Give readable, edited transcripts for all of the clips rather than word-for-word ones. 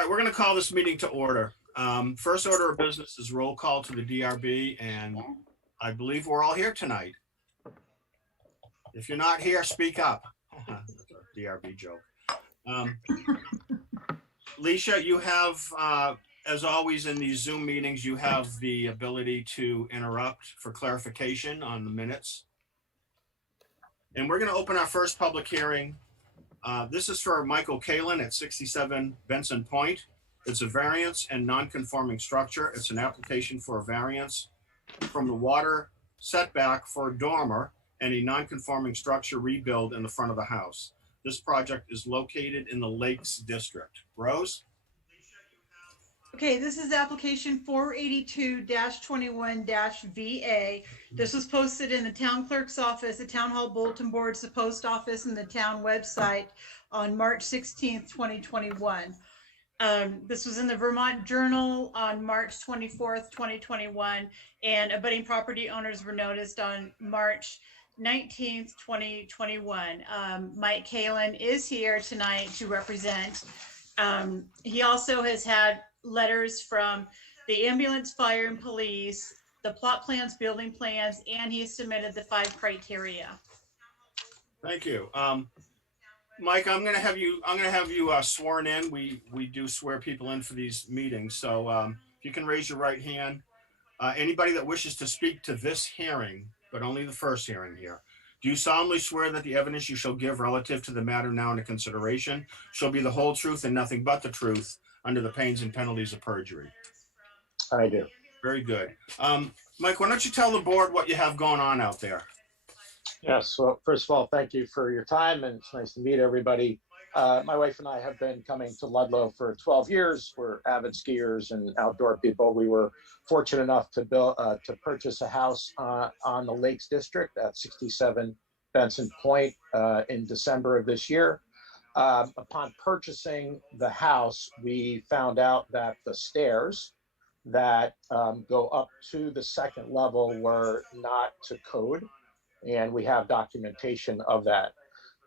All right, we're going to call this meeting to order. First order of business is roll call to the DRB, and I believe we're all here tonight. If you're not here, speak up. That's a DRB joke. Leisha, you have, as always in these Zoom meetings, you have the ability to interrupt for clarification on the minutes. And we're going to open our first public hearing. This is for Michael Kalin at 67 Benson Point. It's a variance and non-conforming structure. It's an application for a variance from the water setback for a dormer and a non-conforming structure rebuild in the front of the house. This project is located in the Lakes District. Rose? Okay, this is application 482-21-VA. This was posted in the town clerk's office, the town hall bulletin boards, the post office, and the town website on March 16th, 2021. This was in the Vermont Journal on March 24th, 2021, and abutting property owners were noticed on March 19th, 2021. Mike Kalin is here tonight to represent. He also has had letters from the ambulance, fire, and police, the plot plans, building plans, and he submitted the 5 criteria. Thank you. Mike, I'm going to have you sworn in. We do swear people in for these meetings. So if you can raise your right hand. Anybody that wishes to speak to this hearing, but only the first hearing here, do you solemnly swear that the evidence you shall give relative to the matter now under consideration shall be the whole truth and nothing but the truth under the pains and penalties of perjury? I do. Very good. Mike, why don't you tell the board what you have going on out there? Yes. Well, first of all, thank you for your time, and it's nice to meet everybody. My wife and I have been coming to Ludlow for 12 years. We're avid skiers and outdoor people. We were fortunate enough to purchase a house on the Lakes District at 67 Benson Point in December of this year. Upon purchasing the house, we found out that the stairs that go up to the second level were not to code, and we have documentation of that.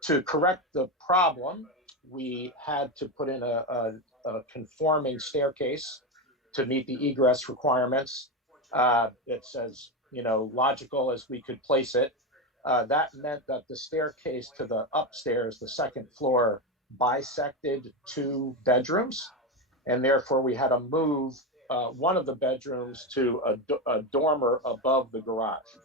To correct the problem, we had to put in a conforming staircase to meet the egress requirements. It's as logical as we could place it. That meant that the staircase to the upstairs, the second floor, bisected 2 bedrooms, and therefore we had to move one of the bedrooms to a dormer above the garage.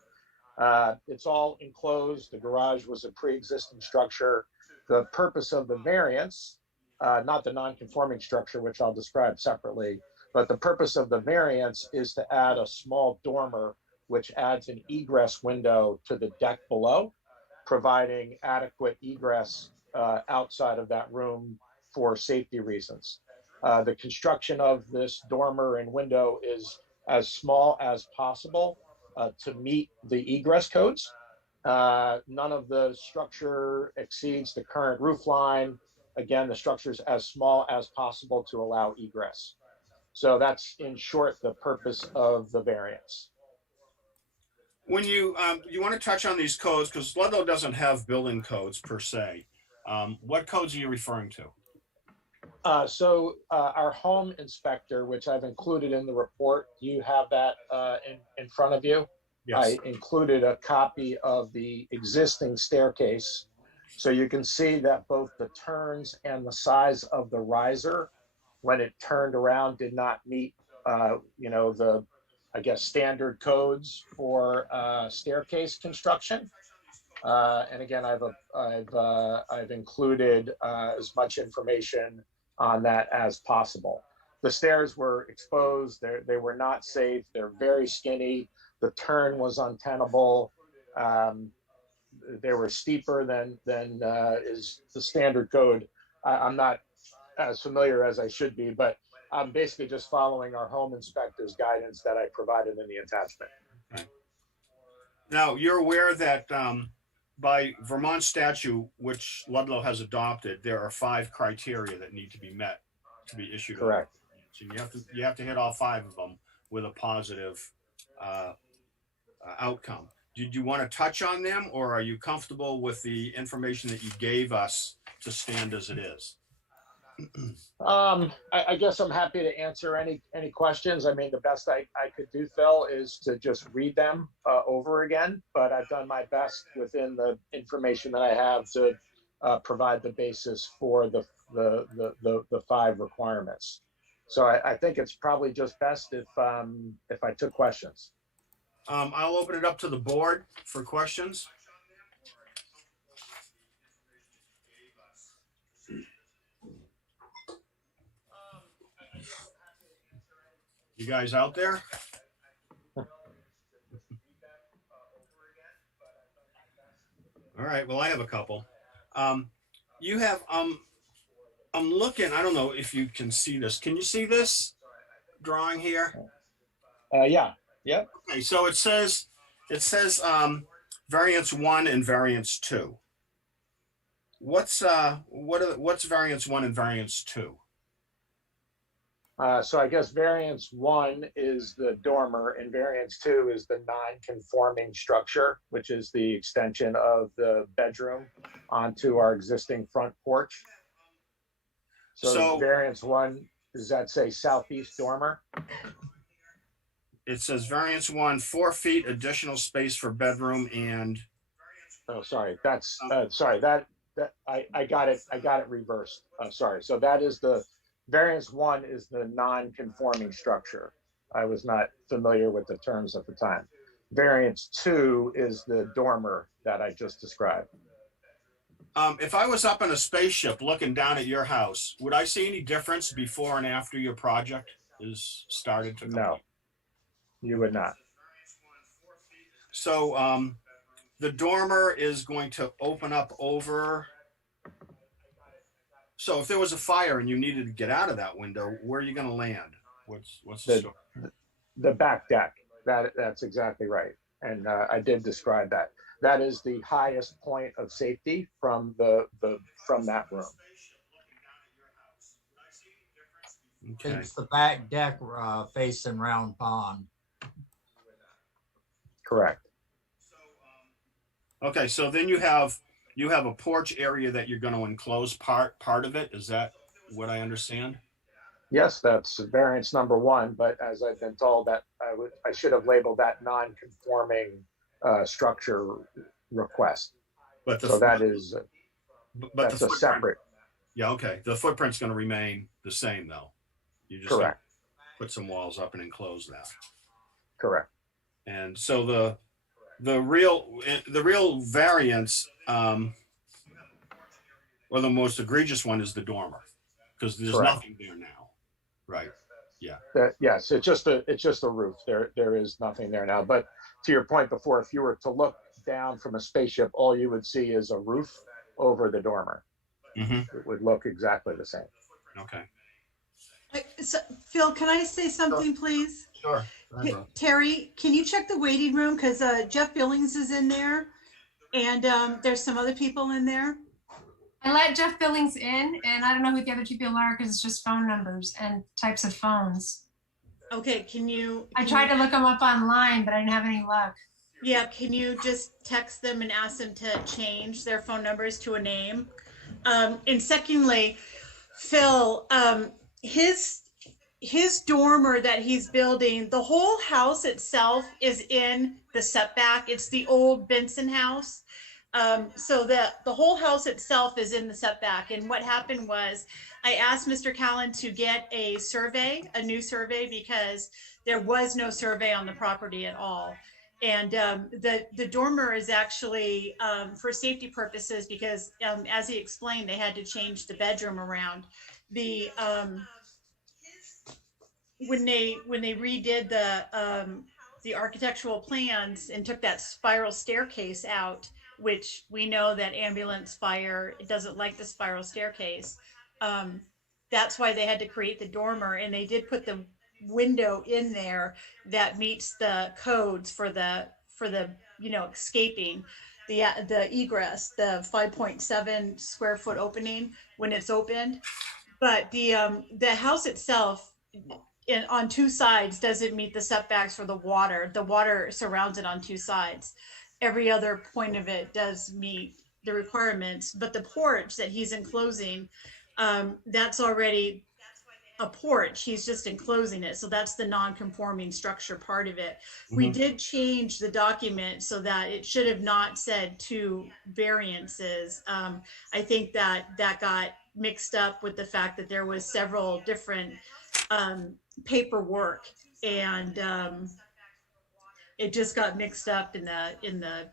It's all enclosed. The garage was a pre-existing structure. The purpose of the variance, not the non-conforming structure, which I'll describe separately, but the purpose of the variance is to add a small dormer, which adds an egress window to the deck below, providing adequate egress outside of that room for safety reasons. The construction of this dormer and window is as small as possible to meet the egress codes. None of the structure exceeds the current roof line. Again, the structure is as small as possible to allow egress. So that's, in short, the purpose of the variance. When you want to touch on these codes, because Ludlow doesn't have building codes per se, what codes are you referring to? So our home inspector, which I've included in the report, you have that in front of you. Yes. I included a copy of the existing staircase. So you can see that both the turns and the size of the riser, when it turned around, did not meet, the, standard codes for staircase construction. And again, I've included as much information on that as possible. The stairs were exposed. They were not safe. They're very skinny. The turn was untenable. They were steeper than is the standard code. I'm not as familiar as I should be, but I'm basically just following our home inspector's guidance that I provided in the attachment. Okay. Now, you're aware that by Vermont statute, which Ludlow has adopted, there are 5 criteria that need to be met to be issued. Correct. So you have to hit all 5 of them with a positive outcome. Did you want to touch on them, or are you comfortable with the information that you gave us to stand as it is? I guess I'm happy to answer any questions. I mean, the best I could do, Phil, is to just read them over again, but I've done my best within the information that I have to provide the basis for the five requirements. So I think it's probably just best if I took questions. I'll open it up to the board for questions. You guys out there? All right, well, I have a couple. You have, I'm looking, I don't know if you can see this. Can you see this drawing here? Yeah. Yep. Okay, so it says variance 1 and variance 2. What's variance 1 and variance 2? So I guess variance 1 is the dormer and variance 2 is the non-conforming structure, which is the extension of the bedroom onto our existing front porch. So variance 1, does that say southeast dormer? It says variance 1, 4 feet additional space for bedroom and. Oh, sorry. That's sorry. That I got it. I got it reversed. Sorry. So that is the variance 1 is the non-conforming structure. I was not familiar with the terms at the time. Variance 2 is the dormer that I just described. If I was up in a spaceship looking down at your house, would I see any difference before and after your project is started to complete? No, you would not. So the dormer is going to open up over. So if there was a fire and you needed to get out of that window, where are you going to land? What's the back deck? That's exactly right. And I did describe that. That is the highest point of safety from from that room. Okay. It's the back deck facing Round Pond. Correct. Okay, so then you have a porch area that you're going to enclose part of it. Is that what I understand? Yes, that's variance number 1. But as I've been told, that I should have labeled that non-conforming structure request. But so that is that's a separate. Yeah. Okay. The footprint's going to remain the same though. You just correct. Put some walls up and enclose that. Correct. And so the real variance, or the most egregious one, is the dormer, because there's correct. Nothing there now, right? Yeah. Yes, it's just a roof. There is nothing there now. But to your point before, if you were to look down from a spaceship, all you would see is a roof over the dormer. Mm-hmm. It would look exactly the same. Okay. So, Phil, can I say something, please? Sure. Terry, can you check the waiting room? Because Jeff Billings is in there, and there's some other people in there. I let Jeff Billings in, and I don't know who the other two people are because it's just phone numbers and types of phones. Okay, I tried to look them up online, but I didn't have any luck. Yeah, can you just text them and ask them to change their phone numbers to a name? And secondly, Phil, his dormer that he's building, the whole house itself is in the setback. It's the old Benson house. So the whole house itself is in the setback. And what happened was I asked Mr. Callan to get a new survey, because there was no survey on the property at all. And the dormer is actually for safety purposes, because as he explained, they had to change the bedroom around. When they redid the architectural plans and took that spiral staircase out, which we know that ambulance fire doesn't like the spiral staircase. That's why they had to create the dormer, and they did put the window in there that meets the codes for the escaping the egress, the 5.7 square foot opening when it's opened. But the house itself on two sides doesn't meet the setbacks for the water. The water surrounds it on two sides. Every other point of it does meet the requirements, but the porch that he's enclosing that's already a porch. He's just enclosing it. So that's the non-conforming structure part of it. We Mhm. did change the document so that it should have not said 2 variances. I think that got mixed up with the fact that there was several different paperwork, and it just got mixed up in the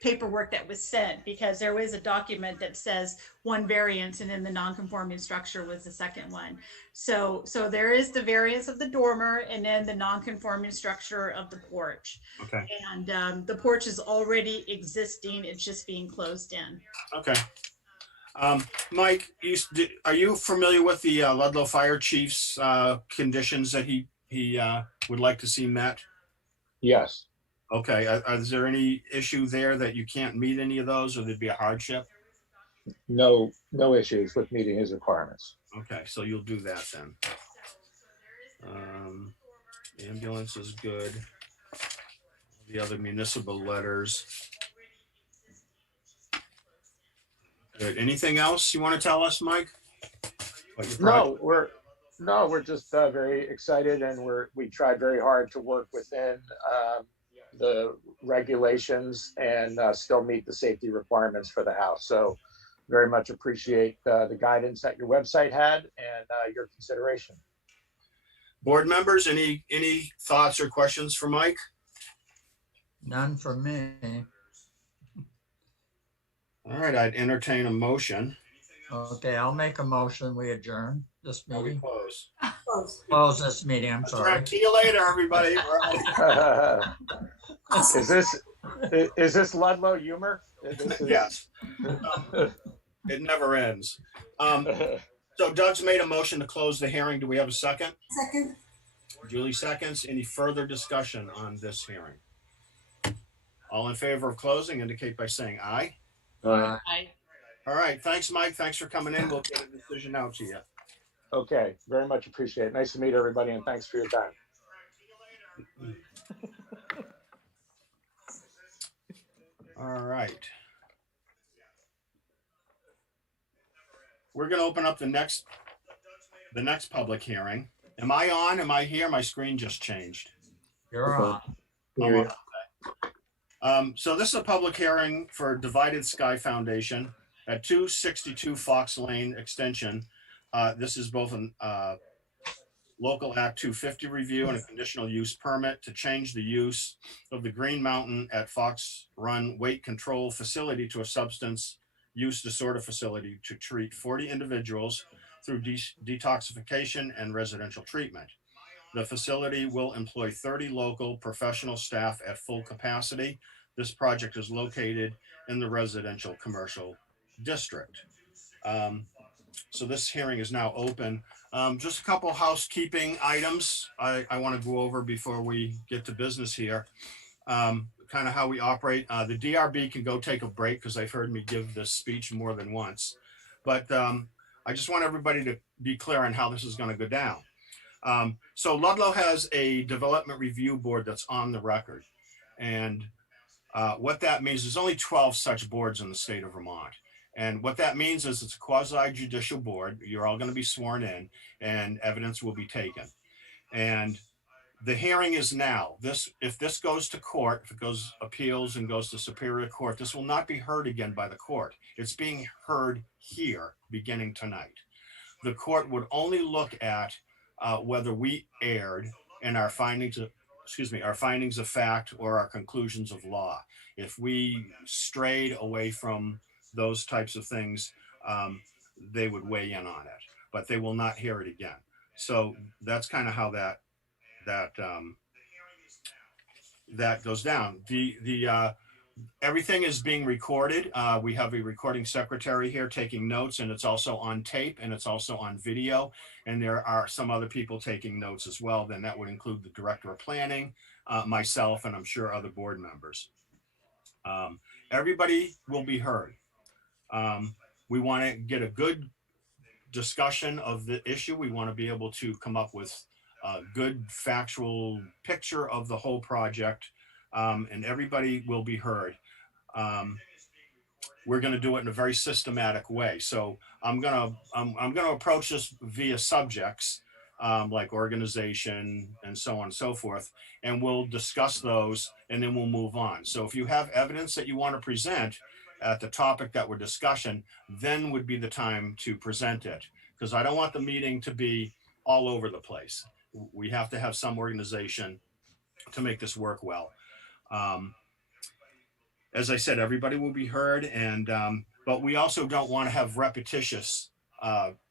paperwork that was sent, because there was a document that says 1 variance, and then the non-conforming structure was the second one. So there is the variance of the dormer, and then the non-conforming structure of the porch. Okay. And the porch is already existing. It's just being closed in. Okay. Mike, are you familiar with the Ludlow Fire Chief's conditions that he would like to see met? Yes. Okay. Is there any issue there that you can't meet any of those, or there'd be a hardship? No issues with meeting his requirements. Okay, so you'll do that then. Ambulance is good. The other municipal letters. Good. Anything else you want to tell us, Mike? No, we're just very excited, and we tried very hard to work within the regulations and still meet the safety requirements for the house. So very much appreciate the guidance that your website had and your consideration. Board members, any thoughts or questions for Mike? None for me. All right, I'd entertain a motion. Okay, I'll make a motion. We adjourn this Now we meeting. close. Close this meeting, I'm That's sorry. right. See you later, everybody. Is this Ludlow humor? Yes. It never ends. So Doug's made a motion to close the hearing. Do we have a second? Second. Julie seconds. Any further discussion on this hearing? All in favor of closing indicate by saying aye. All right. Thanks, Mike. Thanks for coming in. We'll get a decision out to you. Okay, very much appreciate it. Nice to meet everybody, and thanks for your time. All right. We're going to open up the next public hearing. Am I on? Am I here? My screen just changed. You're on. I'm on. So this is a public hearing for Divided Sky Foundation at 262 Fox Lane Extension. This is both a local Act 250 review and a conditional use permit to change the use of the Green Mountain at Fox Run Weight Control Facility to a substance use disorder facility to treat 40 individuals through detoxification and residential treatment. The facility will employ 30 local professional staff at full capacity. This project is located in the residential commercial district. So this hearing is now open. Just a couple housekeeping items I want to go over before we get to business here. Kind of how we operate. The DRB can go take a break because I've heard me give this speech more than once. But I just want everybody to be clear on how this is going to go down. So Ludlow has a development review board that's on the record. And what that means is only 12 such boards in the state of Vermont. And what that means is it's a quasi-judicial board. You're all going to be sworn in and evidence will be taken. And the hearing is now. If this goes to court, if it goes appeals and goes to Superior Court, this will not be heard again by the court. It's being heard here beginning tonight. The court would only look at whether we erred in our findings of fact or our conclusions of law. If we strayed away from those types of things, they would weigh in on it, but they will not hear it again. So that's kind of how that goes down. Everything is being recorded. We have a recording secretary here taking notes, and it's also on tape and it's also on video. And there are some other people taking notes as well. Then that would include the director of planning, myself, and I'm sure other board members. Everybody will be heard. We want to get a good discussion of the issue. We want to be able to come up with a good factual picture of the whole project, and everybody will be heard. we're going to do it in a very systematic way. So I'm going to approach this via subjects, like organization and so on and so forth, and we'll discuss those and then we'll move on. So if you have evidence that you want to present at the topic that we're discussing, then would be the time to present it, because I don't want the meeting to be all over the place. We have to have some organization to make this work well. As I said, everybody will be heard, and but we also don't want to have repetitious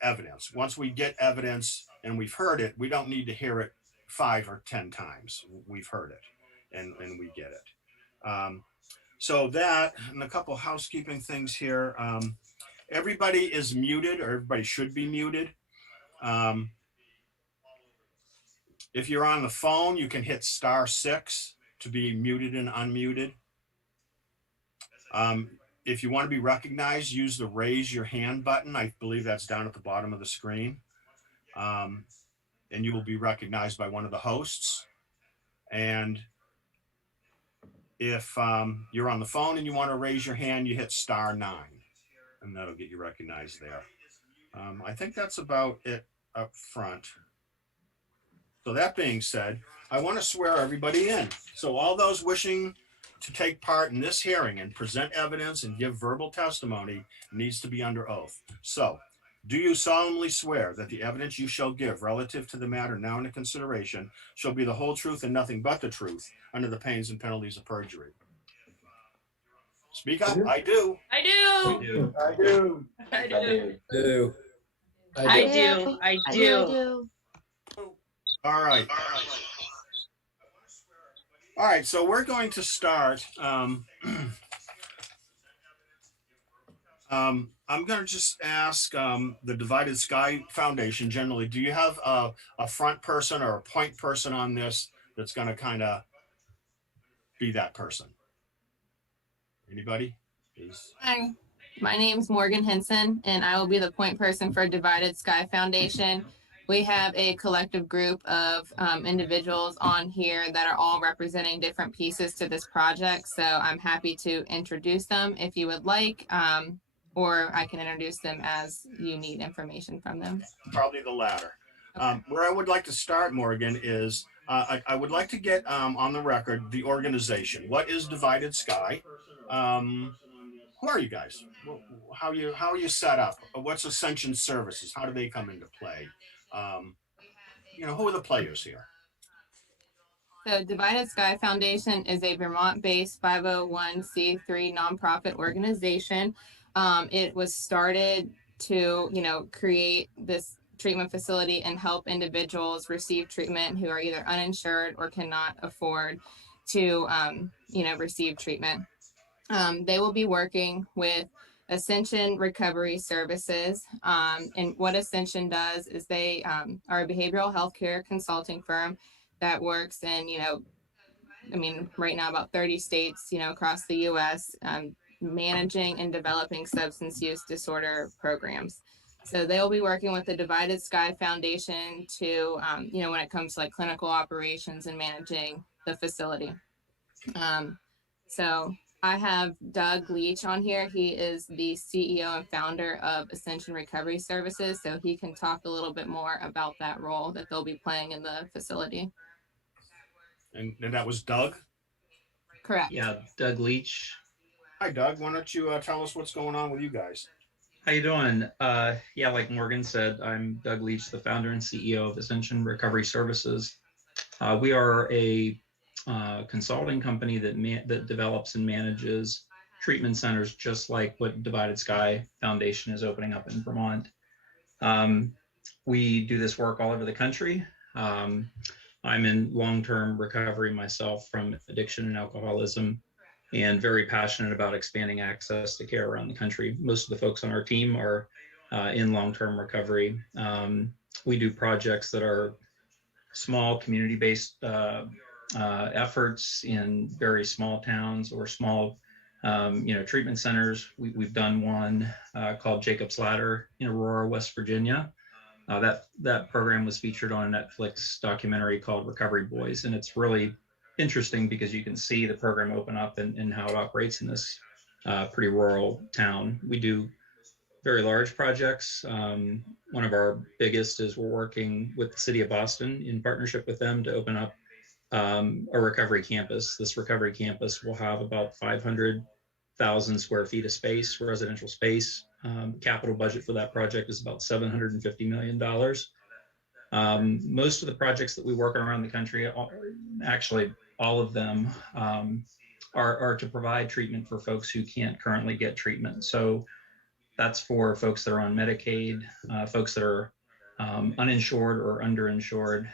evidence. Once we get evidence and we've heard it, we don't need to hear it 5 or 10 times. We've heard it, and we get it. So that, and a couple housekeeping things here. Everybody is muted, or everybody should be muted. If you're on the phone, you can hit *6 to be muted and unmuted. If you want to be recognized, use the raise your hand button. I believe that's down at the bottom of the screen. And you will be recognized by one of the hosts. And if you're on the phone and you want to raise your hand, you hit *9, and that'll get you recognized there. I think that's about it up front. So that being said, I want to swear everybody in. So all those wishing to take part in this hearing and present evidence and give verbal testimony needs to be under oath. So, do you solemnly swear that the evidence you shall give relative to the matter now under consideration shall be the whole truth and nothing but the truth under the pains and penalties of perjury? Speak up. I do. I do. I do. I do. Do. I do. I do. All right. All right, so we're going to start. I'm going to just ask the Divided Sky Foundation generally, do you have a front person or a point person on this that's going to kind of be that person? Anybody? Please. Hi, my name's Morgan Henson, and I will be the point person for Divided Sky Foundation. We have a collective group of individuals on here that are all representing different pieces to this project. So I'm happy to introduce them if you would like, or I can introduce them as you need information from them. Probably the latter. Okay. Where I would like to start, Morgan, is I would like to get on the record the organization. What is Divided Sky? Who are you guys? How are you set up? What's Ascension Services? How do they come into play? Who are the players here? So Divided Sky Foundation is a Vermont-based 501c3 nonprofit organization. It was started to, create this treatment facility and help individuals receive treatment who are either uninsured or cannot afford to, receive treatment. They will be working with Ascension Recovery Services. And what Ascension does is they are a behavioral healthcare consulting firm that works in, right now about 30 states, across the US, managing and developing substance use disorder programs. So they'll be working with the Divided Sky Foundation to, when it comes to like clinical operations and managing the facility. So I have Doug Leach on here. He is the CEO and founder of Ascension Recovery Services, so he can talk a little bit more about that role that they'll be playing in the facility. And that was Doug? Correct. Yeah, Doug Leach. Hi, Doug. Why don't you tell us what's going on with you guys? How you doing? Like Morgan said, I'm Doug Leach, the founder and CEO of Ascension Recovery Services. We are a consulting company that develops and manages treatment centers, just like what Divided Sky Foundation is opening up in Vermont. We do this work all over the country. I'm in long-term recovery myself from addiction and alcoholism, and very passionate about expanding access to care around the country. Most of the folks on our team are in long-term recovery. We do projects that are small community-based efforts in very small towns or small, treatment centers. We've done one called Jacob's Ladder in Aurora, West Virginia. That program was featured on a Netflix documentary called Recovery Boys, and it's really interesting because you can see the program open up and how it operates in this pretty rural town. We do very large projects. One of our biggest is we're working with the city of Boston in partnership with them to open up a recovery campus. This recovery campus will have about 500,000 square feet of space, residential space. Capital budget for that project is about $750 million. Most of the projects that we work on around the country, actually all of them, are to provide treatment for folks who can't currently get treatment. So that's for folks that are on Medicaid, folks that are uninsured or underinsured.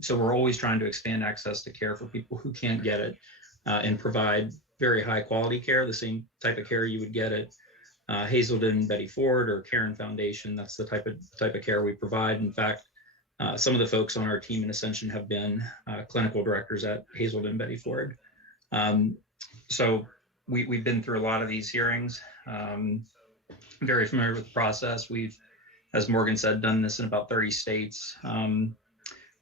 So we're always trying to expand access to care for people who can't get it, and provide very high quality care, the same type of care you would get at Hazelden, Betty Ford, or Caron Foundation. That's the type of care we provide. In fact, some of the folks on our team in Ascension have been clinical directors at Hazelden, Betty Ford. So we've been through a lot of these hearings. Very familiar with the process. We've, as Morgan said, done this in about 30 states.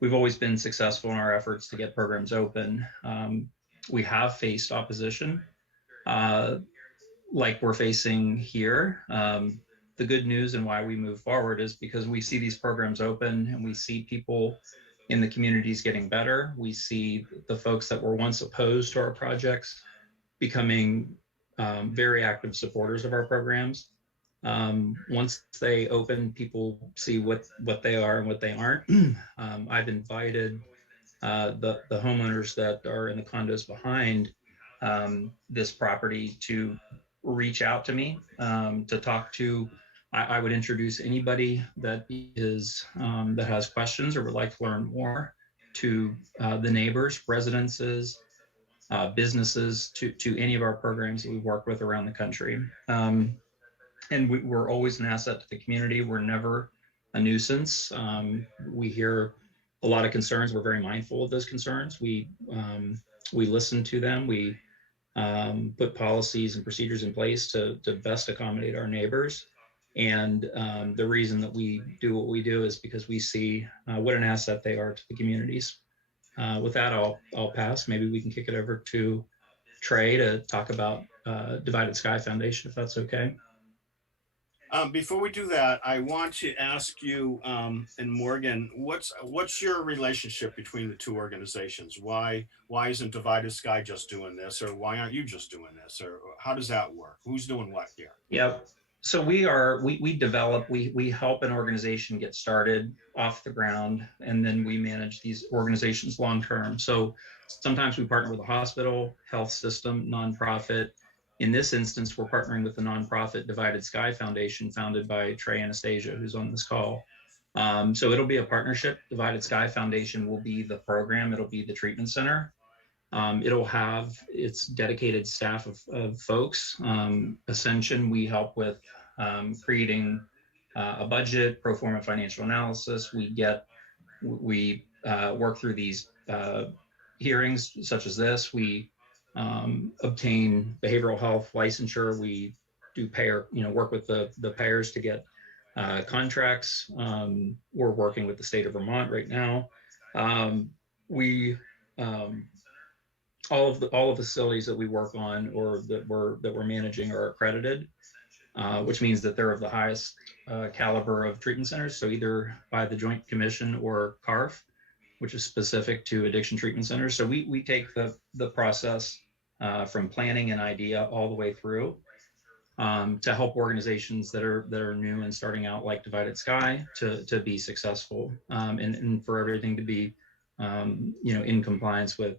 We've always been successful in our efforts to get programs open. We have faced opposition, like we're facing here. The good news and why we move forward is because we see these programs open and we see people in the communities getting better. We see the folks that were once opposed to our projects becoming very active supporters of our programs. Once they open, people see what they are and what they aren't. I've invited the homeowners that are in the condos behind this property to reach out to me, to talk to. I would introduce anybody that is that has questions or would like to learn more to the neighbors, residences, businesses, to any of our programs that we've worked with around the country. And we're always an asset to the community. We're never a nuisance. We hear a lot of concerns. We're very mindful of those concerns. We listen to them. We put policies and procedures in place to best accommodate our neighbors. And the reason that we do what we do is because we see what an asset they are to the communities. With that, I'll pass. Maybe we can kick it over to Trey to talk about Divided Sky Foundation, if that's okay. Before we do that, I want to ask you and Morgan, what's your relationship between the two organizations? Why isn't Divided Sky just doing this, or why aren't you just doing this, or how does that work? Who's doing what here? Yeah, so we help an organization get started off the ground, and then we manage these organizations long term. So sometimes we partner with a hospital, health system, nonprofit. In this instance, we're partnering with the nonprofit Divided Sky Foundation, founded by Trey Anastasio, who's on this call. So it'll be a partnership. Divided Sky Foundation will be the program. It'll be the treatment center. It'll have its dedicated staff of folks. Ascension, we help with creating a budget, pro forma financial analysis. We work through these hearings such as this. We obtain behavioral health licensure. We do payer, work with the payers to get contracts. We're working with the state of Vermont right now. All of the facilities that we work on or that we're managing are accredited, which means that they're of the highest caliber of treatment centers. So either by the Joint Commission or CARF, which is specific to addiction treatment centers. So we take the process from planning an idea all the way through to help organizations that are new and starting out, like Divided Sky, to be successful, and for everything to be in compliance with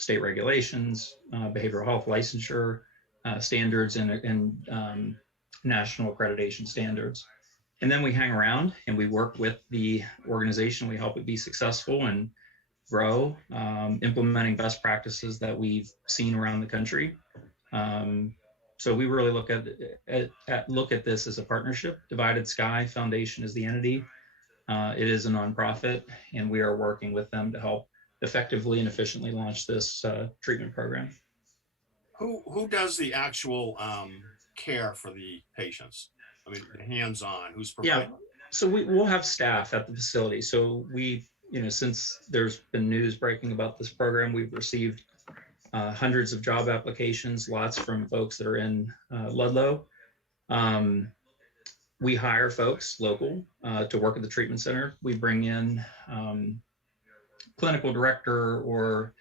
state regulations, behavioral health licensure standards, and national accreditation standards. And then we hang around and we work with the organization. We help it be successful and grow, implementing best practices that we've seen around the country. So we really look at this as a partnership. Divided Sky Foundation is the entity. It is a nonprofit, and we are working with them to help effectively and efficiently launch this treatment program. Who does the actual care for the patients? I mean, hands-on, who's providing? Yeah, so we'll have staff at the facility. So we, since there's been news breaking about this program, we've received hundreds of job applications, lots from folks that are in Ludlow. We hire folks local to work at the treatment center. We bring in clinical director or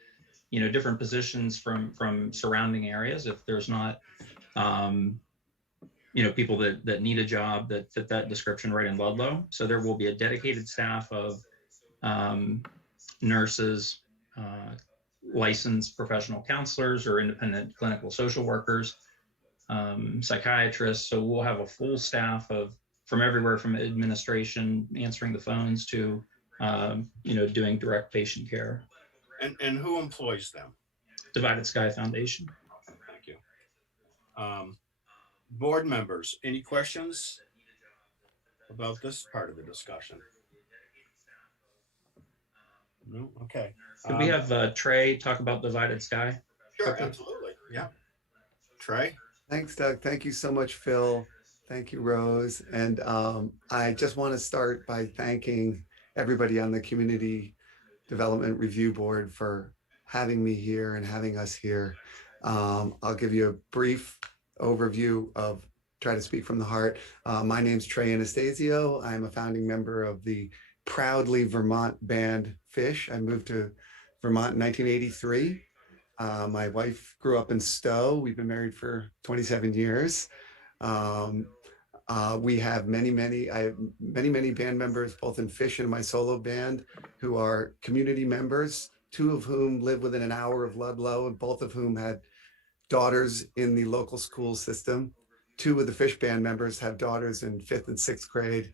different positions from surrounding areas if there's not people that need a job that fit that description right in Ludlow. So there will be a dedicated staff of nurses, licensed professional counselors or independent clinical social workers, psychiatrists. So we'll have a full staff from everywhere, from administration, answering the phones, to doing direct patient care. And who employs them? Divided Sky Foundation. Thank you. Board members, any questions about this part of the discussion? No? Okay. Could we have Trey talk about Divided Sky? Sure, Okay. absolutely. Yeah. Trey? Thanks, Doug. Thank you so much, Phil. Thank you, Rose. And I just want to start by thanking everybody on the Community Development Review Board for having me here and having us here. I'll give you a brief overview of Try to Speak from the Heart. My name's Trey Anastasio. I'm a founding member of the proudly Vermont band Fish. I moved to Vermont in 1983. My wife grew up in Stowe. We've been married for 27 years. We have many band members, both in Fish and my solo band, who are community members, two of whom live within an hour of Ludlow, and both of whom had daughters in the local school system. Two of the Fish band members have daughters in 5th and 6th grade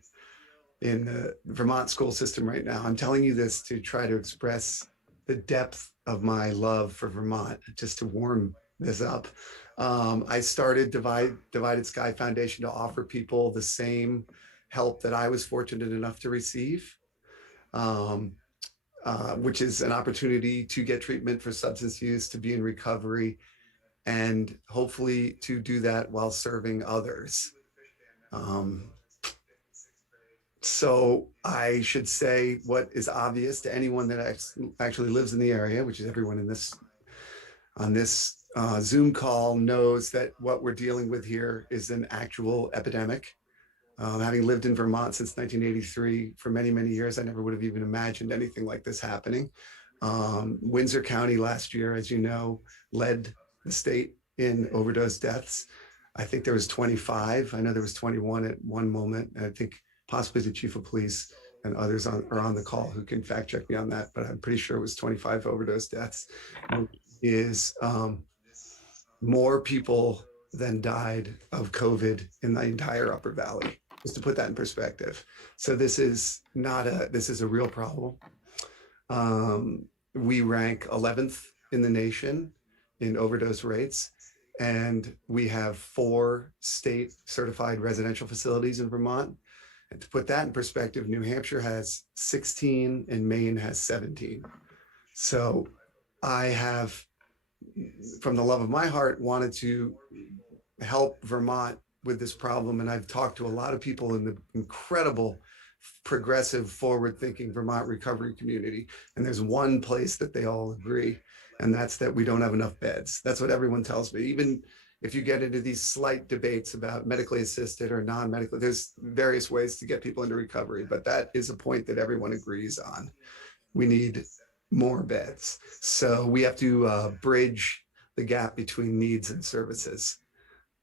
in the Vermont school system right now. I'm telling you this to try to express the depth of my love for Vermont, just to warm this up. I started Divided Sky Foundation to offer people the same help that I was fortunate enough to receive, which is an opportunity to get treatment for substance use, to be in recovery, and hopefully to do that while serving others. So I should say what is obvious to anyone that actually lives in the area, which is everyone on this Zoom call knows that what we're dealing with here is an actual epidemic. Having lived in Vermont since 1983 for many, many years, I never would have even imagined anything like this happening. Windsor County last year, as you know, led the state in overdose deaths. I think there was 25. I know there was 21 at one moment. And I think possibly the chief of police and others are on the call who can fact check me on that, but I'm pretty sure it was 25 overdose deaths. Is more people than died of COVID in the entire Upper Valley, just to put that in perspective. So this is a real problem. We rank 11th in the nation in overdose rates, and we have 4 state certified residential facilities in Vermont. And to put that in perspective, New Hampshire has 16 and Maine has 17. So I have, from the love of my heart, wanted to help Vermont with this problem. And I've talked to a lot of people in the incredible, progressive, forward-thinking Vermont recovery community. And there's one place that they all agree, and that's that we don't have enough beds. That's what everyone tells me. Even if you get into these slight debates about medically assisted or non-medical, there's various ways to get people into recovery, but that is a point that everyone agrees on. We need more beds. So we have to bridge the gap between needs and services.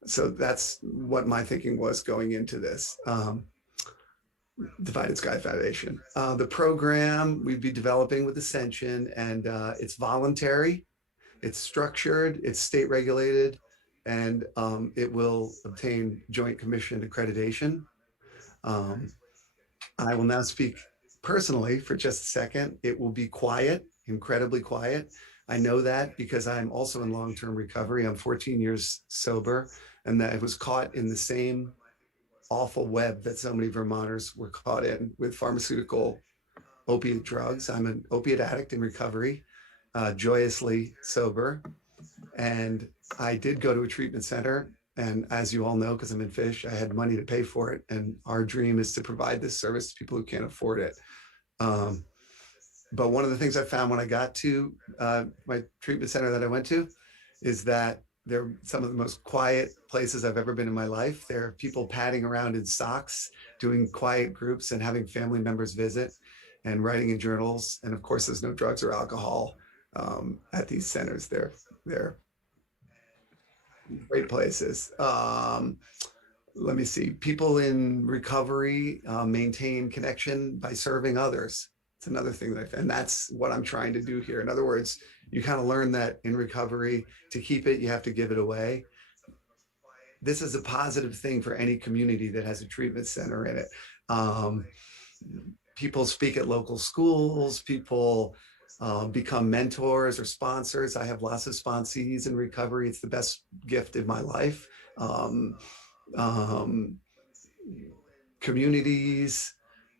So that's what my thinking was going into this. Divided Sky Foundation. The program we'd be developing with Ascension, and it's voluntary, it's structured, it's state regulated, and it will obtain Joint Commission accreditation. I will now speak personally for just a second. It will be quiet, incredibly quiet. I know that because I'm also in long-term recovery. I'm 14 years sober, and that I was caught in the same awful web that so many Vermonters were caught in with pharmaceutical opiate drugs. I'm an opiate addict in recovery, joyously sober. And I did go to a treatment center. And as you all know, because I'm in Fish, I had money to pay for it. And our dream is to provide this service to people who can't afford it. but one of the things I found when I got to my treatment center that I went to is that they're some of the most quiet places I've ever been in my life. There are people padding around in socks, doing quiet groups and having family members visit and writing in journals. And of course, there's no drugs or alcohol at these centers. They're great places. Let me see. People in recovery maintain connection by serving others. It's another thing and that's what I'm trying to do here. In other words, you kind of learn that in recovery, to keep it, you have to give it away. This is a positive thing for any community that has a treatment center in it. People speak at local schools, people become mentors or sponsors. I have lots of sponsees in recovery. It's the best gift in my life. Communities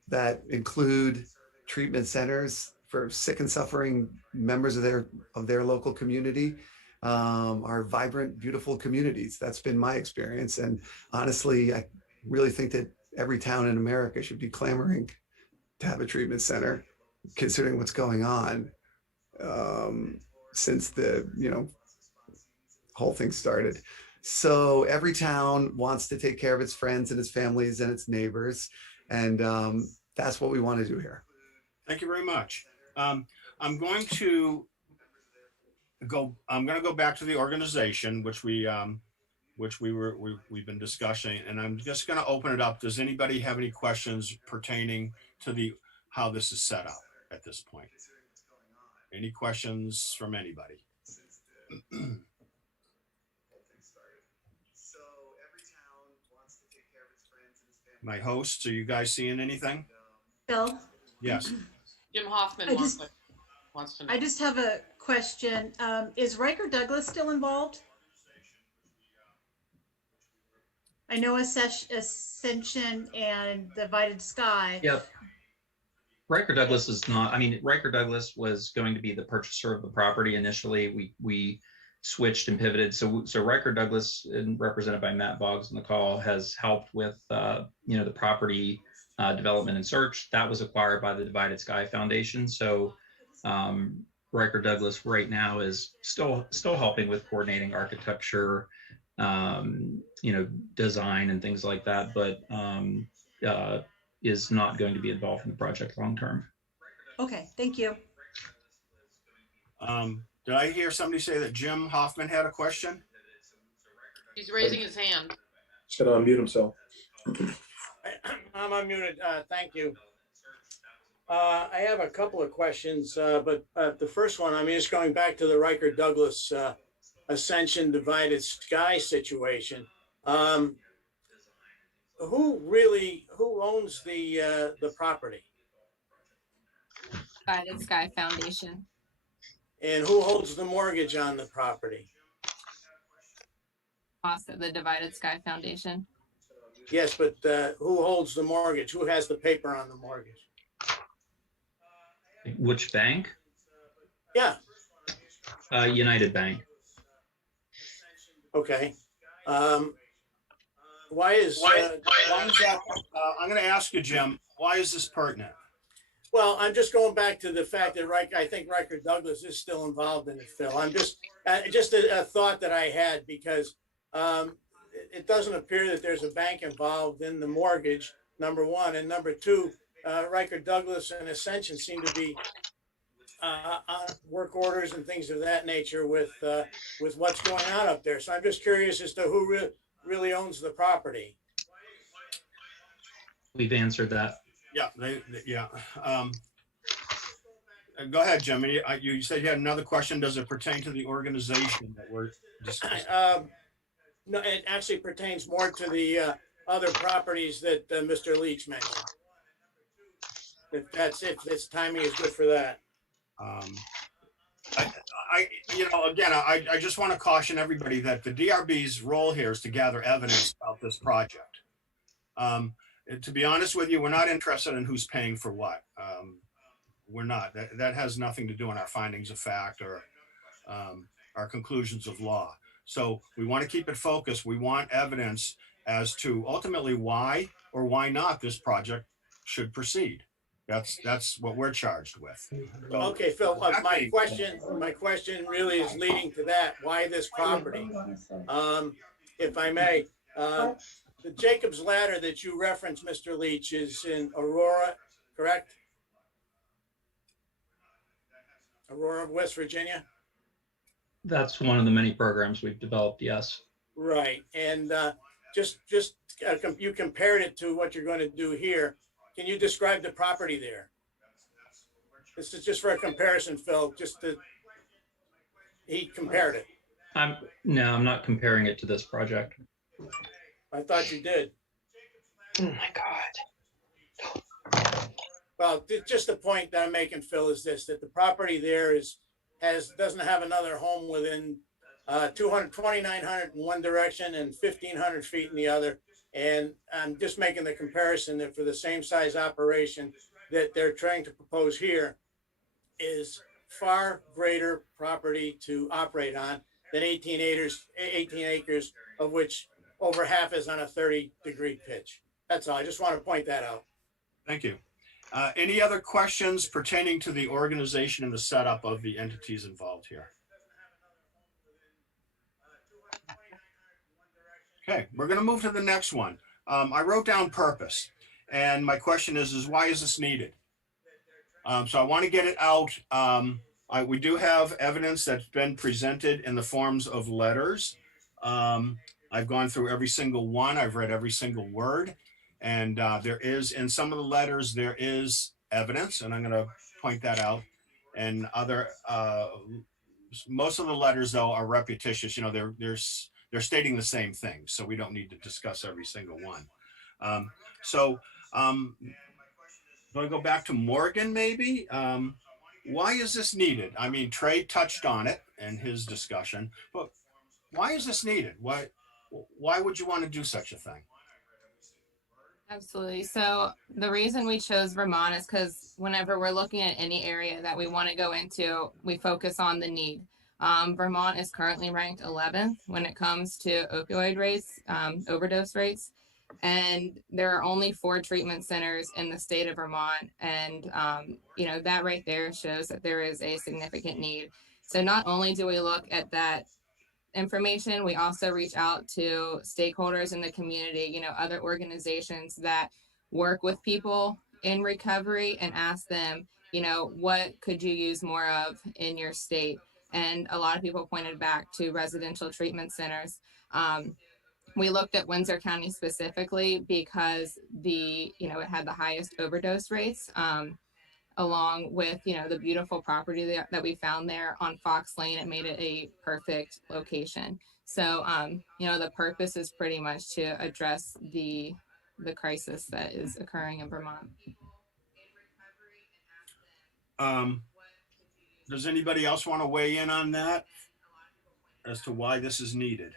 that include treatment centers for sick and suffering members of their local community are vibrant, beautiful communities. That's been my experience. And honestly, I really think that every town in America should be clamoring to have a treatment center, considering what's going on since the whole thing started. So every town wants to take care of its friends and its families and its neighbors. And that's what we want to do here. Thank you very much. I'm going to go back to the organization, which we've been discussing, and I'm just going to open it up. Does anybody have any questions pertaining to how this is set up at this point? Any questions from anybody? My hosts, are you guys seeing anything? Bill? Yes. Jim Hoffman wants to know. I just have a question. Is Riker Douglas still involved? I know Ascension and Divided Sky. Yep. Riker Douglas is not, Riker Douglas was going to be the purchaser of the property initially. We switched and pivoted. So Riker Douglas, represented by Matt Boggs on the call, has helped with the property development and search. That was acquired by the Divided Sky Foundation. So Riker Douglas right now is still helping with coordinating architecture, design and things like that, but is not going to be involved in the project long term. Okay, thank you. Did I hear somebody say that Jim Hoffman had a question? He's raising his hand. He's gonna unmute himself. I'm unmuted. Thank you. I have a couple of questions, but the first one, it's going back to the Riker Douglas Ascension Divided Sky situation. Who owns the property? Divided Sky Foundation. And who holds the mortgage on the property? Also, the Divided Sky Foundation. Yes, but who holds the mortgage? Who has the paper on the mortgage? Which bank? Yeah. United Bank. Okay. Why is that? I'm going to ask you, Jim, why is this pertinent? Well, I'm just going back to the fact that I think Riker Douglas is still involved in it, Phil. I'm just a thought that I had, because it doesn't appear that there's a bank involved in the mortgage, number one. And number two, Riker Douglas and Ascension seem to be on work orders and things of that nature with what's going on up there. So I'm just curious as to who really owns the property. We've answered that. Yeah, yeah. Go ahead, Jim. You said you had another question. Does it pertain to the organization that we're discussing? No, it actually pertains more to the other properties that Mr. Leach mentioned. If this timing is good for that. I just want to caution everybody that the DRB's role here is to gather evidence about this project. To be honest with you, we're not interested in who's paying for what. We're not. That has nothing to do in our findings of fact or our conclusions of law. So we want to keep it focused. We want evidence as to ultimately why or why not this project should proceed. That's what we're charged with. So, Okay, Phil, my question really is leading to that. Why this property? If I may, the Jacob's Ladder that you referenced, Mr. Leach, is in Aurora, correct? Aurora, West Virginia? That's one of the many programs we've developed, yes. Right, and you compared it to what you're going to do here. Can you describe the property there? This is just for a comparison, Phil, he compared it. No, I'm not comparing it to this project. I thought you did. Oh my God. Well, just the point that I'm making, Phil, is this, that the property there doesn't have another home within 2,900 in one direction and 1,500 feet in the other. And I'm just making the comparison that for the same size operation that they're trying to propose here is far greater property to operate on than 18 acres, of which over half is on a 30-degree pitch. That's all. I just want to point that out. thank you. Any other questions pertaining to the organization and the setup of the entities involved here? Okay, we're going to move to the next one. I wrote down purpose, and my question is why is this needed? So I want to get it out. We do have evidence that's been presented in the forms of letters. I've gone through every single one. I've read every single word. And there is, in some of the letters, there is evidence, and I'm going to point that out. And most of the letters, though, are repetitious. You know, they're stating the same thing, so we don't need to discuss every single one. Do I go back to Morgan, maybe? Why is this needed? I mean, Trey touched on it in his discussion, but why is this needed? Why would you want to do such a thing? Absolutely. So the reason we chose Vermont is because whenever we're looking at any area that we want to go into, we focus on the need. Vermont is currently ranked 11th when it comes to opioid rates, overdose rates. And there are only 4 treatment centers in the state of Vermont. And, that right there shows that there is a significant need. So not only do we look at that information, we also reach out to stakeholders in the community, other organizations that work with people in recovery and ask them, what could you use more of in your state? And a lot of people pointed back to residential treatment centers. We looked at Windsor County specifically because it had the highest overdose rates, along with, the beautiful property that we found there on Fox Lane. It made it a perfect location. So, the purpose is pretty much to address the crisis that is occurring in Vermont. Does anybody else want to weigh in on that as to why this is needed?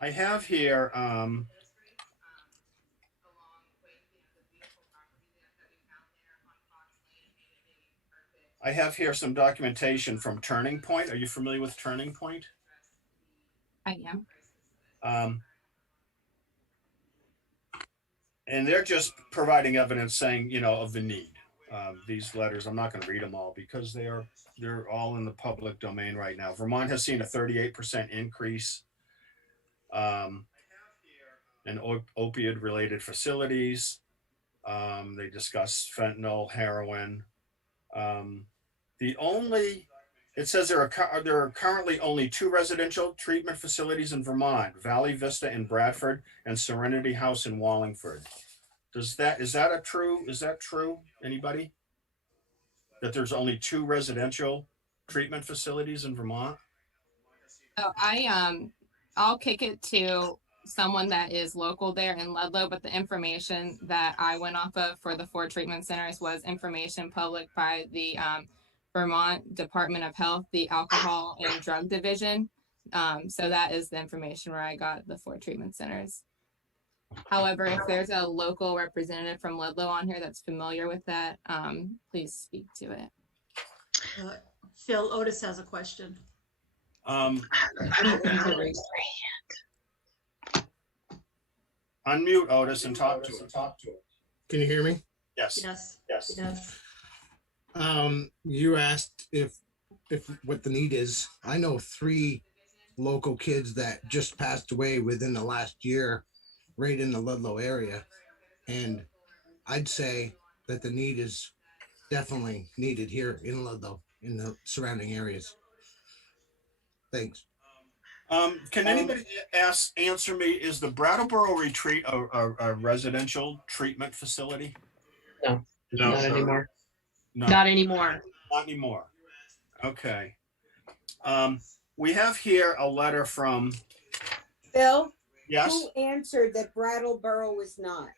I have here, some documentation from Turning Point. Are you familiar with Turning Point? I am. And they're just providing evidence saying, of the need. These letters, I'm not going to read them all because they're all in the public domain right now. Vermont has seen a 38% increase in opioid-related facilities. They discuss fentanyl, heroin. It says there are currently only 2 residential treatment facilities in Vermont: Valley Vista in Bradford and Serenity House in Wallingford. Is that true? Anybody? That there's only 2 residential treatment facilities in Vermont? Oh, I'll kick it to someone that is local there in Ludlow, but the information that I went off of for the 4 treatment centers was information published by the Vermont Department of Health, the Alcohol and Drug Division. So that is the information where I got the 4 treatment centers. However, if there's a local representative from Ludlow on here that's familiar with that, please speak to it. Phil, Otis has a question. Unmute Otis and talk to him. Can you hear me? Yes. Yes. Yes. You asked if what the need is. I know 3 local kids that just passed away within the last year, right in the Ludlow area. And I'd say that the need is definitely needed here in Ludlow, in the surrounding areas. Thanks. Can anybody answer me, is the Brattleboro Retreat a residential treatment facility? No, No, not anymore. No, Not anymore. not anymore. Okay. We have here a letter from, Bill, yes, who answered that Brattleboro was not?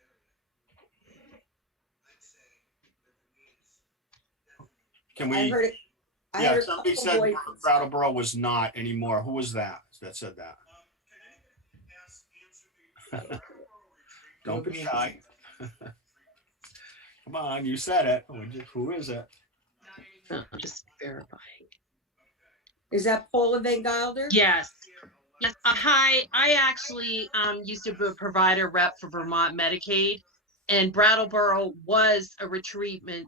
can I we, heard it. I yeah, heard a somebody couple said voices. Brattleboro was not anymore. Who was that said that? Don't be shy. Come on, you said it. Who is it? Just verifying. Is that Paula Van Gilder? Yes. Yes. Hi, I actually used to be a provider rep for Vermont Medicaid, and Brattleboro was a retreatment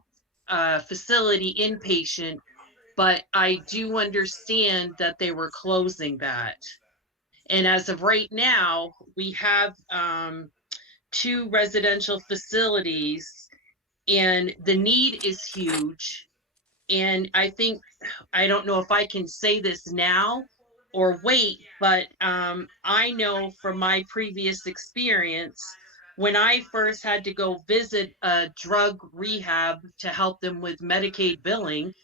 facility inpatient, but I do understand that they were closing that. And as of right now, we have 2 residential facilities, and the need is huge. And I think, I don't know if I can say this now or wait, but I know from my previous experience, when I first had to go visit a drug rehab to help them with Medicaid billing,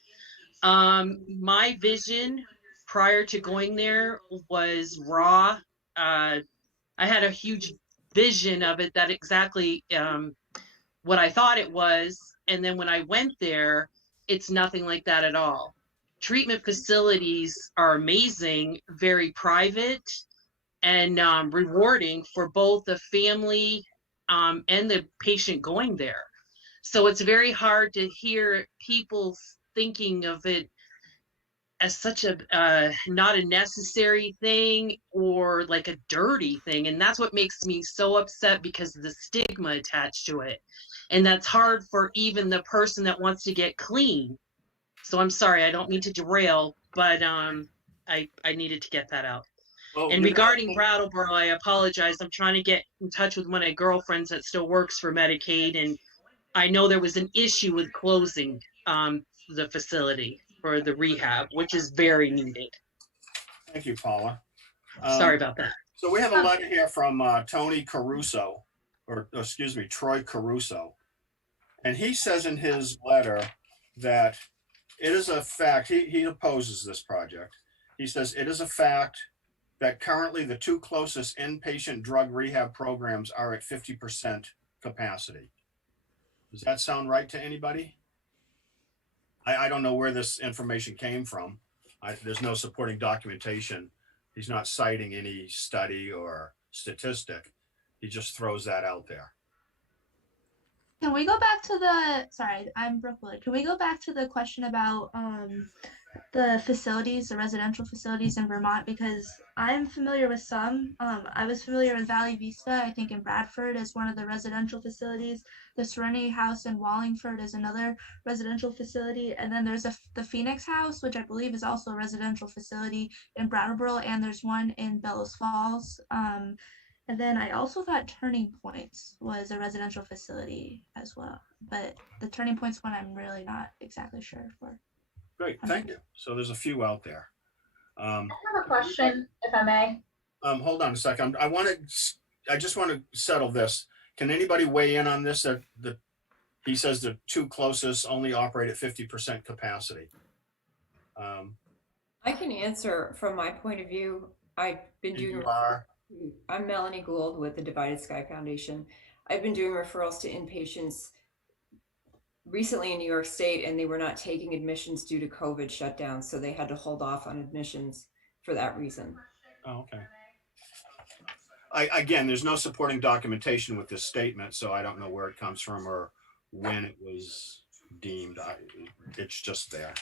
my vision prior to going there was raw. I had a huge vision of it, that exactly what I thought it was. And then when I went there, it's nothing like that at all. Treatment facilities are amazing, very private, and rewarding for both the family and the patient going there. So it's very hard to hear people thinking of it as such a not a necessary thing or like a dirty thing. And that's what makes me so upset, because of the stigma attached to it. And that's hard for even the person that wants to get clean. So I'm sorry, I don't mean to derail, but I needed to get that out. Well, And regarding Brattleboro, I apologize. I'm trying to get in touch with one of my girlfriends that still works for Medicaid, and I know there was an issue with closing the facility for the rehab, which is very needed. Thank you, Paula. Sorry about that. So we have a letter here from Tony Caruso, or excuse me, Troy Caruso. And he says in his letter that it is a fact, he opposes this project. He says it is a fact that currently the 2 closest inpatient drug rehab programs are at 50% capacity. Does that sound right to anybody? I don't know where this information came from. There's no supporting documentation. He's not citing any study or statistic. He just throws that out there. Can we go back to the, sorry, I'm Brooke Willard. Can we go back to the question about the facilities, the residential facilities in Vermont? Because I'm familiar with some. I was familiar with Valley Vista, I think in Bradford is one of the residential facilities. The Serenity House in Wallingford is another residential facility. And then there's the Phoenix House, which I believe is also a residential facility in Brattleboro. And there's one in Bellows Falls. And then I also thought Turning Points was a residential facility as well. But the Turning Points one, I'm really not exactly sure for. Great, thank you. So there's a few out there. I have a question, if I may. Hold on a second. I just want to settle this. Can anybody weigh in on this? That he says the 2 closest only operate at 50% capacity. I can answer from my point of view. I've been doing. I'm Melanie Gould with the Divided Sky Foundation. I've been doing referrals to inpatients recently in New York State, and they were not taking admissions due to COVID shutdown, so they had to hold off on admissions for that reason. Oh, okay. Again, there's no supporting documentation with this statement, so I don't know where it comes from or when it was deemed. It's just there.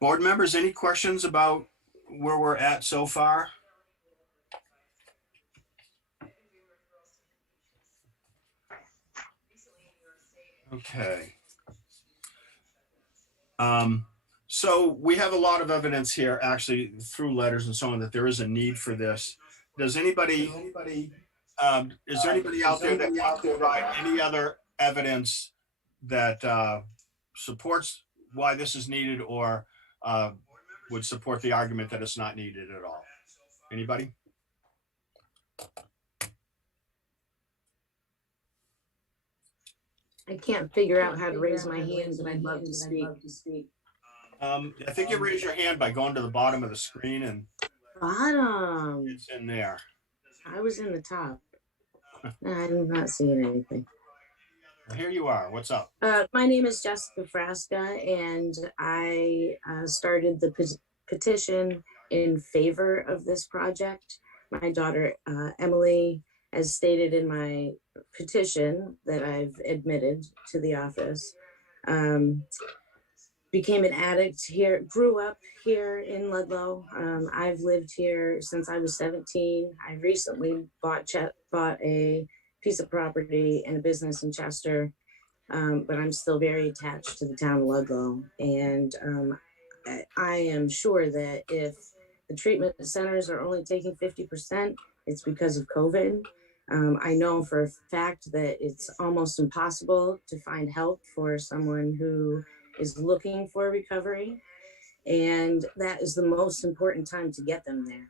Board members, any questions about where we're at so far? Okay. So we have a lot of evidence here, actually, through letters and so on, that there is a need for this. Does anybody, is there anybody out there that wants to provide any other evidence that supports why this is needed, or would support the argument that it's not needed at all? Anybody? I can't figure out how to raise my hand, but I'd love to speak. I think you raise your hand by going to the bottom of the screen, and Bottom. it's in there. I was in the top. I'm not seeing anything. Here you are. What's up? My name is Jessica Frasca, and I started the petition in favor of this project. My daughter, Emily, as stated in my petition that I've admitted to the office, became an addict here, grew up here in Ludlow. I've lived here since I was 17. I recently bought a piece of property and a business in Chester, but I'm still very attached to the town of Ludlow. And I am sure that if the treatment centers are only taking 50%, it's because of COVID. I know for a fact that it's almost impossible to find help for someone who is looking for recovery. And that is the most important time to get them there.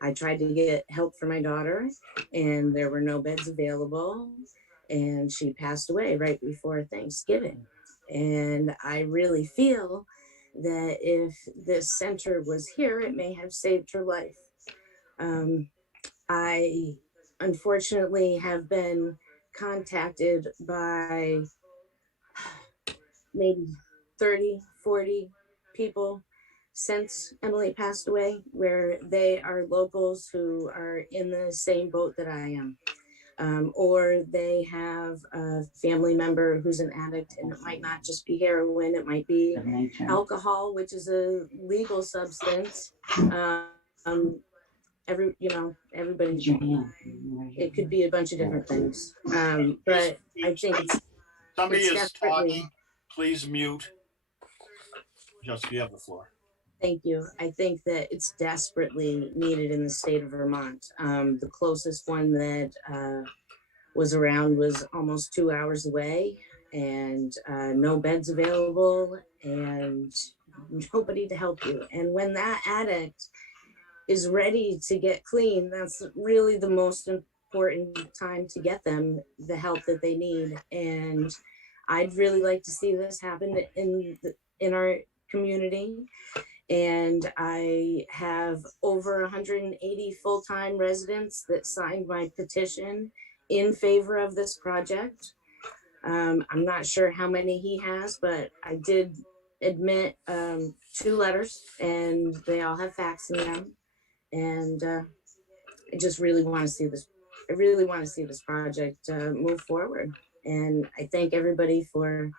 I tried to get help for my daughter, and there were no beds available, and she passed away right before Thanksgiving. And I really feel that if this center was here, it may have saved her life. I unfortunately have been contacted by maybe 30, 40 people since Emily passed away, where they are locals who are in the same boat that I am. Or they have a family member who's an addict, and it might not just be heroin, it might be alcohol, which is a legal substance. Everybody, it could be a bunch of different things. But I think Somebody it's is talking. Please mute. Jessica, you have the floor. Thank you. I think that it's desperately needed in the state of Vermont. The closest one that was around was almost 2 hours away, and no beds available and nobody to help you. And when that addict is ready to get clean, that's really the most important time to get them the help that they need. And I'd really like to see this happen in our community. And I have over 180 full-time residents that signed my petition in favor of this project. I'm not sure how many he has, but I did admit 2 letters, and they all have facts in them. And I just really want to see this. I really want to see this project move forward. And I thank everybody for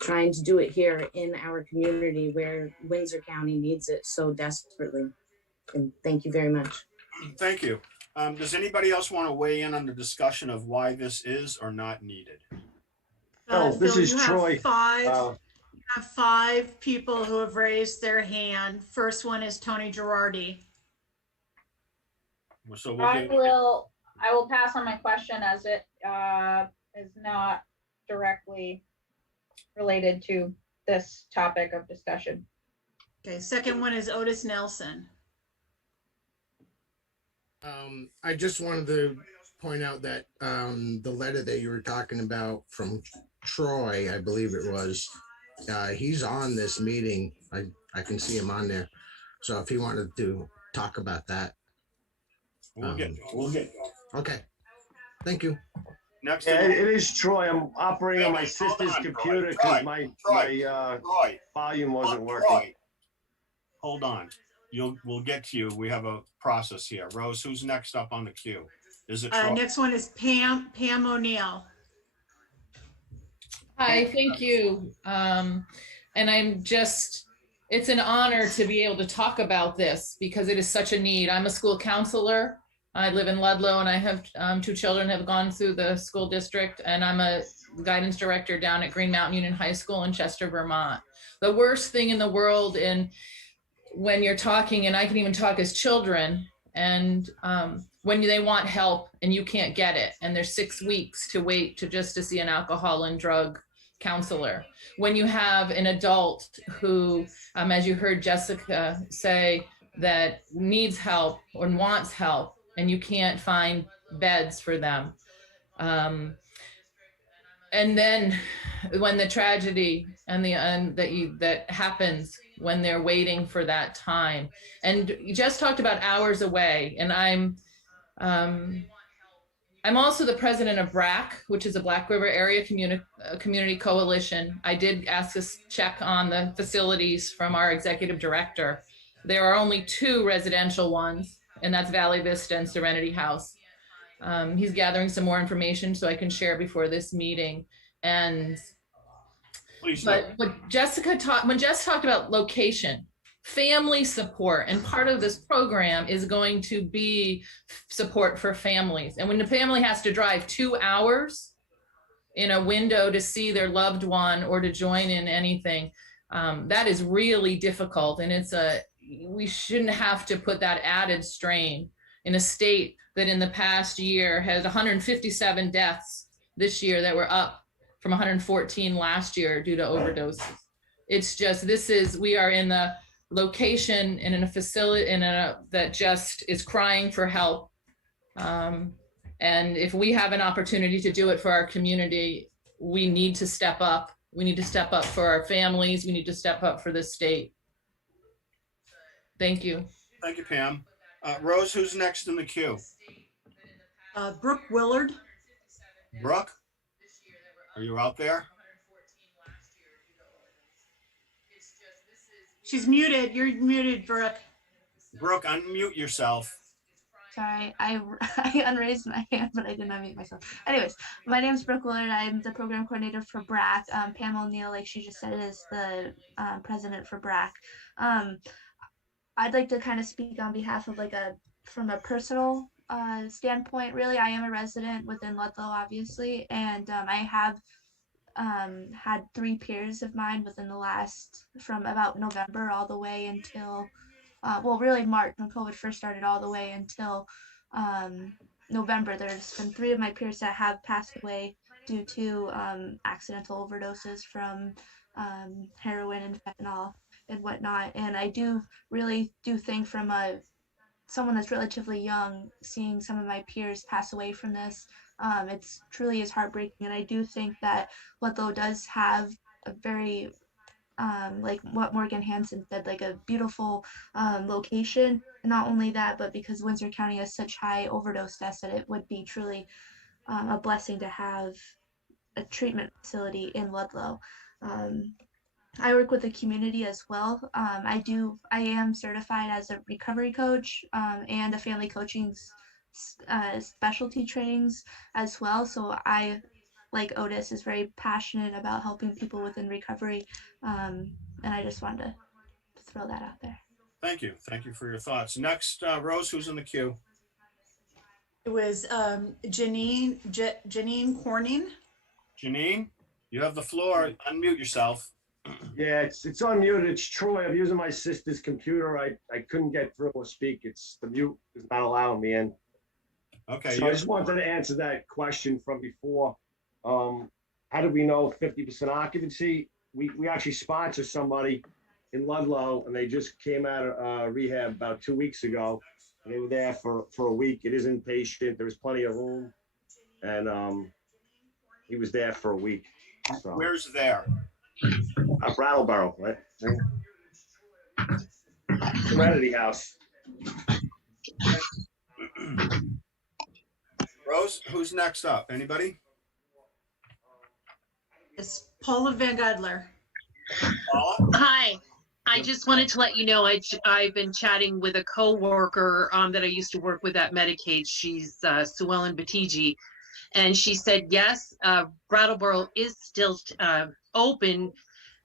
trying to do it here in our community where Windsor County needs it so desperately. And thank you very much. Thank you. Does anybody else want to weigh in on the discussion of why this is or not needed? This is Troy. You have 5 people who have raised their hand. First one is Tony Girardi. So I will pass on my question as it is not directly related to this topic of discussion. Okay, second one is Otis Nelson. I just wanted to point out that the letter that you were talking about from Troy, I believe it was, he's on this meeting. I can see him on there. So if he wanted to talk about that. We'll get. Okay. Thank you. Next. Yeah, it is Troy. I'm operating on my sister's computer because my volume wasn't working. Hold on. We'll get to you. We have a process here. Rose, who's next up on the queue? Is it Troy? Next one is Pam O'Neill. Hi, thank you. And it's an honor to be able to talk about this because it is such a need. I'm a school counselor I live in Ludlow, and I have 2 children have gone through the school district, and I'm a guidance director down at Green Mountain Union High School in Chester, Vermont. The worst thing in the world, and when you're talking, and I can even talk as children, and when they want help and you can't get it, and there's 6 weeks to wait to see an alcohol and drug counselor. When you have an adult who, as you heard Jessica say, that needs help or wants help, and you can't find beds for them. And then when the tragedy and that happens when they're waiting for that time. And you just talked about hours away, and I'm also the president of BRAC, which is a Black River Area Community Coalition. I did ask us check on the facilities from our executive director. There are only 2 residential ones, and that's Valley Vista and Serenity House. He's gathering some more information so I can share before this meeting. And when Jess talked about location, family support, and part of this program is going to be support for families. And when the family has to drive 2 hours in a window to see their loved one or to join in anything, that is really difficult. And we shouldn't have to put that added strain in a state that in the past year has 157 deaths this year that were up from 114 last year due to overdoses. It's just, we are in the location and in a facility that just is crying for help. And if we have an opportunity to do it for our community, we need to step up. We need to step up for our families. We need to step up for the state. Thank you. Thank you, Pam. Rose, who's next in the queue? Brooke Willard. Brooke, are you out there? She's muted. You're muted, Brooke. Brooke, unmute yourself. Sorry, I unraised my hand, but I didn't unmute myself. Anyways, my name is Brooke Willard. I'm the program coordinator for BRAC. Pam O'Neill, like she just said, is the president for BRAC. I'd like to kind of speak on behalf of from a personal standpoint. Really, I am a resident within Ludlow, obviously, and I have had 3 peers of mine within the last, from about November all the way until really March, when COVID first started, all the way until November. There's been 3 of my peers that have passed away due to accidental overdoses from heroin and fentanyl and whatnot. And I really do think, from someone that's relatively young, seeing some of my peers pass away from this, it's truly is heartbreaking. And I do think that Ludlow does have a very like what Morgan Hansen said, like a beautiful location. And not only that, but because Windsor County has such high overdose deaths, that it would be truly a blessing to have a treatment facility in Ludlow. I work with the community as well. I am certified as a recovery coach and a family coaching specialty trainings as well. So I, like Otis, is very passionate about helping people within recovery. And I just wanted to throw that out there. Thank you. Thank you for your thoughts. Next, Rose, who's in the queue? It was Janine Corning. Janine, you have the floor. Unmute yourself. Yeah, it's unmuted. It's Troy. I'm using my sister's computer. I couldn't get through or speak. The mute is not allowing me in. Okay. So I just wanted to answer that question from before. How do we know 50% occupancy? We actually sponsored somebody in Ludlow, and they just came out of rehab about 2 weeks ago. And they were there for a week. It is inpatient. There was plenty of room, and he was there for a week. So. Where's there? Brattleboro, right? Serenity House. Rose, who's next up? Anybody? It's Paula Van Gudler. Paula? Hi. I just wanted to let you know I've been chatting with a coworker that I used to work with at Medicaid. She's Sue Ellen Batiji, and she said yes, Brattleboro is still open.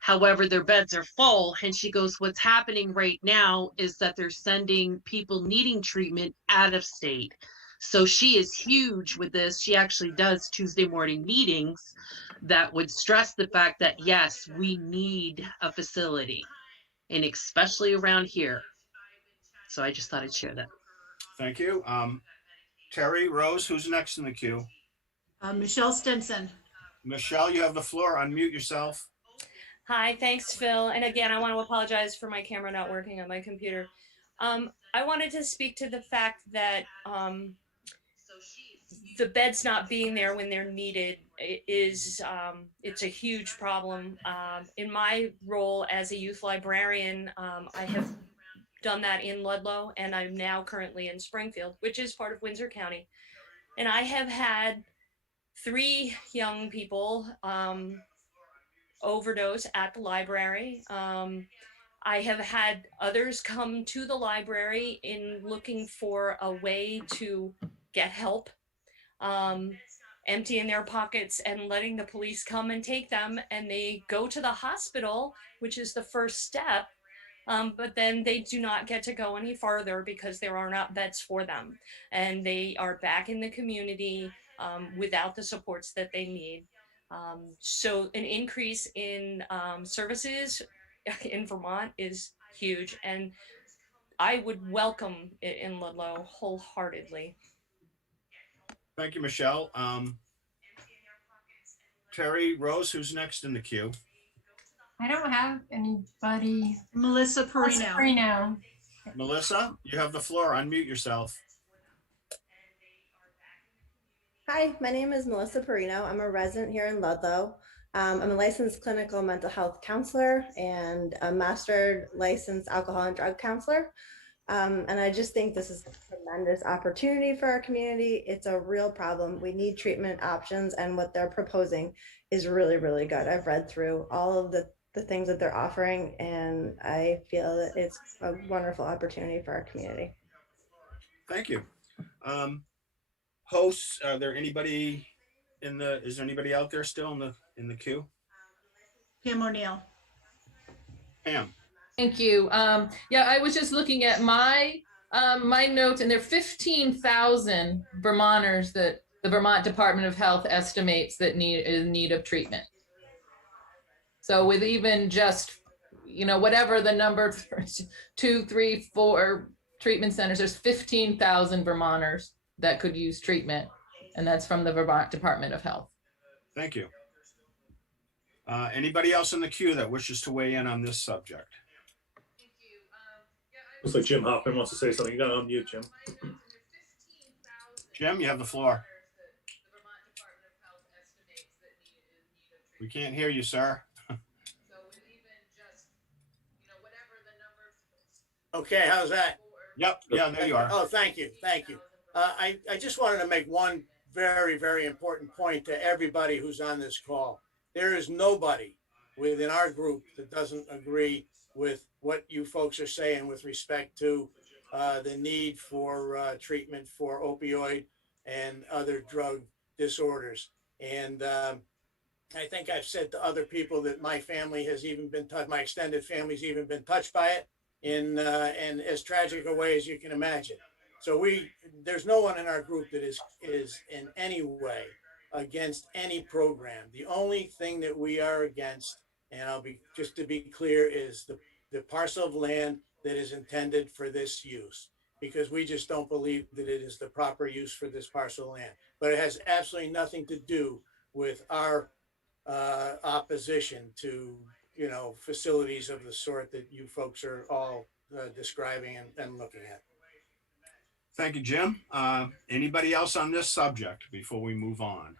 However, their beds are full. And she goes, what's happening right now is that they're sending people needing treatment out of state. So she is huge with this. She actually does Tuesday morning meetings that would stress the fact that, yes, we need a facility, and especially around here. So I just thought I'd share that. Thank you. Terry, Rose, who's next in the queue? Michelle Stinson. Michelle, you have the floor. Unmute yourself. Hi, thanks, Phil. And again, I want to apologize for my camera not working on my computer. I wanted to speak to the fact that the beds not being there when they're needed is it's a huge problem. In my role as a youth librarian, I have done that in Ludlow, and I'm now currently in Springfield, which is part of Windsor County. And I have had 3 young people overdose at the library. I have had others come to the library in looking for a way to get help, emptying their pockets and letting the police come and take them, and they go to the hospital, which is the first step. But then they do not get to go any farther because there are not beds for them. And they are back in the community without the supports that they need. So an increase in services in Vermont is huge. And I would welcome it in Ludlow wholeheartedly. Thank you, Michelle. Terry, Rose, who's next in the queue? I don't have anybody. Melissa Perino. Melissa, you have the floor. Unmute yourself. Hi, my name is Melissa Perino. I'm a resident here in Ludlow. I'm a licensed clinical mental health counselor and a mastered licensed alcohol and drug counselor. And I just think this is a tremendous opportunity for our community. It's a real problem. We need treatment options, and what they're proposing is really, really good. I've read through all of the things that they're offering, and I feel that it's a wonderful opportunity for our community. Thank you. Hosts, is there anybody out there still in the queue? Pam O'Neill. Pam. Thank you. Yeah, I was just looking at my my notes, and there are 15,000 Vermonters that the Vermont Department of Health estimates that in need of treatment. So with even just, whatever the number, 2, 3, 4 treatment centers, there's 15,000 Vermonters that could use treatment. And that's from the Vermont Department of Health. Thank you. Anybody else in the queue that wishes to weigh in on this subject? Looks like Jim Hoffman wants to say something. You got to unmute, Jim. Jim, you have the floor. We can't hear you, sir. Okay, how's that? Yep, yeah, there you are. Oh, thank you. I just wanted to make one very, very important point to everybody who's on this call. There is nobody within our group that doesn't agree with what you folks are saying with respect to the need for treatment for opioid and other drug disorders. And I think I've said to other people that my family has even been touched, my extended family's even been touched by it in as tragic a way as you can imagine. So there's no one in our group that is in any way against any program. The only thing that we are against, and just to be clear, is the parcel of land that is intended for this use, because we just don't believe that it is the proper use for this parcel of land. But it has absolutely nothing to do with our opposition to facilities of the sort that you folks are all describing and looking at. Thank you, Jim. Anybody else on this subject before we move on?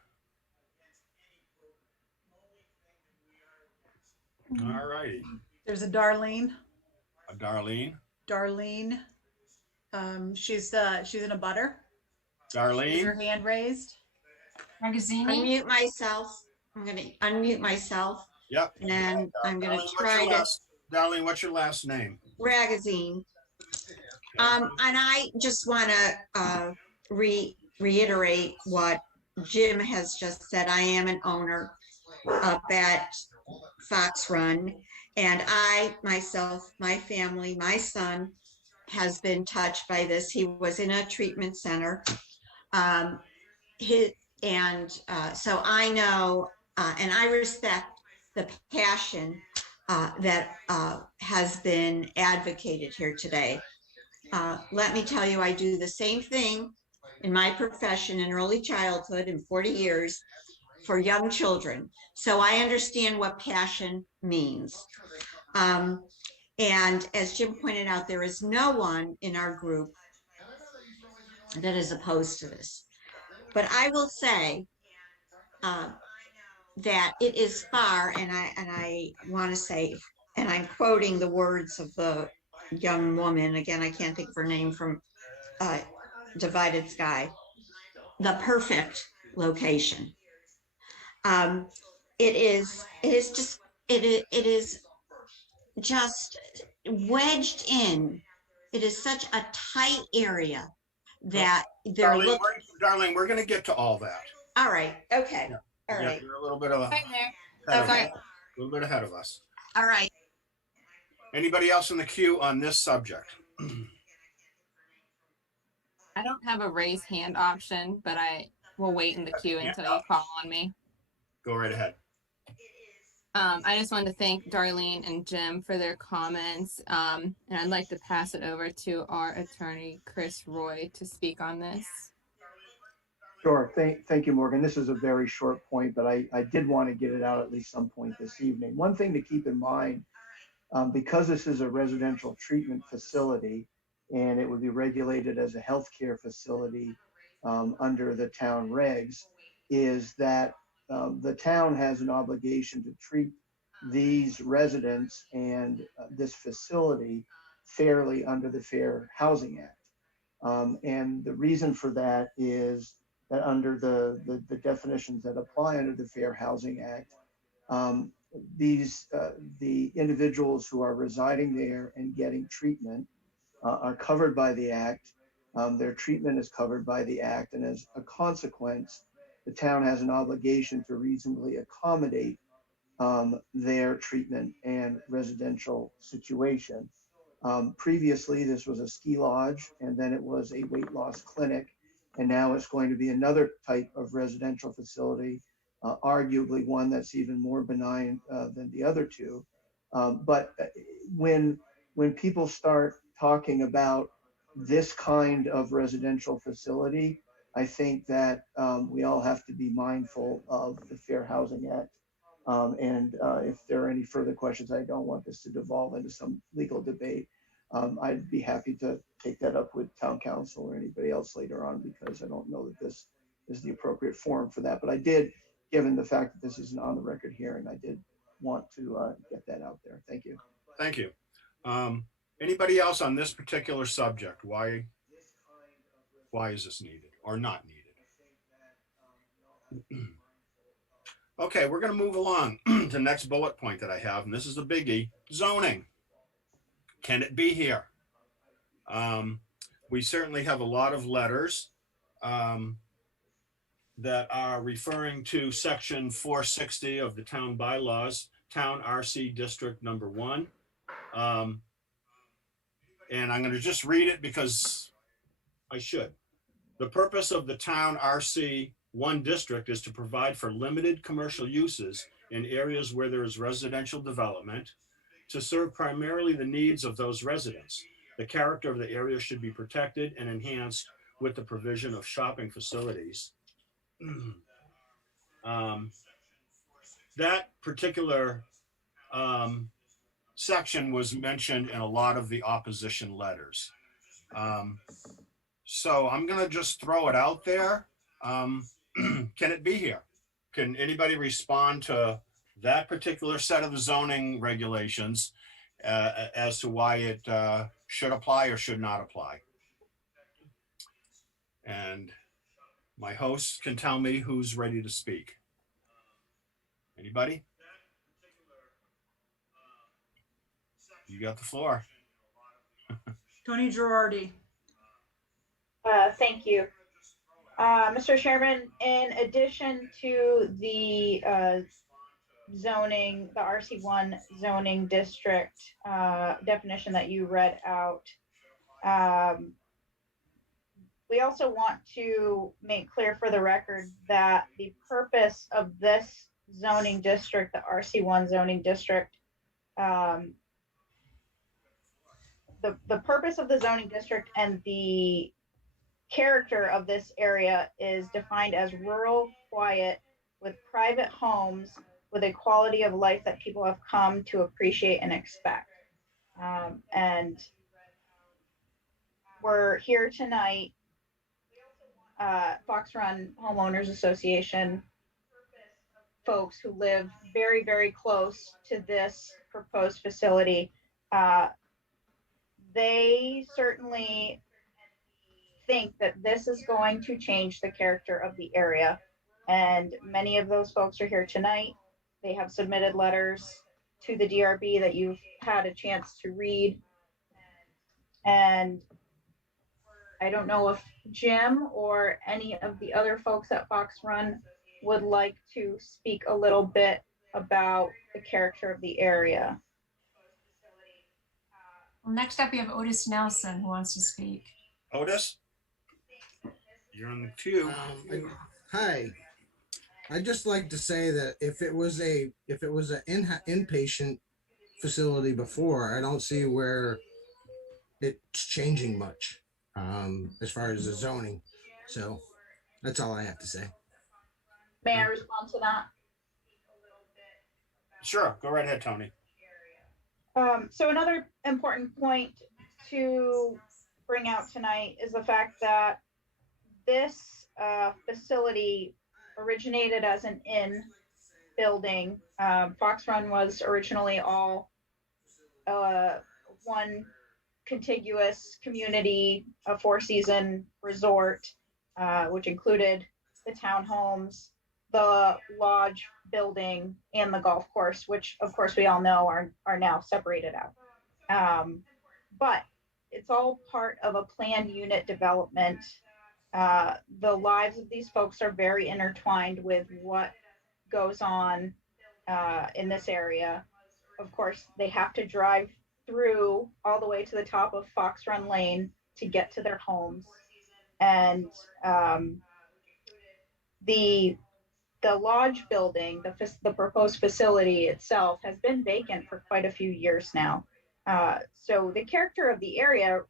All righty. There's a Darlene. A Darlene. Darlene. She's in a butter. Darlene. Her hand raised. Magazine. Unmute myself. I'm going to unmute myself. Yep. And I'm going to try to. Darlene, what's your last name? Ragazine. And I just want to reiterate what Jim has just said. I am an owner up at Fox Run, and I myself, my family, my son has been touched by this. He was in a treatment center. So I know, and I respect the passion that has been advocated here today. Let me tell you, I do the same thing in my profession in early childhood in 40 years for young children. So I understand what passion means. And as Jim pointed out, there is no one in our group that is opposed to this. But I will say that it is far, and I want to say, and I'm quoting the words of the young woman, again, I can't think of her name, from Divided Sky, the perfect location. It is just wedged in. It is such a tight area that Darlene, we're going to get to all that. All right. Okay. Yeah. All right. You're a little bit of Okay. a little bit ahead of us. All right. Anybody else in the queue on this subject? I don't have a raise hand option, but I will wait in the queue until you call on me. Go right ahead. I just wanted to thank Darlene and Jim for their comments, and I'd like to pass it over to our attorney, Chris Roy, to speak on this. Sure. Thank you, Morgan. This is a very short point, but I did want to get it out at least some point this evening. One thing to keep in mind, because this is a residential treatment facility and it would be regulated as a healthcare facility under the town regs, is that the town has an obligation to treat these residents and this facility fairly under the Fair Housing Act. And the reason for that is that under the definitions that apply under the Fair Housing Act, the individuals who are residing there and getting treatment are covered by the act. Their treatment is covered by the act, and as a consequence, the town has an obligation to reasonably accommodate their treatment and residential situation. Previously, this was a ski lodge, and then it was a weight loss clinic, and now it's going to be another type of residential facility, arguably one that's even more benign than the other two. But when people start talking about this kind of residential facility, I think that we all have to be mindful of the Fair Housing Act. If there are any further questions, I don't want this to devolve into some legal debate. I'd be happy to take that up with town council or anybody else later on, because I don't know that this is the appropriate forum for that. But I did, given the fact that this is an on the record hearing, I did want to get that out there. Thank you. Thank you. Anybody else on this particular subject? Why is this needed or not needed? Okay, we're going to move along to the next bullet point that I have, and this is the biggie: zoning. Can it be here? We certainly have a lot of letters that are referring to section 460 of the town bylaws, town RC district number 1. And I'm going to just read it because I should. The purpose of the town RC 1 district is to provide for limited commercial uses in areas where there is residential development to serve primarily the needs of those residents. The character of the area should be protected and enhanced with the provision of shopping facilities. That particular section was mentioned in a lot of the opposition letters. So I'm going to just throw it out there. Can it be here? Can anybody respond to that particular set of the zoning regulations as to why it should apply or should not apply? And my host can tell me who's ready to speak. Anybody? You got the floor. Tony Girardi. Thank you. Mr. Chairman, in addition to the zoning, the RC1 zoning district definition that you read out, we also want to make clear for the record that the purpose of this zoning district, the RC1 zoning district, the purpose of the zoning district and the character of this area is defined as rural, quiet, with private homes, with a quality of life that people have come to appreciate and expect. And we're here tonight, Fox Run Homeowners Association folks who live very, very close to this proposed facility. They certainly think that this is going to change the character of the area. And many of those folks are here tonight. They have submitted letters to the DRB that you've had a chance to read. And I don't know if Jim or any of the other folks at Fox Run would like to speak a little bit about the character of the area. Well, next up, we have Otis Nelson who wants to speak. Otis, you're on the queue. Hi. I'd just like to say that if it was an inpatient facility before, I don't see where it's changing much as far as the zoning. So that's all I have to say. May I respond to that? Sure, go right ahead, Tony. So another important point to bring out tonight is the fact that this facility originated as an inn building. Fox Run was originally all one contiguous community, a four-season resort, which included the townhomes, the lodge building, and the golf course, which of course we all know are now separated out. But it's all part of a planned unit development. The lives of these folks are very intertwined with what goes on in this area. Of course, they have to drive through all the way to the top of Fox Run Lane to get to their homes. And the lodge building, the proposed facility itself, has been vacant for quite a few years now. So the character of the area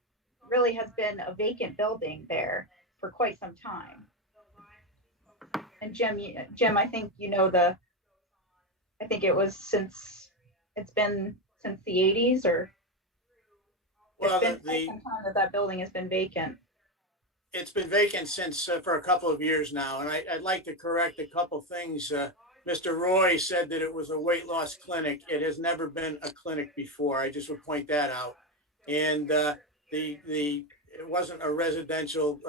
really has been a vacant building there for quite some time. And Jim, I think you know I think it was it's been since the 80s, or Well, it's been quite some time that building has been vacant. It's been vacant since for a couple of years now, and I'd like to correct a couple things. Mr. Roy said that it was a weight loss clinic. It has never been a clinic before. I just would point that out. And it wasn't a residential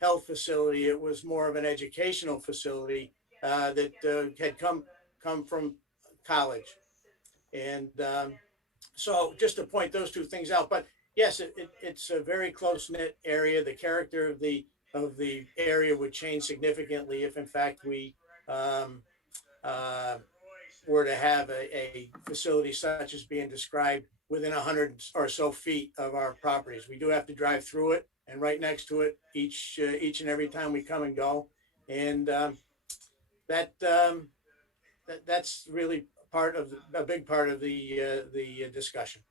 health facility. It was more of an educational facility that had come from college. And so just to point those two things out. But yes, it's a very close-knit area. The character of the area would change significantly if, in fact, we were to have a facility such as being described within 100 or so feet of our properties. We do have to drive through it and right next to it each and every time we come and go. And that's really a big part of the discussion.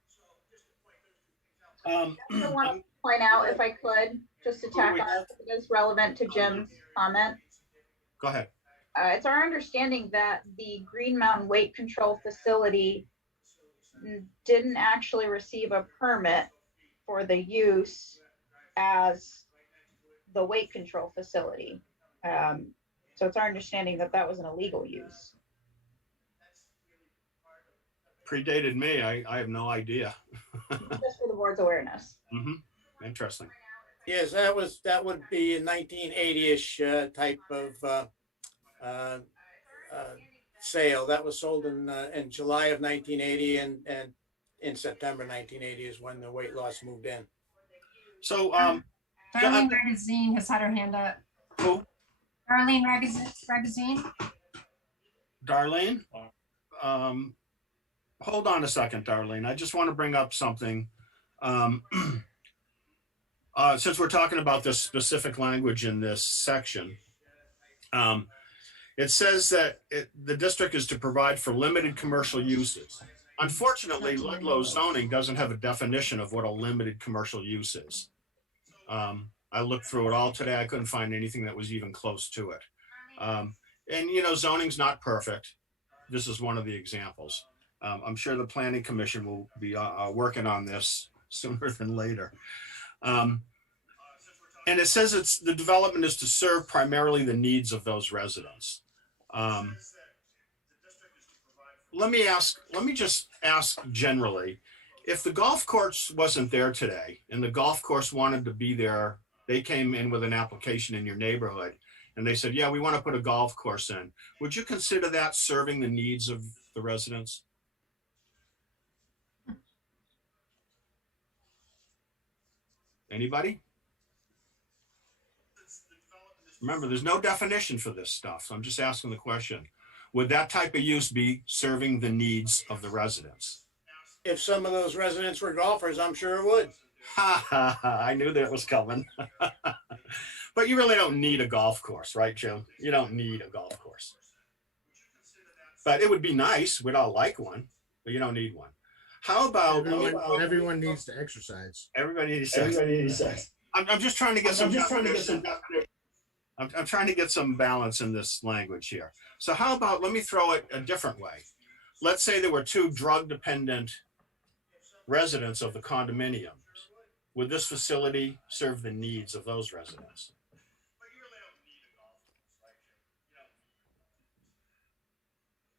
I want to point out, if I could, just to tack on, it is relevant to Jim's comment. Go ahead. It's our understanding that the Green Mountain Weight Control Facility didn't actually receive a permit for the use as the weight control facility. So it's our understanding that that was an illegal use. Predated me. I have no idea. Just for the board's awareness. Mm-hmm. Interesting. Yes, that would be a 1980-ish type of sale. That was sold in July of 1980, and in September 1980 is when the weight loss moved in. So, Darlene Ragazine has had her hand up. Who? Darlene Ragazine. Darlene? Hold on a second, Darlene. I just want to bring up something. Since we're talking about this specific language in this section, it says that the district is to provide for limited commercial uses. Unfortunately, Ludlow zoning doesn't have a definition of what a limited commercial use is. I looked through it all today. I couldn't find anything that was even close to it. And you know, zoning's not perfect. This is one of the examples. I'm sure the Planning Commission will be working on this sooner than later. And it says the development is to serve primarily the needs of those residents. Let me just ask generally, if the golf course wasn't there today and the golf course wanted to be there, they came in with an application in your neighborhood and they said, yeah, we want to put a golf course in. Would you consider that serving the needs of the residents? Anybody? Remember, there's no definition for this stuff, so I'm just asking the question. Would that type of use be serving the needs of the residents? If some of those residents were golfers, I'm sure it would. Ha ha ha, I knew that was coming. But you really don't need a golf course, right, Jim? You don't need a golf course. But it would be nice, we'd all like one, but you don't need one. How about everyone needs to exercise. Everybody needs to exercise. I'm just trying to get some I'm trying to get some balance in this language here. So how about, let me throw it a different way. Let's say there were two drug-dependent residents of the condominiums. Would this facility serve the needs of those residents?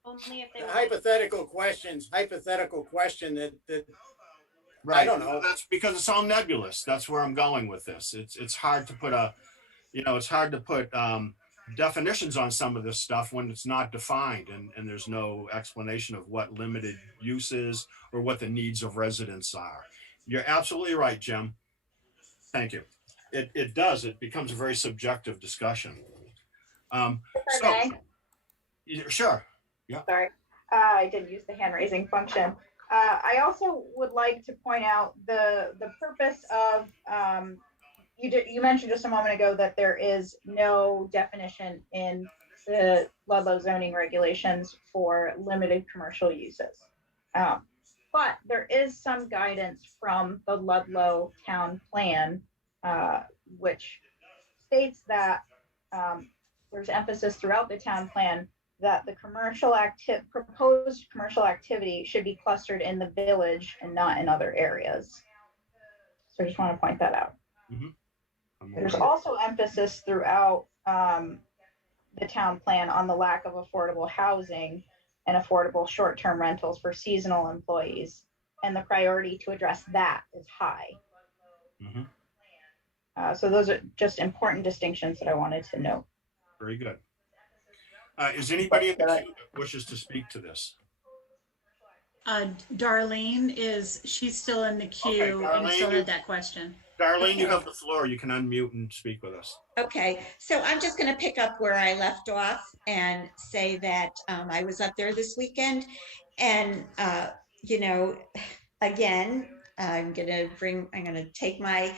Only if they Hypothetical question that Right. I don't know. That's because it's all nebulous. That's where I'm going with this. It's hard to put it's hard to put definitions on some of this stuff when it's not defined and there's no explanation of what limited use is or what the needs of residents are. You're absolutely right, Jim. Thank you. It does. It becomes a very subjective discussion. Sure. Yeah. Sorry, I didn't use the hand raising function. I also would like to point out the purpose of, you mentioned just a moment ago that there is no definition in the Ludlow zoning regulations for limited commercial uses. But there is some guidance from the Ludlow town plan, which states that there's emphasis throughout the town plan that the proposed commercial activity should be clustered in the village and not in other areas. So I just want to point that out. Mm-hmm. There's also emphasis throughout the town plan on the lack of affordable housing and affordable short-term rentals for seasonal employees, and the priority to address that is high. Mm-hmm. So those are just important distinctions that I wanted to note. Very good. Is anybody in the queue that wishes to speak to this? Darlene she's still in the queue and still had that question. Darlene, you have the floor. You can unmute and speak with us. Okay, so I'm just going to pick up where I left off and say that I was up there this weekend, and again, I'm going to take my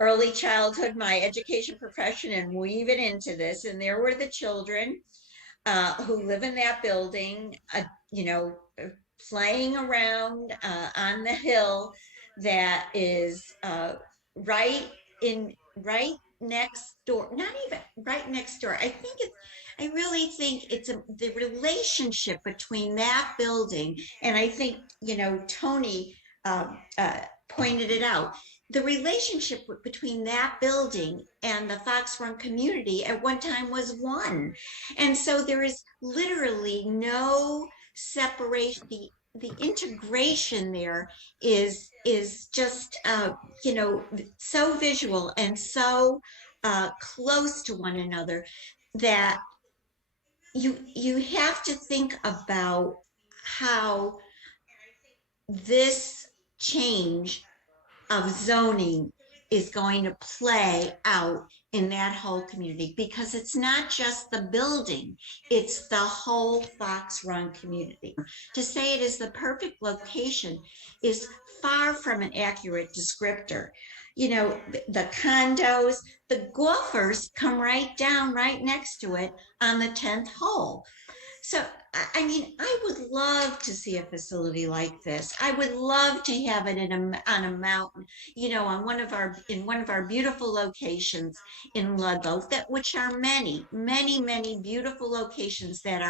early childhood, my education profession, and weave it into this. And there were the children who live in that building, playing around on the hill that is right next door, not even right next door. I really think it's the relationship between that building, and I think, Tony pointed it out. The relationship between that building and the Fox Run community at one time was one. And so there is literally no separation. The integration there is just, so visual and so close to one another that you have to think about how this change of zoning is going to play out in that whole community, because it's not just the building, it's the whole Fox Run community. To say it is the perfect location is far from an accurate descriptor. You know, the condos, the golfers come right down right next to it on the 10th hole. So, I mean, I would love to see a facility like this. I would love to have it on a mountain, you know, on one of our beautiful locations in Ludlow, which are many, many, many beautiful locations that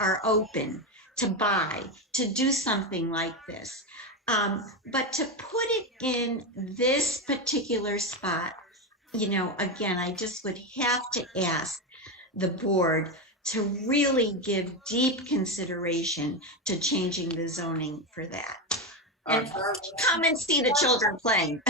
are open to buy, to do something like this. But to put it in this particular spot, you know, again, I just would have to ask the board to really give deep consideration to changing the zoning for that. And come and see the children playing.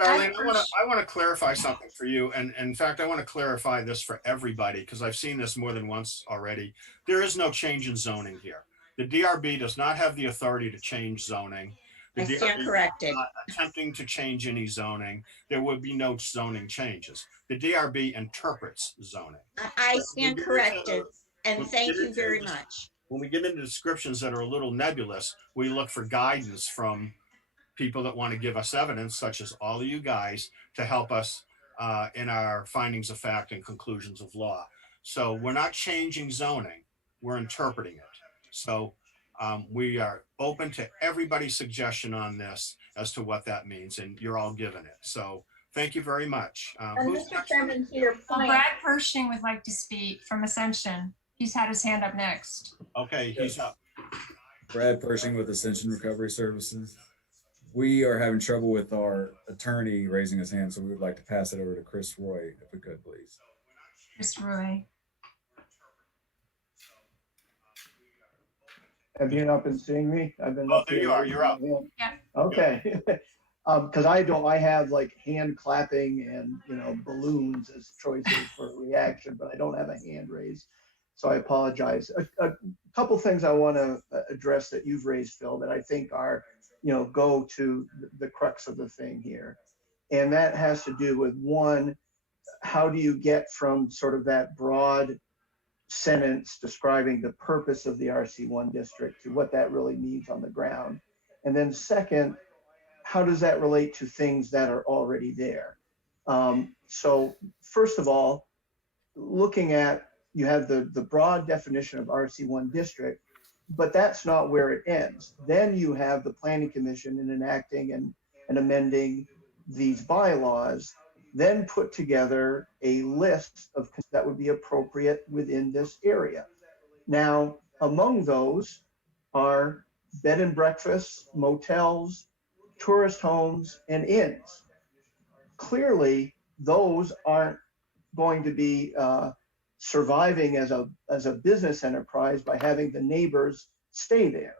Darlene, I want to clarify something for you. And in fact, I want to clarify this for everybody because I've seen this more than once already. There is no change in zoning here. The DRB does not have the authority to change zoning. The I stand corrected. is not attempting to change any zoning. There would be no zoning changes. The DRB interprets zoning. I stand corrected, and thank you very much. When we get into descriptions that are a little nebulous, we look for guidance from people that want to give us evidence, such as all of you guys, to help us in our findings of fact and conclusions of law. So we're not changing zoning, we're interpreting it. So we are open to everybody's suggestion on this as to what that means, and you're all given it. So thank you very much. And Mr. Chairman, to your point. Brad Pershing would like to speak from Ascension. He's had his hand up next. Okay, he's up. Brad Pershing with Ascension Recovery Services. We are having trouble with our attorney raising his hand, so we would like to pass it over to Chris Roy, if we could, please. Chris Roy. Have you not been seeing me? I've been. Oh, there you are. You're up. Yeah. Okay. Because I have like hand clapping and, you know, balloons as choices for reaction, but I don't have a hand raised. So I apologize. A couple things I want to address that you've raised, Phil, that I think are, you know, go to the crux of the thing here. And that has to do with, one, how do you get from sort of that broad sentence describing the purpose of the RC1 district to what that really means on the ground? And then second, how does that relate to things that are already there? So first of all, looking at, you have the broad definition of RC1 district, but that's not where it ends. Then you have the Planning Commission in enacting and amending these bylaws, then put together a list of that would be appropriate within this area. Now, among those are bed and breakfasts, motels, tourist homes, and inns. Clearly, those aren't going to be surviving as a business enterprise by having the neighbors stay there.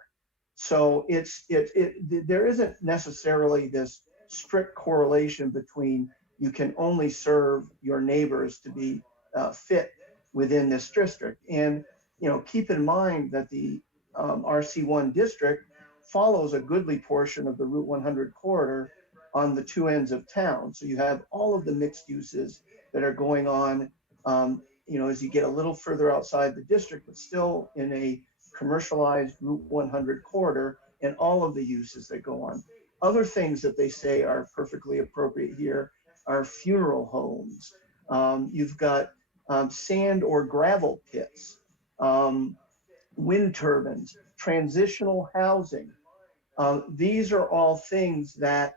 So there isn't necessarily this strict correlation between you can only serve your neighbors to be fit within this district. And, you know, keep in mind that the RC1 district follows a goodly portion of the Route 100 corridor on the two ends of town. So you have all of the mixed uses that are going on, you know, as you get a little further outside the district, but still in a commercialized Route 100 corridor, and all of the uses that go on. Other things that they say are perfectly appropriate here are funeral homes. You've got sand or gravel pits, wind turbines, transitional housing. These are all things that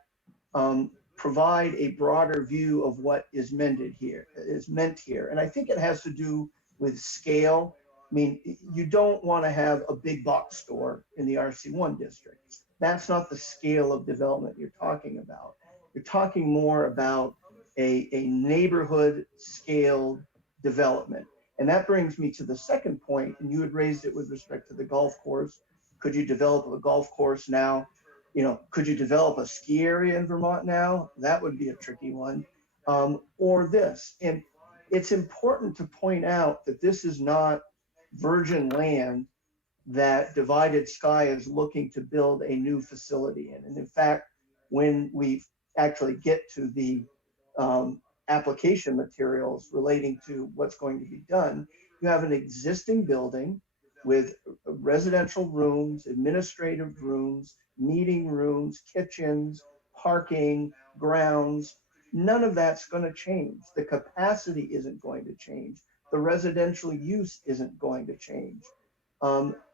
provide a broader view of what is meant here. And I think it has to do with scale. I mean, you don't want to have a big box store in the RC1 district. That's not the scale of development you're talking about. You're talking more about a neighborhood scale development. And that brings me to the second point, and you had raised it with respect to the golf course. Could you develop a golf course now? You know, could you develop a ski area in Vermont now? That would be a tricky one. Or this. And it's important to point out that this is not virgin land that Divided Sky is looking to build a new facility in. And in fact, when we actually get to the application materials relating to what's going to be done. You have an existing building with residential rooms, administrative rooms, meeting rooms, kitchens, parking, grounds. None of that's going to change. The capacity isn't going to change. The residential use isn't going to change.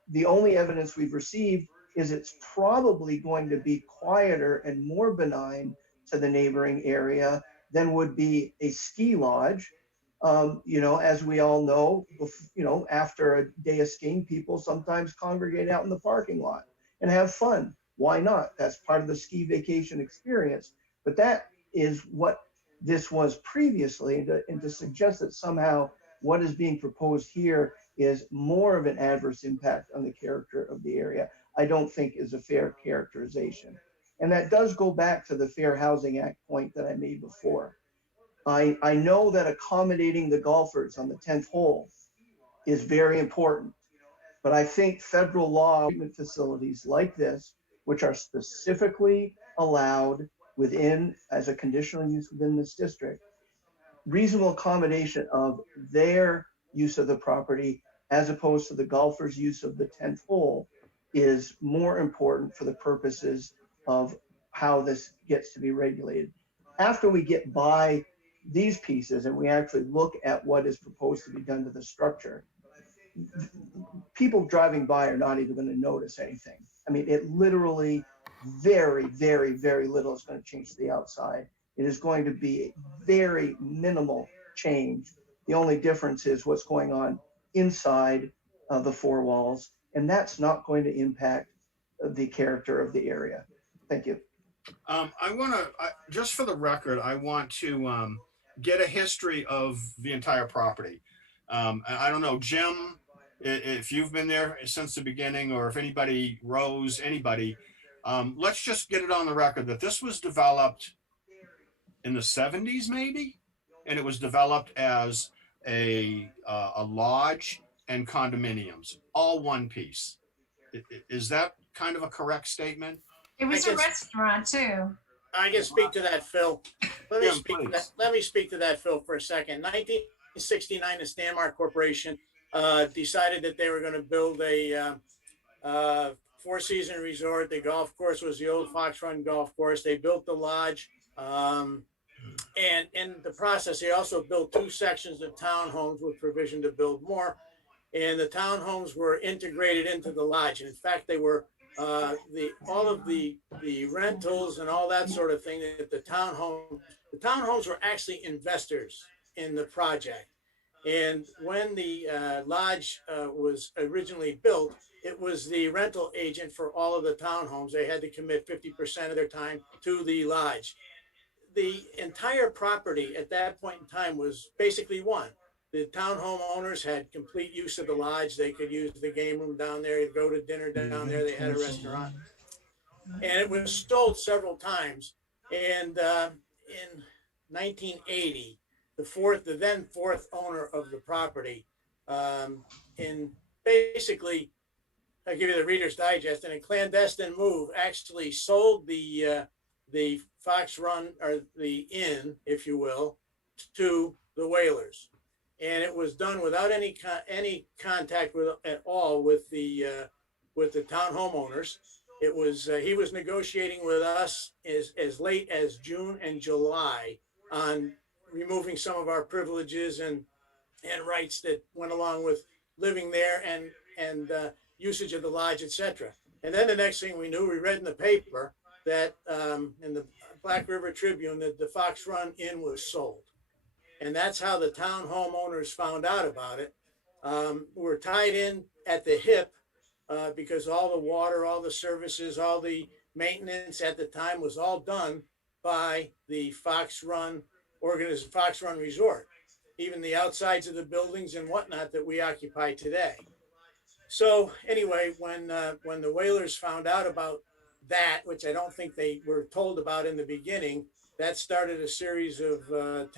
The only evidence we've received is it's probably going to be quieter and more benign to the neighboring area than would be a ski lodge. As we all know, after a day of skiing, people sometimes congregate out in the parking lot and have fun. Why not? That's part of the ski vacation experience. But that is what this was previously, and to suggest that somehow what is being proposed here is more of an adverse impact on the character of the area, I don't think is a fair characterization. And that does go back to the Fair Housing Act point that I made before. I know that accommodating the golfers on the 10th hole is very important, but I think federal law treatment facilities like this, which are specifically allowed within as a conditional use within this district, reasonable accommodation of their use of the property as opposed to the golfers' use of the 10th hole is more important for the purposes of how this gets to be regulated. After we get by these pieces and we actually look at what is proposed to be done to the structure, people driving by are not even going to notice anything. I mean, it literally very, very, very little is going to change to the outside. It is going to be very minimal change. The only difference is what's going on inside the four walls, and that's not going to impact the character of the area. Thank you. I want to, just for the record, I want to get a history of the entire property. I don't know, Jim, if you've been there since the beginning, or if anybody, Rose, anybody, let's just get it on the record that this was developed in the 70s, maybe, and it was developed as a lodge and condominiums, all one piece. Is that kind of a correct statement? It was a restaurant too. I can speak to that, Phil. Let me speak to that, Phil, for a second. 1969, the Stanmark Corporation decided that they were going to build a four-season resort. The golf course was the old Fox Run golf course. They built the lodge. And in the process, they also built two sections of townhomes with provision to build more. And the townhomes were integrated into the lodge. And in fact, they were all of the rentals and all that sort of thing that the townhomes were actually investors in the project. And when the lodge was originally built, it was the rental agent for all of the townhomes. They had to commit 50% of their time to the lodge. The entire property at that point in time was basically one. The townhome owners had complete use of the lodge. They could use the game room down there, go to dinner down there. They had a restaurant. And it was sold several times. And in 1980, the then fourth owner of the property, in basically, I'll give you the Reader's Digest, in a clandestine move, actually sold the Fox Run, or the inn, if you will, to the Whalers. And it was done without any contact at all with the town homeowners. It was he was negotiating with us as late as June and July on removing some of our privileges and rights that went along with living there and usage of the lodge, etc. And then the next thing we knew, we read in the paper that in the Black River Tribune that the Fox Run Inn was sold. And that's how the town homeowners found out about it. We're tied in at the hip because all the water, all the services, all the maintenance at the time was all done by the Fox Run Fox Run Resort, even the outsides of the buildings and whatnot that we occupy today. So anyway, when the Whalers found out about that, which I don't think they were told about in the beginning, that started a series of a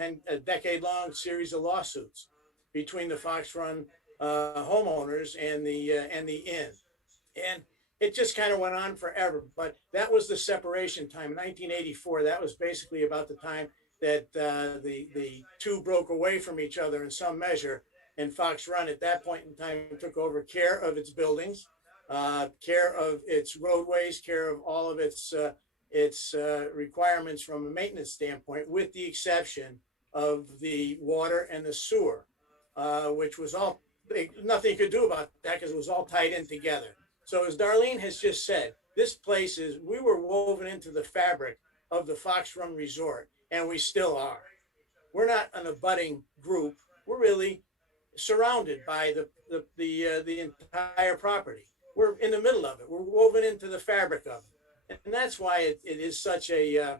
decade-long series of lawsuits between the Fox Run homeowners and the inn, and it just kind of went on forever. But that was the separation time, 1984. That was basically about the time that the two broke away from each other in some measure. And Fox Run at that point in time took over care of its buildings, care of its roadways, care of all of its requirements from a maintenance standpoint, with the exception of the water and the sewer, which was all, nothing you could do about that because it was all tied in together. So as Darlene has just said, this place we were woven into the fabric of the Fox Run Resort, and we still are. We're not an abutting group. We're really surrounded by the entire property. We're in the middle of it. We're woven into the fabric of it. And that's why it is such a,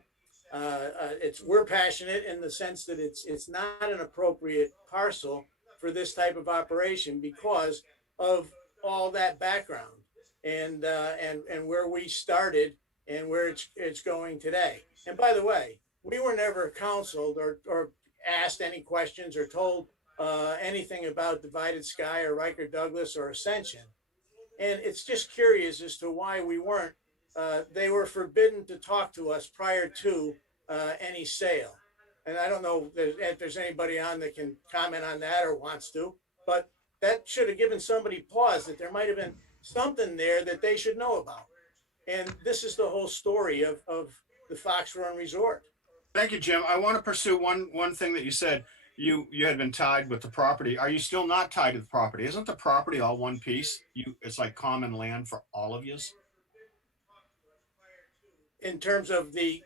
we're passionate in the sense that it's not an appropriate parcel for this type of operation because of all that background and where we started and where it's going today. And by the way, we were never counseled or asked any questions or told anything about Divided Sky or Riker Douglas or Ascension. And it's just curious as to why we weren't. They were forbidden to talk to us prior to any sale. And I don't know if there's anybody on that can comment on that or wants to, but that should have given somebody pause that there might have been something there that they should know about. And this is the whole story of the Fox Run Resort. Thank you, Jim. I want to pursue one thing that you said. You had been tied with the property. Are you still not tied to the property? Isn't the property all one piece? It's like common land for all of you. In terms of the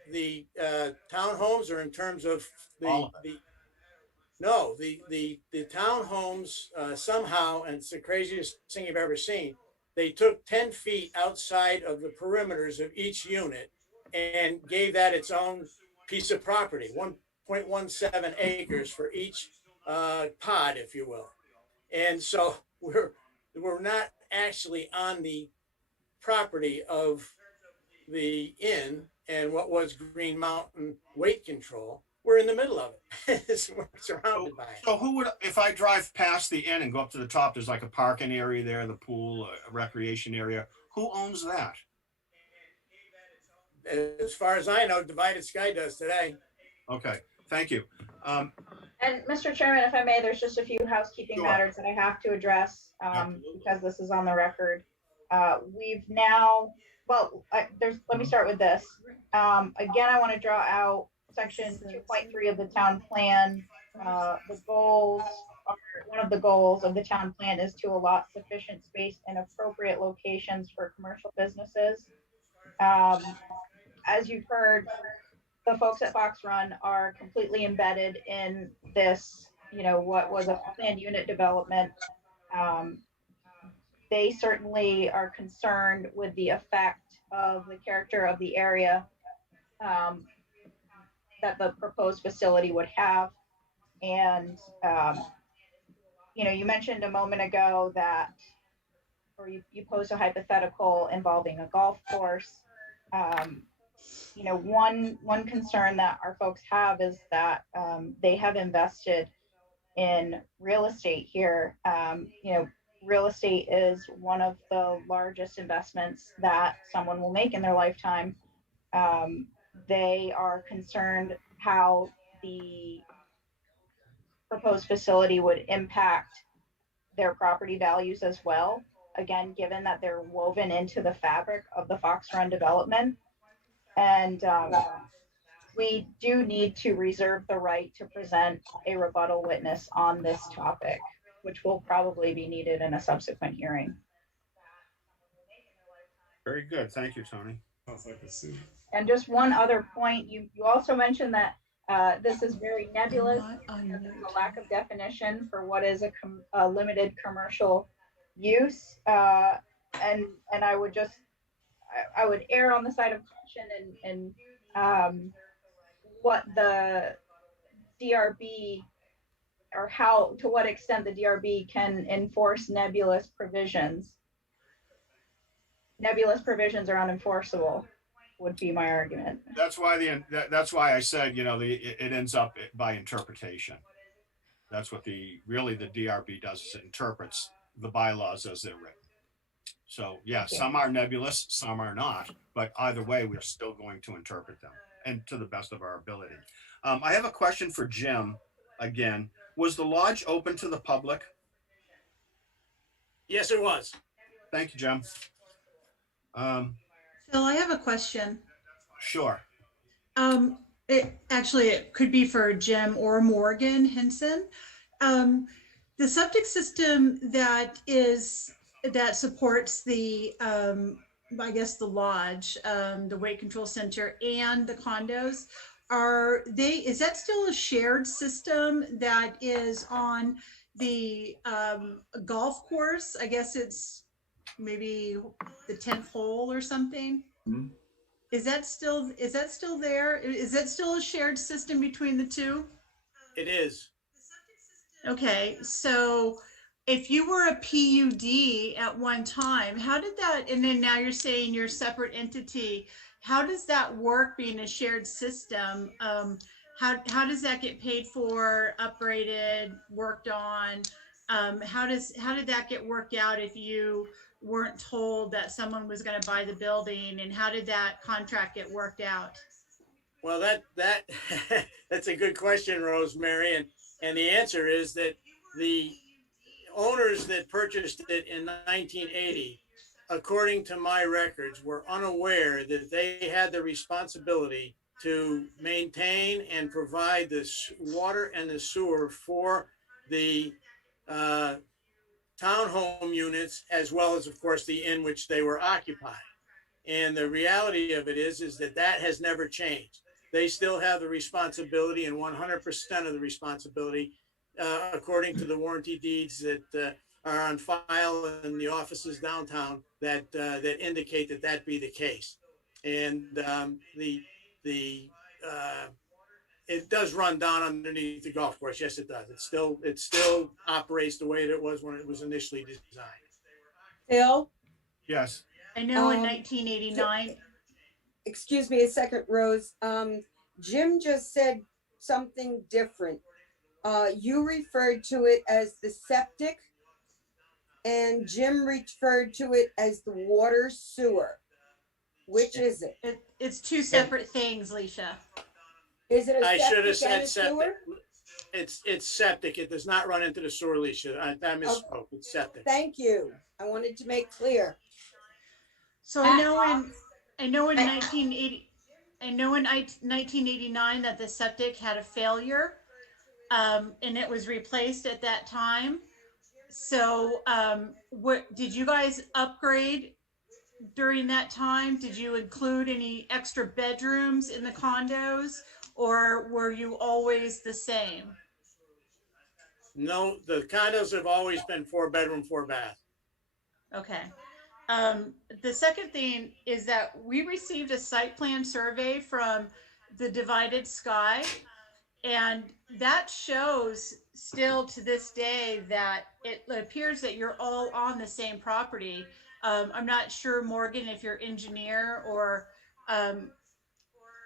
townhomes, or in terms of the townhomes somehow, and it's the craziest thing you've ever seen, they took 10 feet outside of the perimeters of each unit and gave that its own piece of property, 1.17 acres for each pod, if you will. And so we're not actually on the property of the inn and what was Green Mountain Weight Control. We're in the middle of it. We're surrounded by it. So who would, if I drive past the inn and go up to the top, there's like a parking area there, the pool, a recreation area. Who owns that? As far as I know, Divided Sky does today. Okay, thank you. And Mr. Chairman, if I may, there's just a few housekeeping matters that I have to address because this is on the record. We've now, let me start with this. Again, I want to draw out section 2.3 of the town plan. The goals, one of the goals of the town plan is to allot sufficient space in appropriate locations for commercial businesses. As you've heard, the folks at Fox Run are completely embedded in this, what was a planned unit development. They certainly are concerned with the effect of the character of the area that the proposed facility would have. And, you mentioned a moment ago that, or you posed a hypothetical involving a golf course. One concern that our folks have is that they have invested in real estate here. Real estate is one of the largest investments that someone will make in their lifetime. They are concerned how the proposed facility would impact their property values as well. Again, given that they're woven into the fabric of the Fox Run development. And we do need to reserve the right to present a rebuttal witness on this topic, which will probably be needed in a subsequent hearing. Very good. Thank you, Tony. Sounds like a suit. And just one other point, you also mentioned that this is very nebulous. There's a lack of definition for what is a limited commercial use. And I would err on the side of caution and what the DRB, or to what extent the DRB can enforce nebulous provisions. Nebulous provisions are unenforceable, would be my argument. That's why that's why I said, it ends up by interpretation. That's what the DRB does, is it interprets the bylaws as they're written. So yeah, some are nebulous, some are not, but either way, we're still going to interpret them, and to the best of our ability. I have a question for Jim again. Was the lodge open to the public? Yes, it was. Thank you, Jim. Phil, I have a question. Sure. It could be for Jim or Morgan Henson. The septic system that supports the I guess the lodge, the weight control center, and the condos, is that still a shared system that is on the golf course? I guess it's maybe the 10th hole or something. Mm-hmm. Is that still there? Is that still a shared system between the two? It is. Okay, so if you were a PUD at one time, how did that, and then now you're saying you're a separate entity, how does that work being a shared system? How does that get paid for, upgraded, worked on? How did that get worked out if you weren't told that someone was going to buy the building, and how did that contract get worked out? Well, that's a good question, Rosemary, and the answer is that the owners that purchased it in 1980, according to my records, were unaware that they had the responsibility to maintain and provide the water and the sewer for the townhome units, as well as, of course, the inn which they were occupying. And the reality of it is that has never changed. They still have the responsibility, and 100% of the responsibility, according to the warranty deeds that are on file in the offices downtown, that indicate that be the case. And it does run down underneath the golf course. Yes, it does. It still operates the way that it was when it was initially designed. Phil? Yes. I know in 1989. Excuse me a second, Rose. Jim just said something different. You referred to it as the septic, and Jim referred to it as the water sewer. Which is it? It's two separate things, Leisha. Is it a I should have septic and said a sewer? septic. It's septic. It does not run into the sewer, Alicia. I misspoke. It's septic. Thank you. I wanted to make clear. So I know in 1989 that the septic had a failure, and it was replaced at that time. So what did you guys upgrade during that time? Did you include any extra bedrooms in the condos, or were you always the same? No, the condos have always been 4-bedroom, 4-bath. Okay. The second thing is that we received a site plan survey from the Divided Sky, and that shows still to this day that it appears that you're all on the same property. I'm not sure, Morgan, if you're engineer or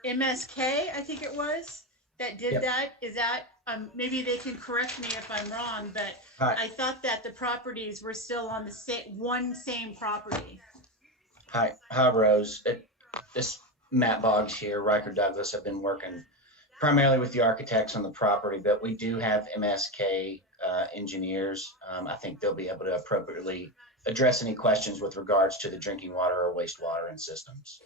MSK, I think it was, that did that. Is that, maybe they can correct me if I'm wrong, but I thought that the properties were still on the same property. Hi, Rose. This Matt Boggs here, Riker Douglas. I've been working primarily with the architects on the property, but we do have MSK engineers. I think they'll be able to appropriately address any questions with regards to the drinking water or wastewater and systems.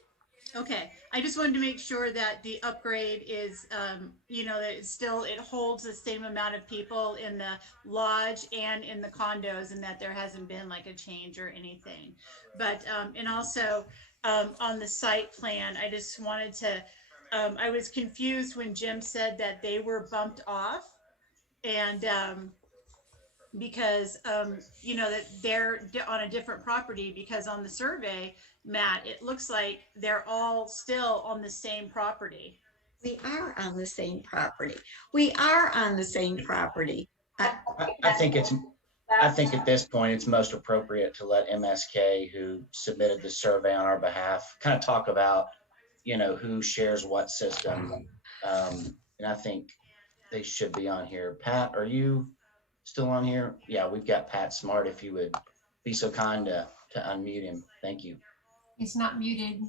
Okay, I just wanted to make sure that the upgrade is, that it holds the same amount of people in the lodge and in the condos, and that there hasn't been like a change or anything. But, and also on the site plan, I just wanted to, I was confused when Jim said that they were bumped off, and because, that they're on a different property, because on the survey, Matt, it looks like they're all still on the same property. We are on the same property. We are on the same property. I think at this point, it's most appropriate to let MSK, who submitted the survey on our behalf, kind of talk about, who shares what system. And I think they should be on here. Pat, are you still on here? Yeah, we've got Pat Smart. If you would be so kind to unmute him. Thank you. He's not muted.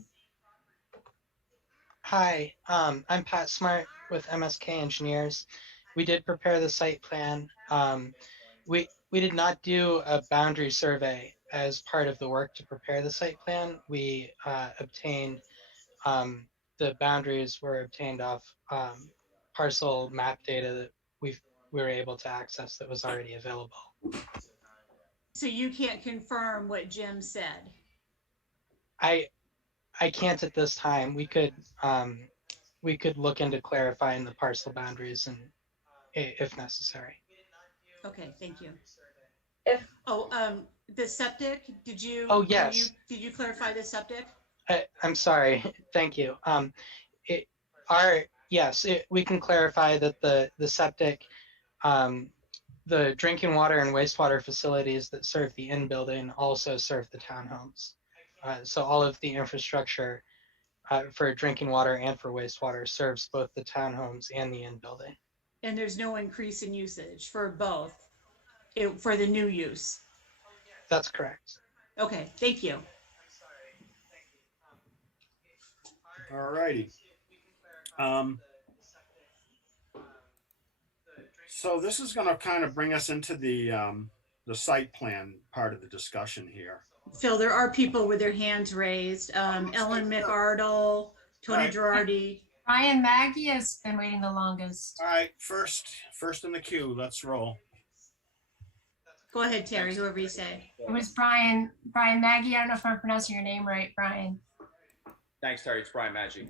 Hi, I'm Pat Smart with MSK Engineers. We did prepare the site plan. We did not do a boundary survey as part of the work to prepare the site plan. We obtained the boundaries were obtained off parcel map data that we were able to access that was already available. So you can't confirm what Jim said? I can't at this time. We could look into clarifying the parcel boundaries and if necessary. Okay, thank you. If the septic, did you? Oh, yes. Did you clarify the septic? I'm sorry. Thank you. We can clarify that the septic, the drinking water and wastewater facilities that serve the in-building also serve the townhomes. So all of the infrastructure for drinking water and for wastewater serves both the townhomes and the in-building. And there's no increase in usage for both, for the new use? That's correct. Okay, thank you. All righty. So this is going to kind of bring us into the site plan part of the discussion here. Phil, there are people with their hands raised. Ellen McArdle, Tony Girardi. Brian Maggie has been waiting the longest. All right, first in the queue. Let's roll. Go ahead, Terry, whoever you say. It was Brian Maggie. I don't know if I'm pronouncing your name right, Brian. Thanks, Terry. It's Brian Maggi.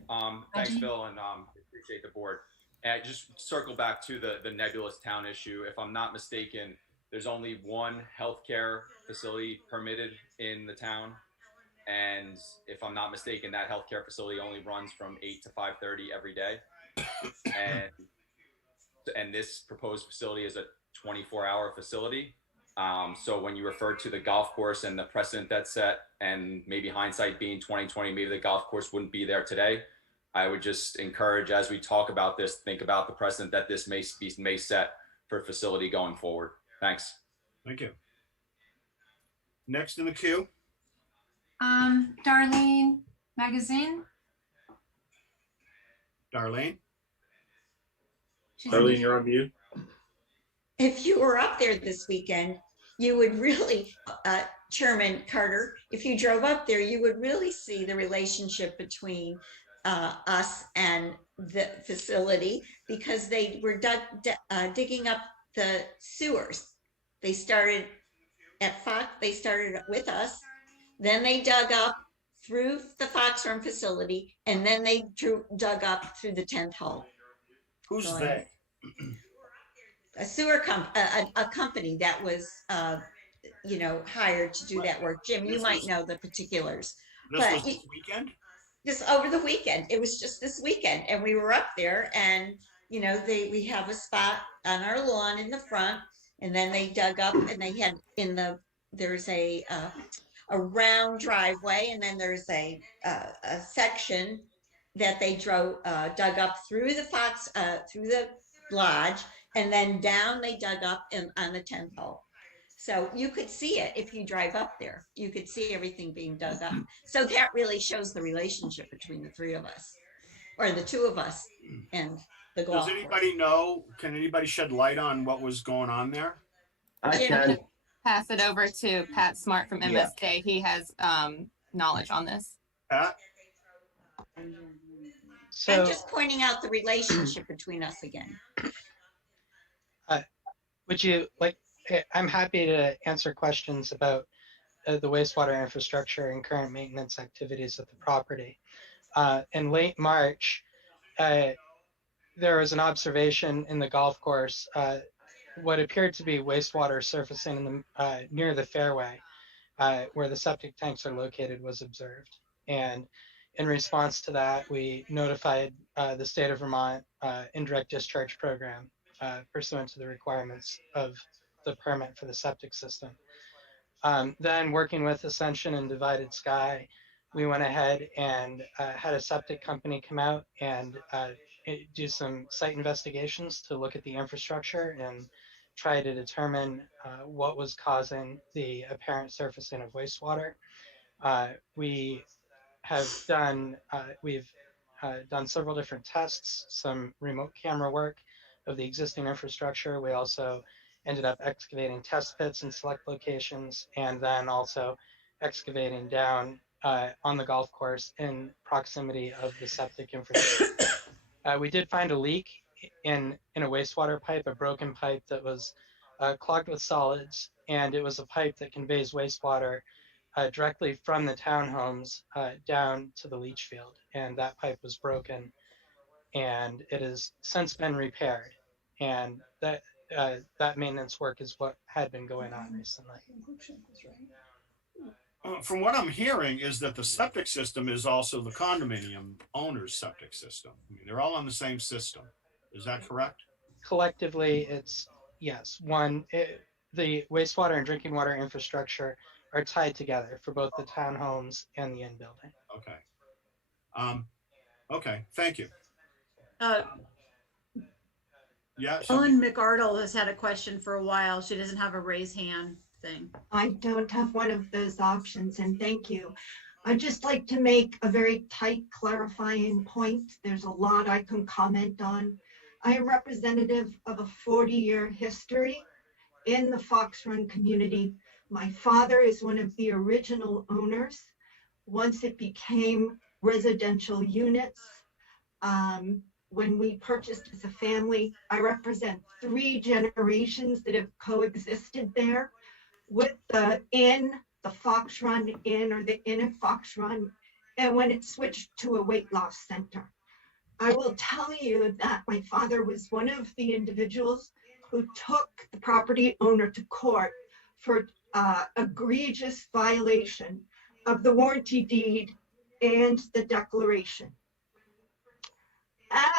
Thanks, Phil, and appreciate the board. And I just circle back to the nebulous town issue. If I'm not mistaken, there's only one healthcare facility permitted in the town. And if I'm not mistaken, that healthcare facility only runs from 8 to 5:30 every day. And this proposed facility is a 24-hour facility. So when you refer to the golf course and the precedent that's set, and maybe hindsight being 2020, maybe the golf course wouldn't be there today. I would just encourage, as we talk about this, think about the precedent that this may set for a facility going forward. Thanks. Thank you. Next in the queue. Darlene Magazine. Darlene. Darlene, you're on mute. If you were up there this weekend, you would really, Chairman Carter, if you drove up there, you would really see the relationship between us and the facility, because they were digging up the sewers. They started at Fox, they started with us, then they dug up through the Fox Run facility, and then they dug up through the 10th hole. Who's they? A sewer a company that was hired to do that work. Jim, you might know the particulars. This was this weekend? Just over the weekend. It was just this weekend, and we were up there, and we have a spot on our lawn in the front, and then they dug up, and they had there's a round driveway, and then there's a section that they dug up through the through the lodge, and then down they dug up on the 10th hole. So you could see it if you drive up there. You could see everything being dug up. So that really shows the relationship between the three of us, or the two of us, and the golf. Does anybody know? Can anybody shed light on what was going on there? I can pass it over to Pat Smart from MSK. Yeah. He has knowledge on this. Pat? So, I'm just pointing out the relationship between us again. Would you like? I'm happy to answer questions about the wastewater infrastructure and current maintenance activities of the property. In late March, there was an observation in the golf course, what appeared to be wastewater surfacing in the, near the fairway, where the septic tanks are located, was observed. And in response to that, we notified the state of Vermont indirect discharge program pursuant to the requirements of the permit for the septic system. Then working with Ascension and Divided Sky, we went ahead and had a septic company come out and do some site investigations to look at the infrastructure and try to determine what was causing the apparent surfacing of wastewater. We have done, we've done several different tests, some remote camera work of the existing infrastructure. We also ended up excavating test pits in select locations, and then also excavating down on the golf course in proximity of the septic infrastructure. We did find a leak in a wastewater pipe, a broken pipe that was clogged with solids, and it was a pipe that conveys wastewater directly from the townhomes down to the leach field. And that pipe was broken, and it has since been repaired. And that maintenance work is what had been going on recently. From what I'm hearing is that the septic system is also the condominium owner's septic system. I mean, they're all on the same system. Is that correct? Collectively, it's, yes, the wastewater and drinking water infrastructure are tied together for both the townhomes and the in-building. Okay. Okay, thank you. Yeah. Ellen McArdle has had a question for a while. She doesn't have a raise hand thing. I don't have one of those options, and thank you. I'd just like to make a very tight clarifying point. There's a lot I can comment on. I am representative of a 40-year history in the Fox Run community. My father is one of the original owners. Once it became residential units, when we purchased as a family, I represent 3 generations that have coexisted there with the inn, the Fox Run Inn, or the Inn at Fox Run, and when it switched to a weight loss center. I will tell you that my father was one of the individuals who took the property owner to court for egregious violation of the warranty deed and the declaration.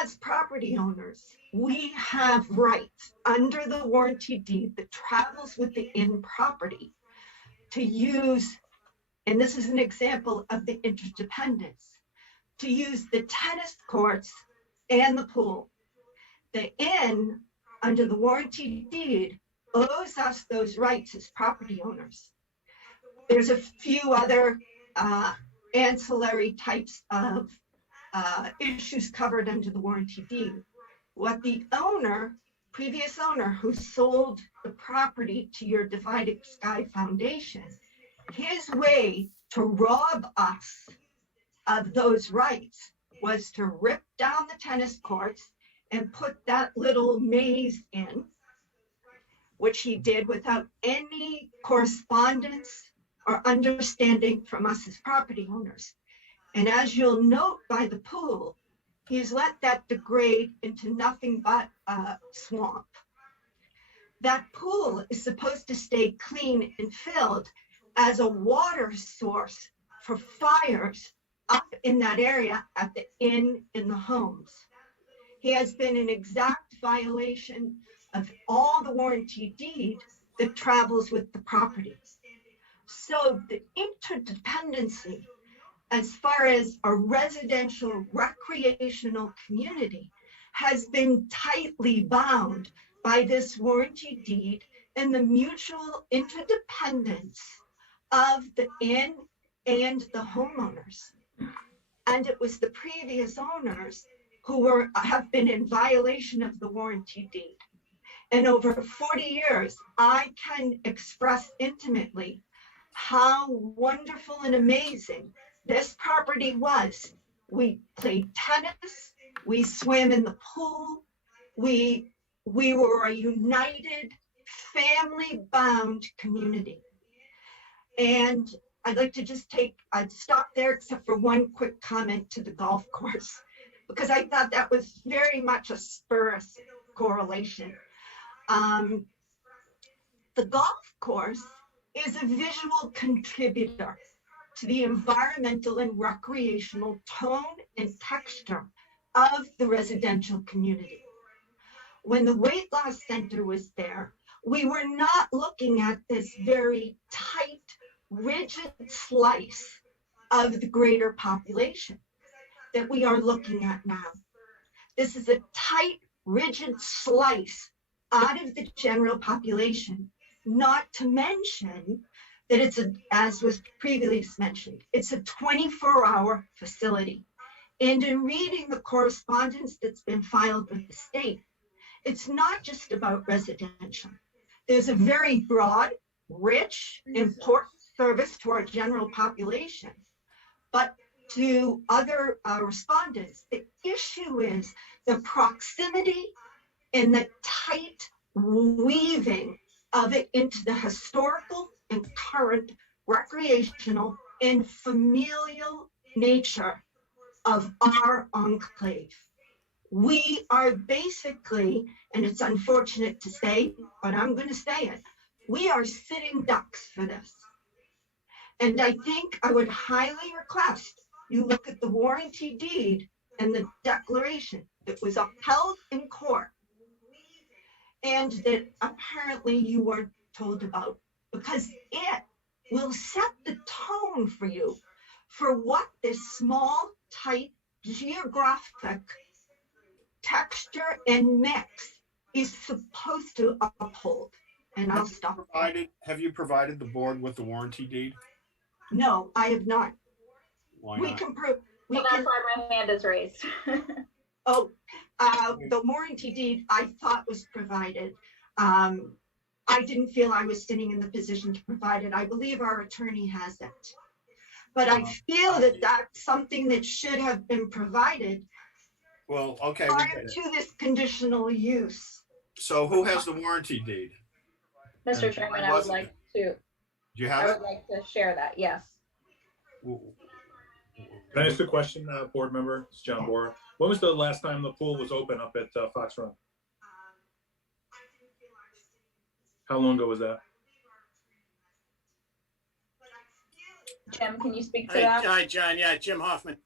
As property owners, we have rights under the warranty deed that travels with the inn property to use, and this is an example of the interdependence, to use the tennis courts and the pool. The inn, under the warranty deed, owes us those rights as property owners. There's a few other ancillary types of issues covered under the warranty deed. What the owner, previous owner who sold the property to your Divided Sky Foundation, his way to rob us of those rights was to rip down the tennis courts and put that little maze in, which he did without any correspondence or understanding from us as property owners. And as you'll note by the pool, he's let that degrade into nothing but a swamp. That pool is supposed to stay clean and filled as a water source for fires up in that area at the inn in the homes. He has been in exact violation of all the warranty deed that travels with the property. So the interdependency, as far as a residential recreational community, has been tightly bound by this warranty deed and the mutual interdependence of the inn and the homeowners. And it was the previous owners who have been in violation of the warranty deed. And over 40 years, I can express intimately how wonderful and amazing this property was. We played tennis, we swam in the pool, we were a united, family-bound community. And I'd like to just I'd stop there except for one quick comment to the golf course, because I thought that was very much a spurious correlation. The golf course is a visual contributor to the environmental and recreational tone and texture of the residential community. When the weight loss center was there, we were not looking at this very tight, rigid slice of the greater population that we are looking at now. This is a tight, rigid slice out of the general population, not to mention that it's as was previously mentioned, it's a 24-hour facility. And in reading the correspondence that's been filed with the state, it's not just about residential. There's a very broad, rich, important service to our general population. But to other respondents, the issue is the proximity and the tight weaving of it into the historical and current recreational and familial nature of our enclave. We are basically, and it's unfortunate to say, but I'm going to say it, we are sitting ducks for this. And I think I would highly request you look at the warranty deed and the declaration that was upheld in court and that apparently you weren't told about, because it will set the tone for you for what this small, tight, geographic texture and mix is supposed to uphold. And I'll stop. Have you provided the board with the warranty deed? No, I have not. Why We not? can prove. Well, that's why my hand is raised. The warranty deed I thought was provided. I didn't feel I was sitting in the position to provide it. I believe our attorney has it. But I feel that that's something that should have been provided Well, okay. we prior get it. to this conditional use. So who has the warranty deed? Mr. And Chairman, why I would wasn't like it? to, Do you I have it? would like to share that, yes. Can I ask a question, board member? It's John Bora. When was the last time the pool was open up at Fox Run? How long ago was that? Jim, can you speak to Hi, that? hi, John. Yeah, Jim Hoffman.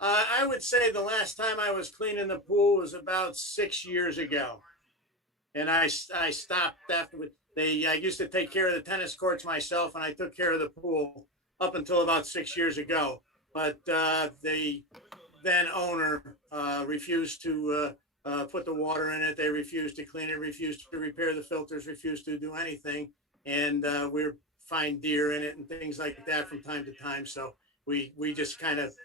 I would say the last time I was cleaning the pool was about 6 years ago. And I stopped after I used to take care of the tennis courts myself, and I took care of the pool up until about 6 years ago. But the then owner refused to put the water in it. They refused to clean it, refused to repair the filters, refused to do anything. And we're find deer in it and things like that from time to time. So we just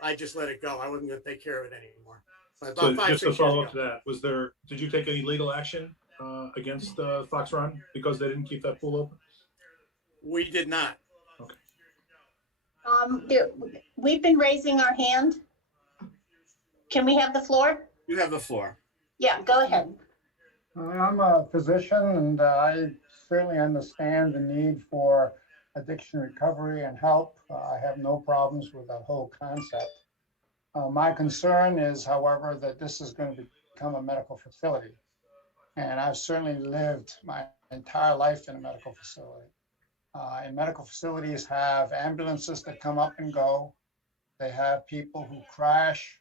I just let it go. I wasn't going to take care of it anymore. But So about just to 5-6 follow years up to that, did you take any legal action against Fox Run because they didn't keep that pool open? We did not. We've been raising our hand. Can we have the floor? You have the floor. Yeah, go ahead. I'm a physician, and I certainly understand the need for addiction recovery and help. I have no problems with that whole concept. My concern is, however, that this is going to become a medical facility. And I've certainly lived my entire life in a medical facility. And medical facilities have ambulances that come up and go. They have people who crash.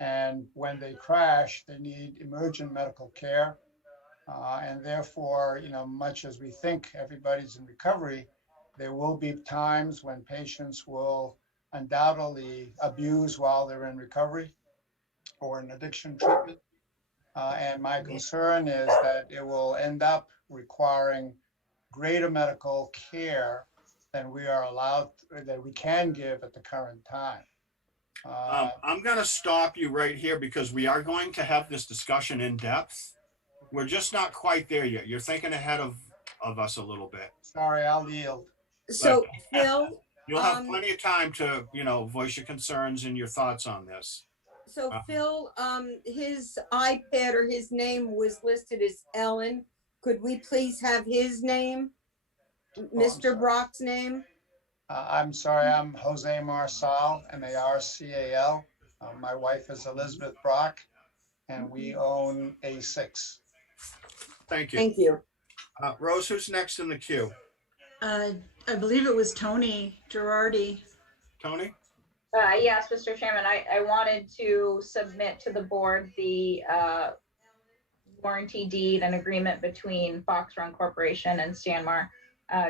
And when they crash, they need emergent medical care. And therefore, much as we think everybody's in recovery, there will be times when patients will undoubtedly abuse while they're in recovery or in addiction treatment. And my concern is that it will end up requiring greater medical care than we are allowed, that we can give at the current time. I'm going to stop you right here because we are going to have this discussion in depth. We're just not quite there yet. You're thinking ahead of us a little bit. Sorry, I'll yield. So Phil, You'll have plenty of time to, voice your concerns and your thoughts on this. So Phil, his iPad or his name was listed as Ellen. Could we please have his name? Mr. Brock's name? I'm sorry, I'm Jose Marsal, Marcal. My wife is Elizabeth Brock, and we own A6. Thank you. Thank you. Rose, who's next in the queue? I believe it was Tony Girardi. Tony? Yes, Mr. Chairman, I wanted to submit to the board the warranty deed and agreement between Fox Run Corporation and Stanmar,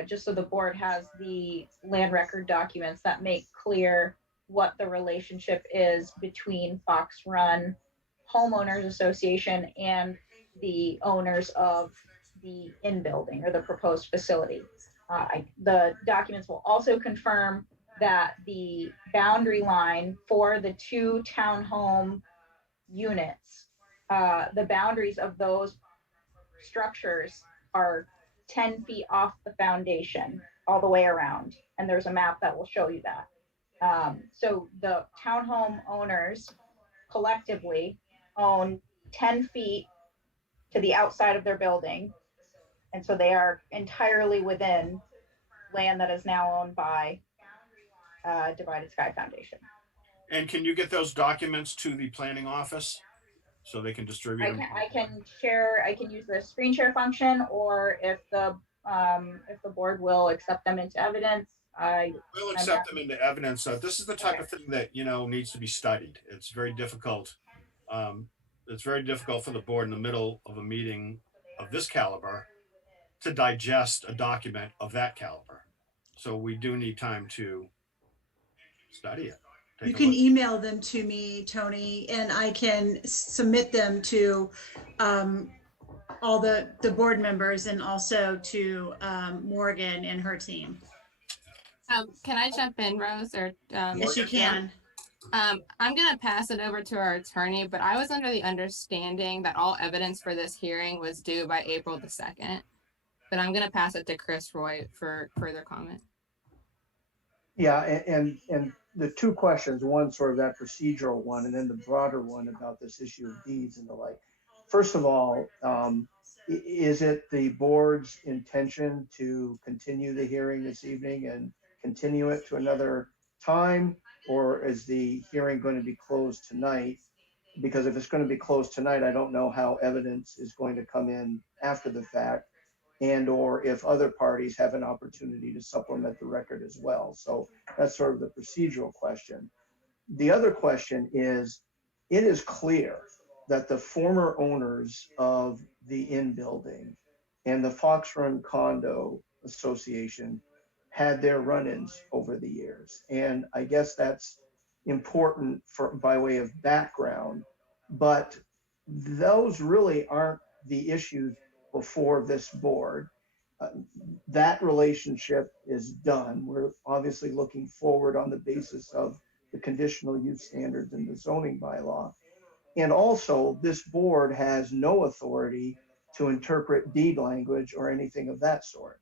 just so the board has the land record documents that make clear what the relationship is between Fox Run Homeowners Association and the owners of the in-building or the proposed facility. The documents will also confirm that the boundary line for the 2 townhome units, the boundaries of those structures are 10 feet off the foundation all the way around. And there's a map that will show you that. So the townhome owners collectively own 10 feet to the outside of their building. And so they are entirely within land that is now owned by Divided Sky Foundation. And can you get those documents to the planning office so they can distribute them? I can share, I can use the screen share function, or if the board will accept them into evidence, We'll accept them into evidence. This is the type of thing that, you know, needs to be studied. It's very difficult. It's very difficult for the board in the middle of a meeting of this caliber to digest a document of that caliber. So we do need time to study it. You can email them to me, Tony, and I can submit them to all the board members and also to Morgan and her team. Can I jump in, Rose? Or yes, you can. I'm going to pass it over to our attorney, but I was under the understanding that all evidence for this hearing was due by April the 2nd. But I'm going to pass it to Chris Roy for further comment. Yeah, and the 2 questions, one sort of that procedural one, and then the broader one about this issue of deeds and the like. First of all, is it the board's intention to continue the hearing this evening and continue it to another time? Or is the hearing going to be closed tonight? Because if it's going to be closed tonight, I don't know how evidence is going to come in after the fact, and or if other parties have an opportunity to supplement the record as well. So that's sort of the procedural question. The other question is, it is clear that the former owners of the Inn building and the Fox Run Condo Association had their run-ins over the years. And I guess that's important by way of background, but those really aren't the issues before this board. That relationship is done. We're obviously looking forward on the basis of the conditional use standards in the zoning bylaw. And also, this board has no authority to interpret deed language or anything of that sort.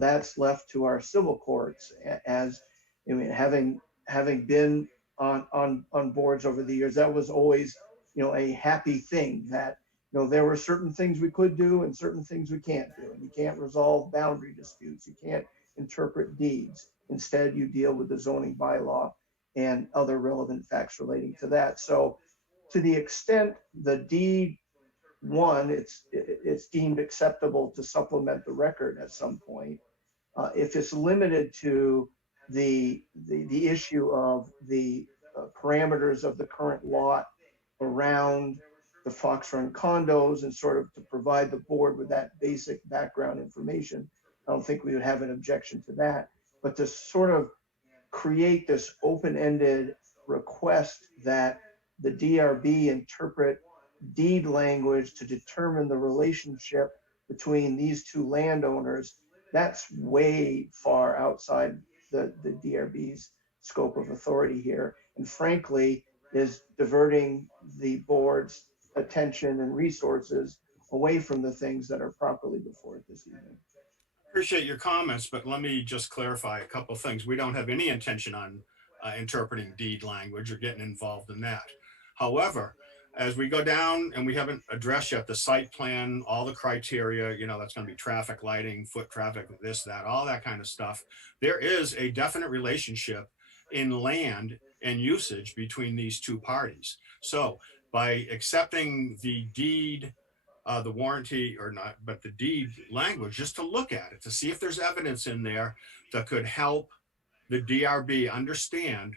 That's left to our civil courts, as I mean, having been on boards over the years. That was always, you know, a happy thing that, you know, there were certain things we could do and certain things we can't do. And you can't resolve boundary disputes. You can't interpret deeds. Instead, you deal with the zoning bylaw and other relevant facts relating to that. So to the extent the deed, one, it's deemed acceptable to supplement the record at some point. If it's limited to the issue of the parameters of the current lot around the Fox Run condos and sort of to provide the board with that basic background information, I don't think we would have an objection to that. But to sort of create this open-ended request that the DRB interpret deed language to determine the relationship between these 2 landowners, that's way far outside the DRB's scope of authority here, and frankly is diverting the board's attention and resources away from the things that are properly before it this evening. Appreciate your comments, but let me just clarify a couple of things. We don't have any intention on interpreting deed language or getting involved in that. However, as we go down, and we haven't addressed yet the site plan, all the criteria, you know, that's going to be traffic lighting, foot traffic, this, that, all that kind of stuff. There is a definite relationship in land and usage between these 2 parties. So by accepting the deed, the warranty or not, but the deed language, just to look at it, to see if there's evidence in there that could help the DRB understand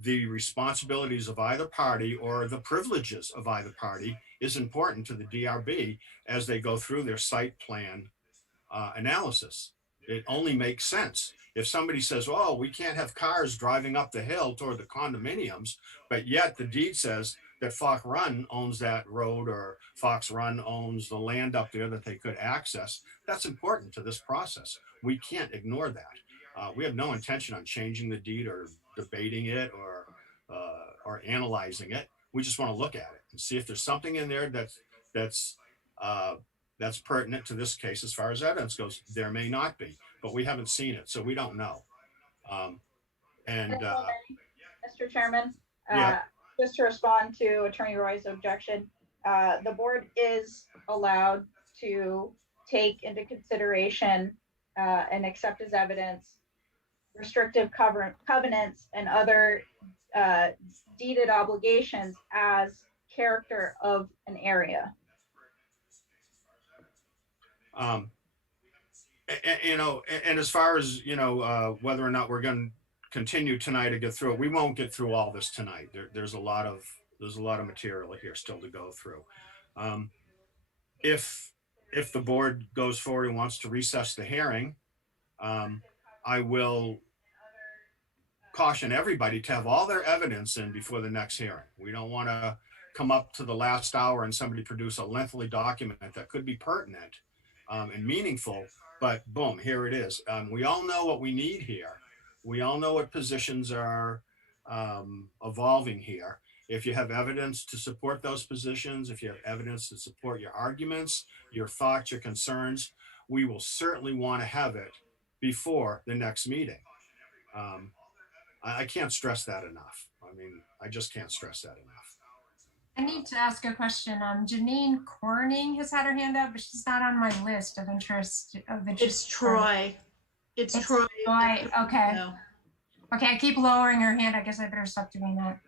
the responsibilities of either party or the privileges of either party is important to the DRB as they go through their site plan analysis. It only makes sense. If somebody says, oh, we can't have cars driving up the hill toward the condominiums, but yet the deed says that Fox Run owns that road or Fox Run owns the land up there that they could access, that's important to this process. We can't ignore that. We have no intention on changing the deed or debating it or analyzing it. We just want to look at it and see if there's something in there that's pertinent to this case as far as evidence goes. There may not be, but we haven't seen it, so we don't know. Mr. Chairman, yeah. just to respond to Attorney Roy's objection, the board is allowed to take into consideration and accept as evidence restrictive covenants and other deeded obligations as character of an area. And as far as, whether or not we're going to continue tonight to get through it, we won't get through all this tonight. There's a lot of material here still to go through. If the board goes forward and wants to recess the hearing, I will caution everybody to have all their evidence in before the next hearing. We don't want to come up to the last hour and somebody produce a lengthy document that could be pertinent and meaningful, but boom, here it is. We all know what we need here. We all know what positions are evolving here. If you have evidence to support those positions, if you have evidence to support your arguments, your thoughts, your concerns, we will certainly want to have it before the next meeting. I can't stress that enough. I mean, I just can't stress that enough. I need to ask a question. Janine Corning has had her hand up, but she's not on my list of interest. It's Troy. It's Troy. Troy. Okay. No. Okay, I keep lowering her hand. I guess I better stop doing that.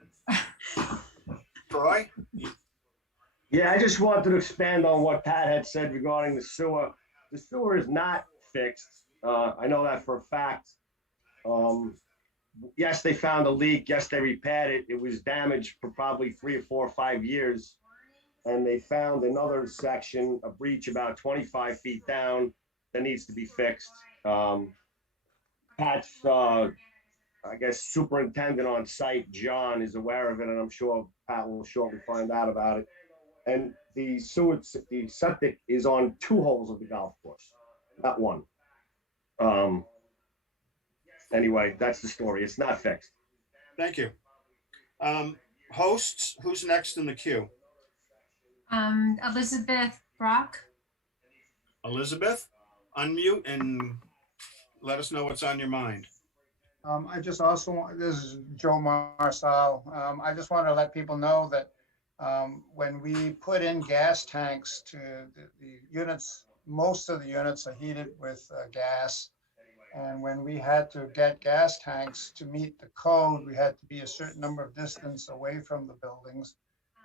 Troy? Yeah, I just wanted to expand on what Pat had said regarding the sewer. The sewer is not fixed. I know that for a fact. Yes, they found a leak. Yes, they repaired it. It was damaged for probably 3 or 4 or 5 years. And they found another section, a breach about 25 feet down that needs to be fixed. Pat's, I guess, superintendent on site, John, is aware of it, and I'm sure Pat will shortly find out about it. And the septic is on 2 holes of the golf course, not 1. Anyway, that's the story. It's not fixed. Thank you. Hosts, who's next in the queue? Elizabeth Brock. Elizabeth, unmute and let us know what's on your mind. I just also want, this is Joe Marsal. I just want to let people know that when we put in gas tanks to the units, most of the units are heated with gas. And when we had to get gas tanks to meet the code, we had to be a certain number of distance away from the buildings.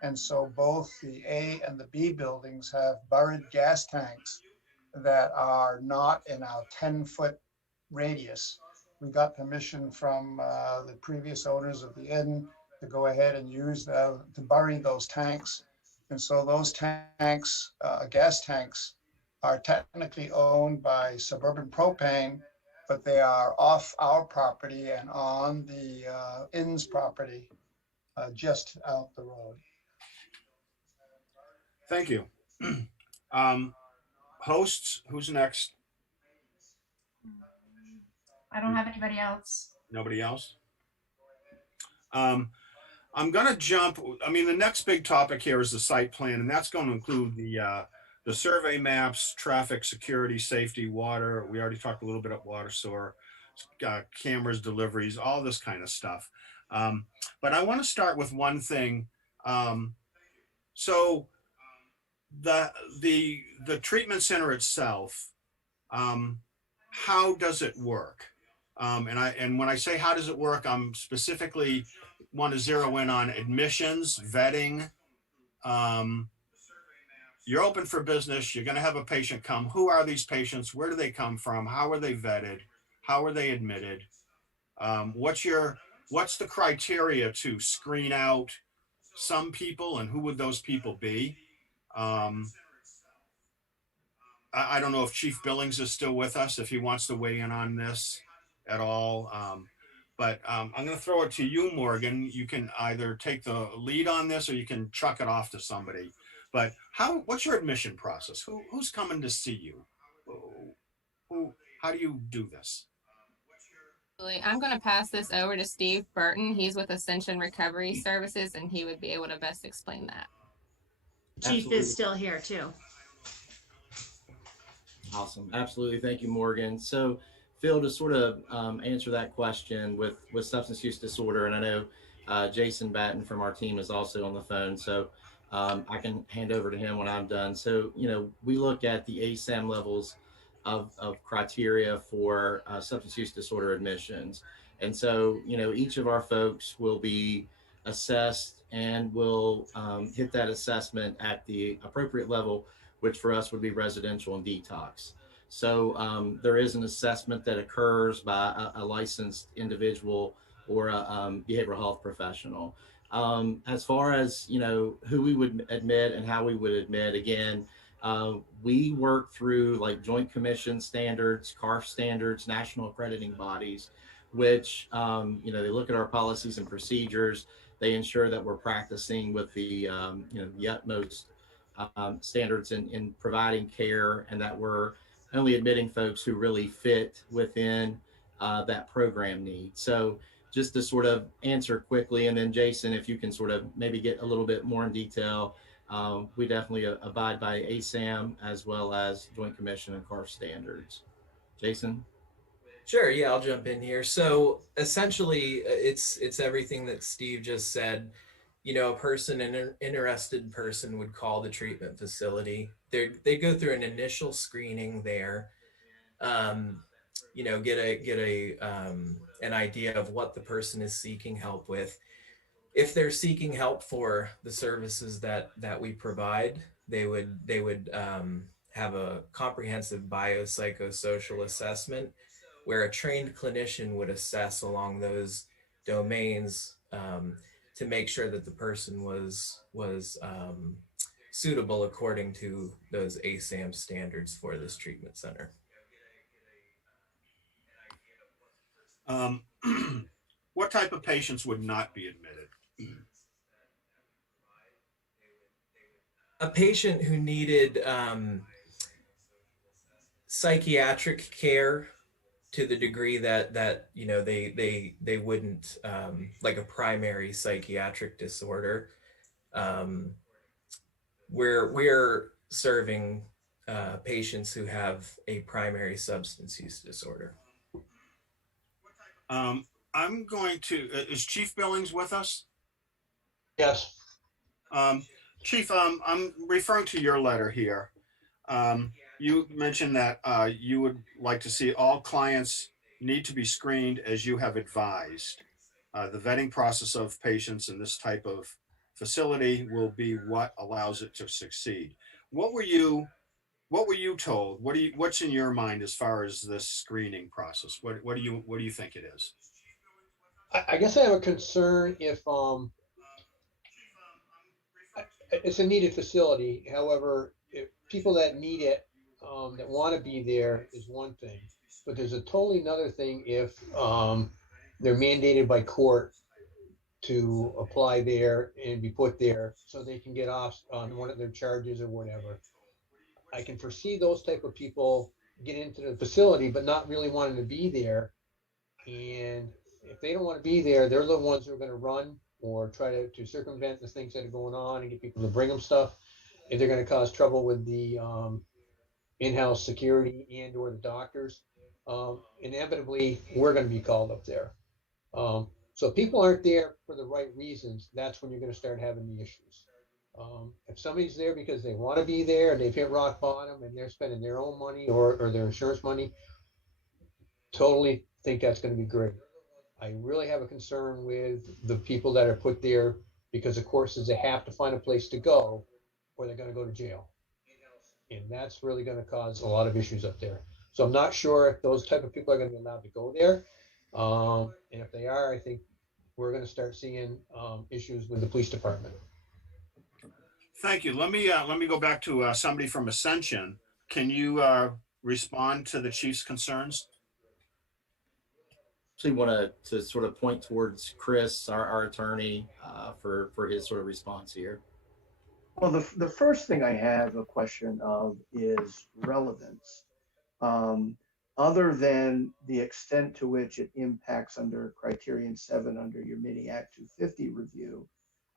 And so both the A and the B buildings have buried gas tanks that are not in our 10-foot radius. We got permission from the previous owners of the inn to go ahead and use to bury those tanks. And so those tanks, gas tanks, are technically owned by Suburban Propane, but they are off our property and on the inn's property, just out the road. Thank you. Hosts, who's next? I don't have anybody else. Nobody else? I'm gonna jump, the next big topic here is the site plan, and that's going to include the survey maps, traffic, security, safety, water. We already talked a little bit about water, sewer, cameras, deliveries, all this kind of stuff. But I want to start with one thing. So the treatment center itself, how does it work? And when I say how does it work, I'm specifically want to zero in on admissions, vetting. You're open for business. You're going to have a patient come. Who are these patients? Where do they come from? How are they vetted? How are they admitted? What's the criteria to screen out some people, and who would those people be? I don't know if Chief Billings is still with us, if he wants to weigh in on this at all. But I'm going to throw it to you, Morgan. You can either take the lead on this or you can chuck it off to somebody. But what's your admission process? Who's coming to see you? How do you do this? I'm going to pass this over to Steve Burton. He's with Ascension Recovery Services, and he would be able to best explain that. Chief Absolutely. is still here too. Awesome. Absolutely. Thank you, Morgan. So, Phil, to sort of answer that question with substance use disorder, and I know Jason Batten from our team is also on the phone, so I can hand over to him when I'm done. So, we look at the ASAM levels of criteria for substance use disorder admissions. And so, each of our folks will be assessed and will hit that assessment at the appropriate level, which for us would be residential and detox. So there is an assessment that occurs by a licensed individual or a behavioral health professional. As far as, who we would admit and how we would admit, again, we work through like Joint Commission standards, CARF standards, national accrediting bodies, which, they look at our policies and procedures. They ensure that we're practicing with the, the utmost standards in providing care, and that we're only admitting folks who really fit within that program need. So just to sort of answer quickly, and then Jason, if you can sort of maybe get a little bit more in detail, we definitely abide by ASAM as well as Joint Commission and CARF standards. Jason? Sure, yeah, I'll jump in here. So essentially, it's everything that Steve just said. A person, an interested person would call the treatment facility. They go through an initial screening there, get an idea of what the person is seeking help with. If they're seeking help for the services that we provide, they would have a comprehensive biopsychosocial assessment where a trained clinician would assess along those domains to make sure that the person was suitable according to those ASAM standards for this treatment center. What type of patients would not be admitted? A patient who needed psychiatric care to the degree that they wouldn't like a primary psychiatric disorder. We're serving patients who have a primary substance use disorder. I'm going to, is Chief Billings with us? Yes. Chief, I'm referring to your letter here. You mentioned that you would like to see all clients need to be screened as you have advised. The vetting process of patients in this type of facility will be what allows it to succeed. What were you told? What's in your mind as far as this screening process? What do you think it is? I guess I have a concern if it's a needed facility. However, if people that need it, that want to be there is one thing, but there's a totally another thing if they're mandated by court to apply there and be put there so they can get off on one of their charges or whatever. I can foresee those type of people get into the facility but not really wanting to be there, and if they don't want to be there, they're the ones who are going to run or try to circumvent the things that are going on and get people to bring them stuff. If they're going to cause trouble with the in-house security and or the doctors, inevitably we're going to be called up there. So if people aren't there for the right reasons, that's when you're going to start having the issues. If somebody's there because they want to be there and they've hit rock bottom and they're spending their own money or their insurance money, totally think that's going to be great. I really have a concern with the people that are put there because of course they have to find a place to go or they're going to go to jail. And that's really going to cause a lot of issues up there. So I'm not sure if those type of people are going to be allowed to go there. And if they are, I think we're going to start seeing issues with the police department. Thank you. Let me go back to somebody from Ascension. Can you respond to the chief's concerns? Actually want to sort of point towards Chris, our attorney, for his sort of response here. Well, the first thing I have a question of is relevance. other than the extent to which it impacts under criterion 7 under your mini Act 250 review,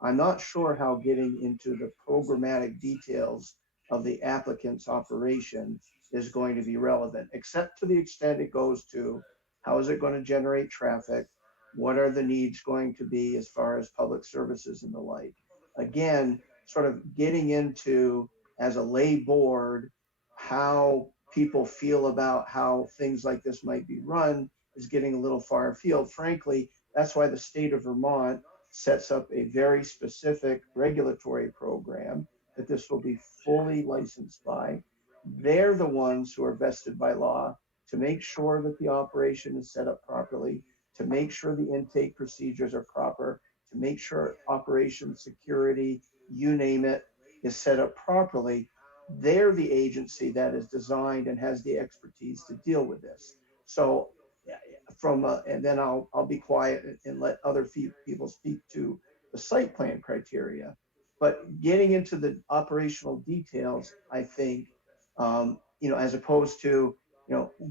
I'm not sure how getting into the programmatic details of the applicant's operation is going to be relevant, except to the extent it goes to how is it going to generate traffic? What are the needs going to be as far as public services and the like? Again, sort of getting into, as a lay board, how people feel about how things like this might be run is getting a little far afield. Frankly, that's why the state of Vermont sets up a very specific regulatory program that this will be fully licensed by. They're the ones who are vested by law to make sure that the operation is set up properly, to make sure the intake procedures are proper, to make sure operation security, you name it, is set up properly. They're the agency that is designed and has the expertise to deal with this. So and then I'll be quiet and let other people speak to the site plan criteria. But getting into the operational details, I think, as opposed to,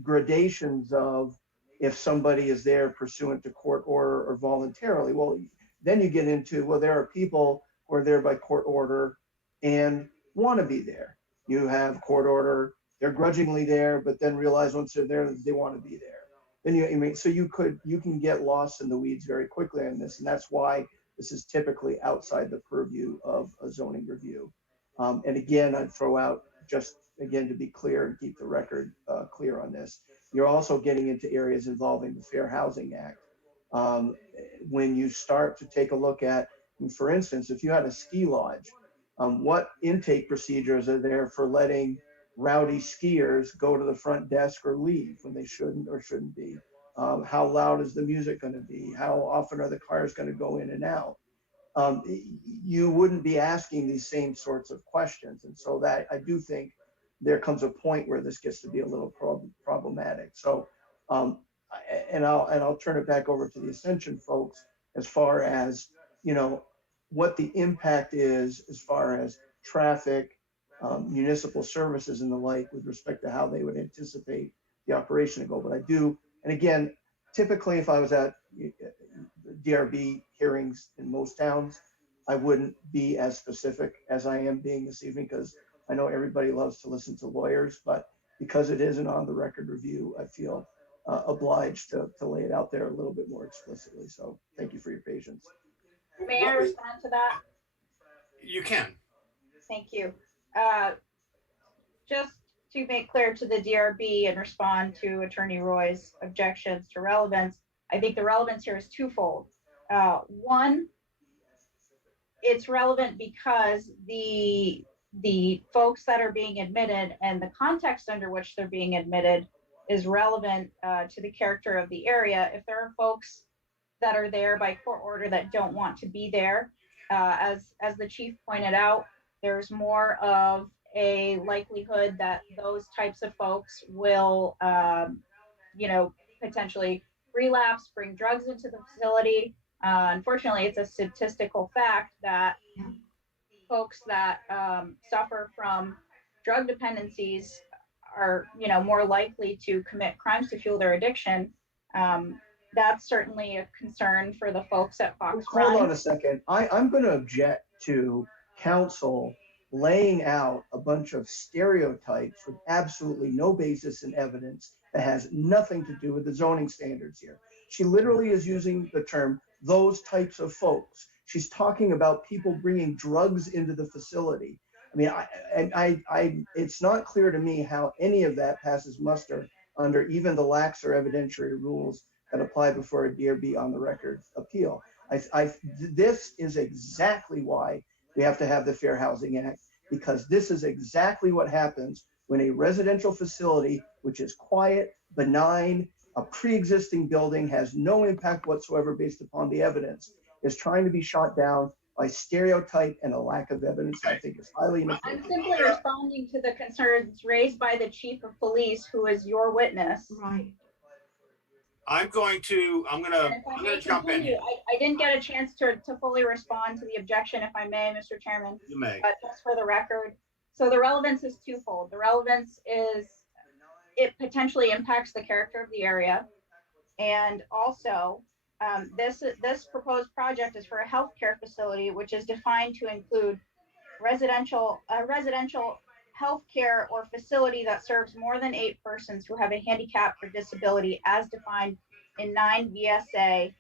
gradations of if somebody is there pursuant to court order or voluntarily, well, then you get into, well, there are people who are there by court order and want to be there. You have court order, they're grudgingly there, but then realize once they're there, they want to be there. Then so you can get lost in the weeds very quickly on this. And that's why this is typically outside the purview of a zoning review. And again, I'd throw out, just again, to be clear and keep the record clear on this, you're also getting into areas involving the Fair Housing Act. When you start to take a look at, for instance, if you had a ski lodge, what intake procedures are there for letting rowdy skiers go to the front desk or leave when they shouldn't or shouldn't be? How loud is the music going to be? How often are the cars going to go in and out? You wouldn't be asking these same sorts of questions. And so that, I do think there comes a point where this gets to be a little problematic. So, and I'll turn it back over to the Ascension folks as far as, what the impact is as far as traffic, municipal services and the like with respect to how they would anticipate the operation to go. But I do, and again, typically if I was at DRB hearings in most towns, I wouldn't be as specific as I am being this evening, because I know everybody loves to listen to lawyers, but because it is an on the record review, I feel obliged to lay it out there a little bit more explicitly. So thank you for your patience. May I respond to that? You can. Thank you. Just to make clear to the DRB and respond to Attorney Roy's objections to relevance, I think the relevance here is twofold. One, it's relevant because the folks that are being admitted and the context under which they're being admitted is relevant to the character of the area. If there are folks that are there by court order that don't want to be there, as the chief pointed out, there's more of a likelihood that those types of folks will, potentially relapse, bring drugs into the facility. Unfortunately, it's a statistical fact that folks that suffer from drug dependencies are, more likely to commit crimes to fuel their addiction. That's certainly a concern for the folks at Fox Run. Hold on a second. I'm going to object to counsel laying out a bunch of stereotypes with absolutely no basis in evidence that has nothing to do with the zoning standards here. She literally is using the term those types of folks. She's talking about people bringing drugs into the facility. I mean, it's not clear to me how any of that passes muster under even the laxer evidentiary rules that apply before a DRB on the record appeal. This is exactly why we have to have the Fair Housing Act, because this is exactly what happens when a residential facility, which is quiet, benign, a pre-existing building, has no impact whatsoever based upon the evidence, is trying to be shot down by stereotype and a lack of evidence. I think is highly inappropriate. I'm simply responding to the concerns raised by the chief of police, who is your witness. Right. I'm gonna jump in here. I didn't get a chance to fully respond to the objection, if I may, Mr. Chairman. You may. But just for the record, so the relevance is twofold. The relevance is it potentially impacts the character of the area. And also, this proposed project is for a healthcare facility, which is defined to include residential healthcare or facility that serves more than 8 persons who have a handicap or disability as defined in 9 VSA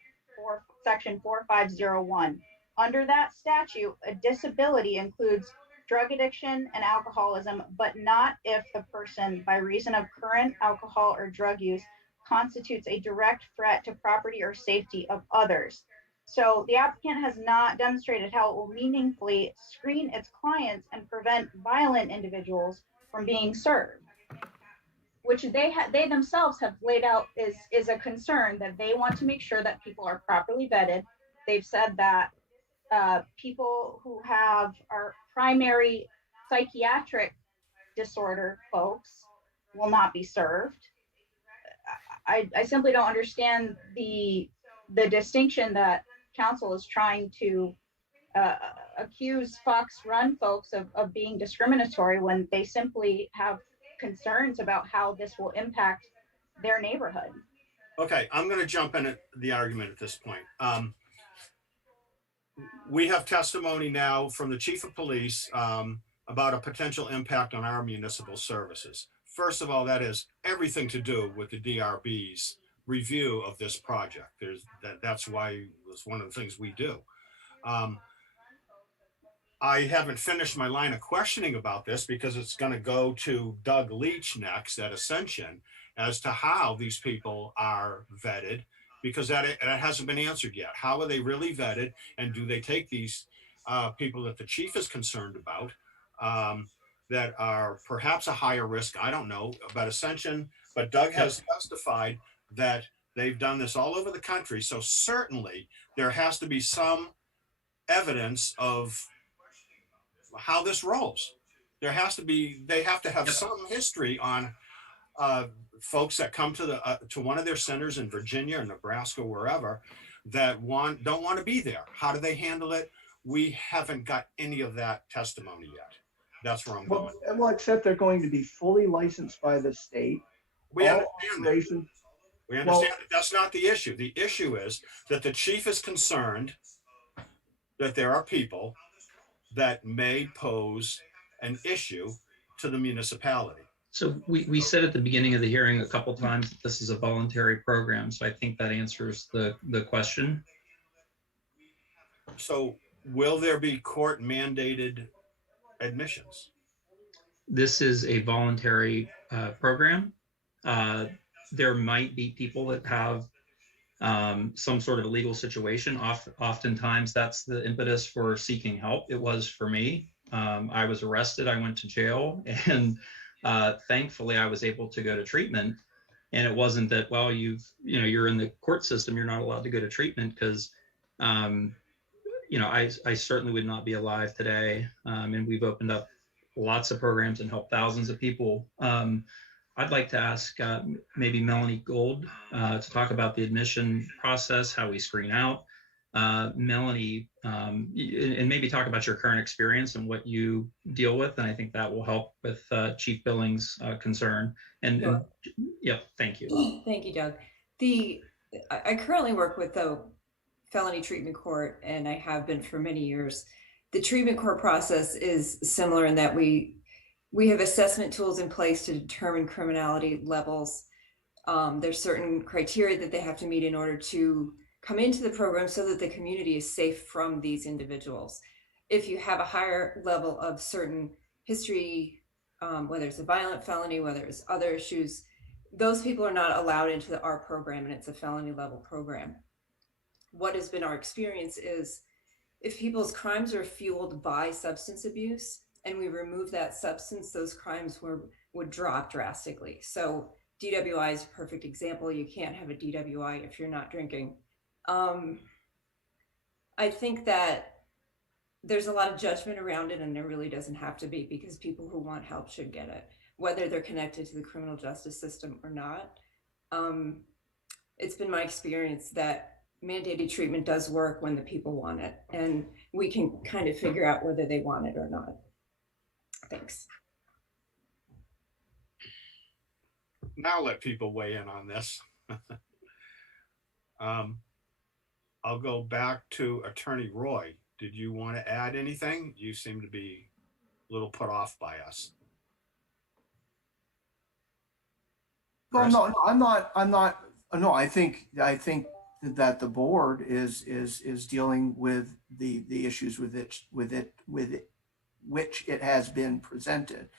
or section 4501. Under that statute, a disability includes drug addiction and alcoholism, but not if the person, by reason of current alcohol or drug use, constitutes a direct threat to property or safety of others. So the applicant has not demonstrated how it will meaningfully screen its clients and prevent violent individuals from being served, which they themselves have laid out is a concern that they want to make sure that people are properly vetted. They've said that people who are primary psychiatric disorder folks will not be served. I simply don't understand the distinction that council is trying to accuse Fox Run folks of being discriminatory when they simply have concerns about how this will impact their neighborhood. Okay, I'm going to jump in at the argument at this point. We have testimony now from the chief of police about a potential impact on our municipal services. First of all, that has everything to do with the DRB's review of this project. That's why it's one of the things we do. I haven't finished my line of questioning about this because it's going to go to Doug Leach next at Ascension as to how these people are vetted, because that hasn't been answered yet. How are they really vetted, and do they take these people that the chief is concerned about that are perhaps a higher risk? I don't know about Ascension, but Doug has testified that they've done this all over the country. So certainly there has to be some evidence of how this rolls. They have to have some history on folks that come to one of their centers in Virginia or Nebraska, wherever, that don't want to be there. How do they handle it? We haven't got any of that testimony yet. That's where I'm going. Well, except they're going to be fully licensed by the state. We understand that. We understand that. That's not the issue. The issue is that the chief is concerned that there are people that may pose an issue to the municipality. So we said at the beginning of the hearing a couple times that this is a voluntary program. So I think that answers the question. So will there be court mandated admissions? This is a voluntary program. There might be people that have some sort of a legal situation. Oftentimes that's the impetus for seeking help. It was for me. I was arrested, I went to jail, and thankfully I was able to go to treatment. And it wasn't that, well, you're in the court system, you're not allowed to go to treatment, because I certainly would not be alive today. And we've opened up lots of programs and helped thousands of people. I'd like to ask maybe Melanie Gold to talk about the admission process, how we screen out. Melanie, and maybe talk about your current experience and what you deal with. And I think that will help with Chief Billings' concern. And yeah, thank you. Thank you, Doug. I currently work with the felony treatment court, and I have been for many years. The treatment court process is similar in that we have assessment tools in place to determine criminality levels. There's certain criteria that they have to meet in order to come into the program so that the community is safe from these individuals. If you have a higher level of certain history, whether it's a violent felony, whether it's other issues, those people are not allowed into our program, and it's a felony level program. What has been our experience is if people's crimes are fueled by substance abuse and we remove that substance, those crimes would drop drastically. So DWI is a perfect example. You can't have a DWI if you're not drinking. I think that there's a lot of judgment around it, and there really doesn't have to be, because people who want help should get it, whether they're connected to the criminal justice system or not. It's been my experience that mandated treatment does work when the people want it, and we can kind of figure out whether they want it or not. Thanks. now let people weigh in on this. I'll go back to Attorney Roy. Did you want to add anything? You seem to be a little put off by us. Well, no, I'm not. No, I think that the board is dealing with the issues with which it has been presented.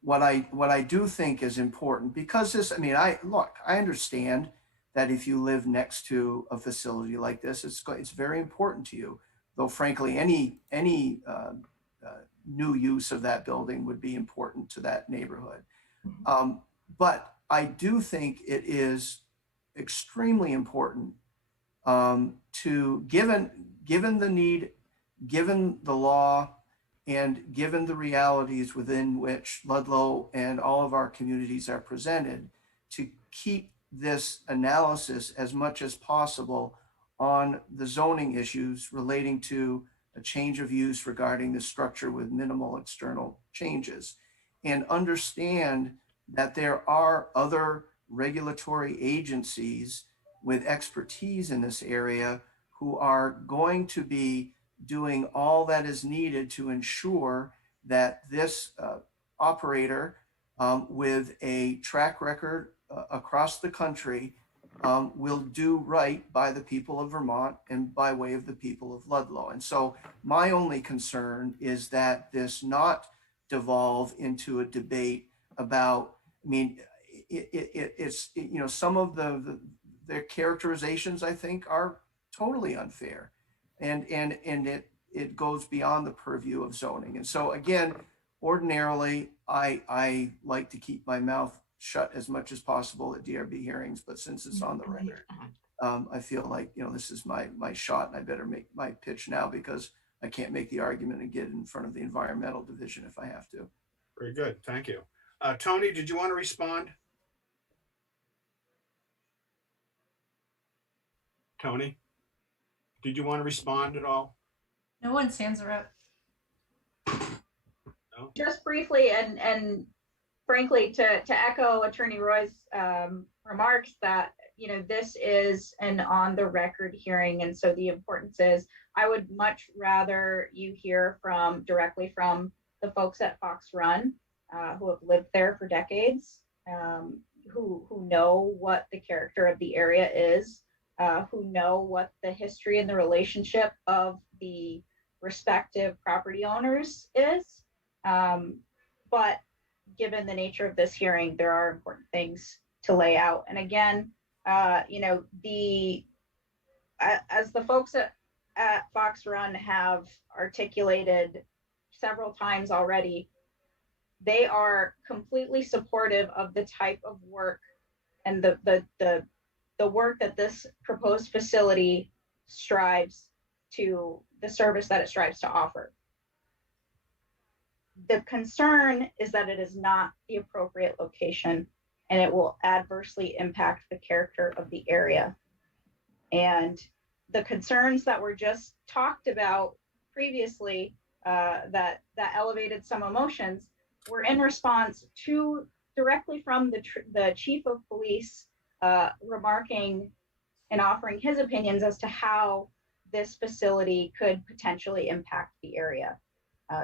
What I do think is important, because this, I mean, I understand that if you live next to a facility like this, it's very important to you. Though frankly, any new use of that building would be important to that neighborhood. But I do think it is extremely important to, given the need, given the law, and given the realities within which Ludlow and all of our communities are presented, to keep this analysis as much as possible on the zoning issues relating to a change of use regarding the structure with minimal external changes, and understand that there are other regulatory agencies with expertise in this area who are going to be doing all that is needed to ensure that this operator with a track record across the country will do right by the people of Vermont and by way of the people of Ludlow. And so my only concern is that this not devolve into a debate about, I mean, it's you know, some of their characterizations, I think, are totally unfair, and it goes beyond the purview of zoning. And so again, ordinarily, I like to keep my mouth shut as much as possible at DRB hearings, but since it's on the record, I feel like, you know, this is my shot, and I better make my pitch now, because I can't make the argument and get in front of the environmental division if I have to. Very good, thank you. Tony, did you want to respond? Tony, did you want to respond at all? No one's hands are up. No? Just briefly, and frankly, to echo Attorney Roy's remarks, that, you know, this is an on the record hearing, and so the importance is, I would much rather you hear directly from the folks at Fox Run, who have lived there for decades, who know what the character of the area is, who know what the history and the relationship of the respective property owners is. But given the nature of this hearing, there are important things to lay out. And again, you know, as the folks at Fox Run have articulated several times already, they are completely supportive of the type of work and the work that this proposed facility strives to, the service that it strives to offer. The concern is that it is not the appropriate location, and it will adversely impact the character of the area. And the concerns that were just talked about previously, that elevated some emotions, were in response to directly from the chief of police remarking and offering his opinions as to how this facility could potentially impact the area.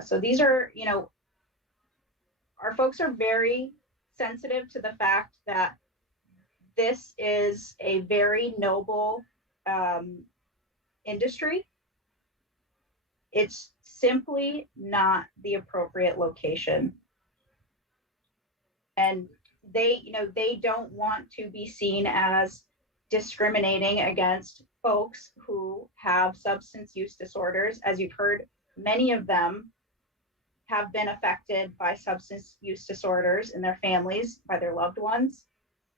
So these are, you know, our folks are very sensitive to the fact that this is a very noble industry. It's simply not the appropriate location. And they, you know, they don't want to be seen as discriminating against folks who have substance use disorders. As you've heard, many of them have been affected by substance use disorders in their families, by their loved ones.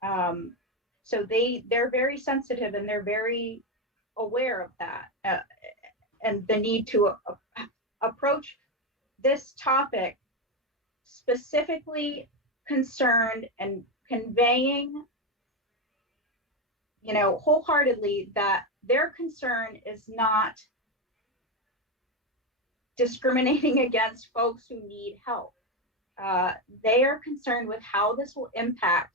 So they're very sensitive, and they're very aware of that, and the need to approach this topic specifically concerned and conveying, you know, wholeheartedly that their concern is not discriminating against folks who need help. They are concerned with how this will impact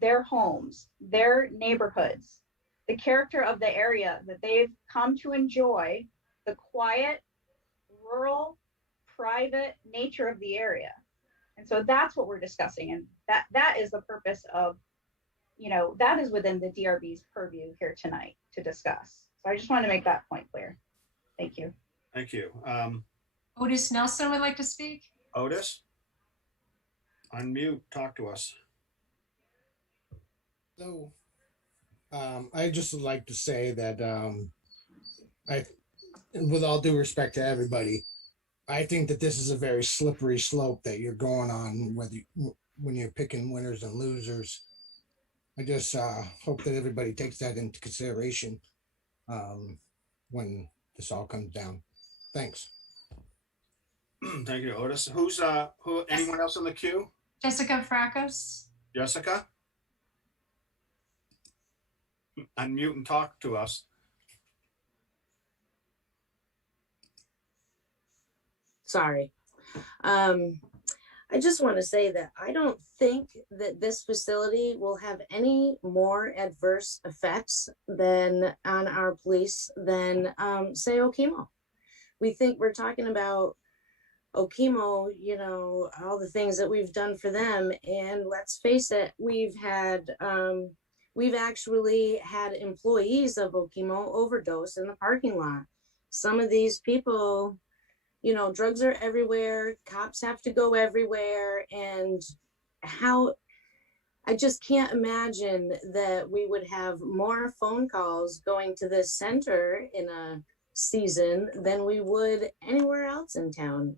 their homes, their neighborhoods, the character of the area that they've come to enjoy, the quiet, rural, private nature of the area. And so that's what we're discussing. And that is the purpose of, that is within the DRB's purview here tonight to discuss. So I just want to make that point clear. Thank you. Thank you. Otis Nelson would like to speak. Otis, unmute, talk to us. So, I just would like to say that with all due respect to everybody, I think that this is a very slippery slope that you're going on when you're picking winners and losers. I just hope that everybody takes that into consideration when this all comes down. Thanks. Thank you, Otis. Anyone else in the queue? Jessica Fracos. Jessica? Unmute and talk to us. Sorry. I just want to say that I don't think that this facility will have any more adverse effects on our police than, say, Okemo. We think we're talking about Okemo, all the things that we've done for them. And let's face it, we've actually had employees of Okemo overdose in the parking lot. Some of these people, drugs are everywhere, cops have to go everywhere, and I just can't imagine that we would have more phone calls going to this center in a season than we would anywhere else in town.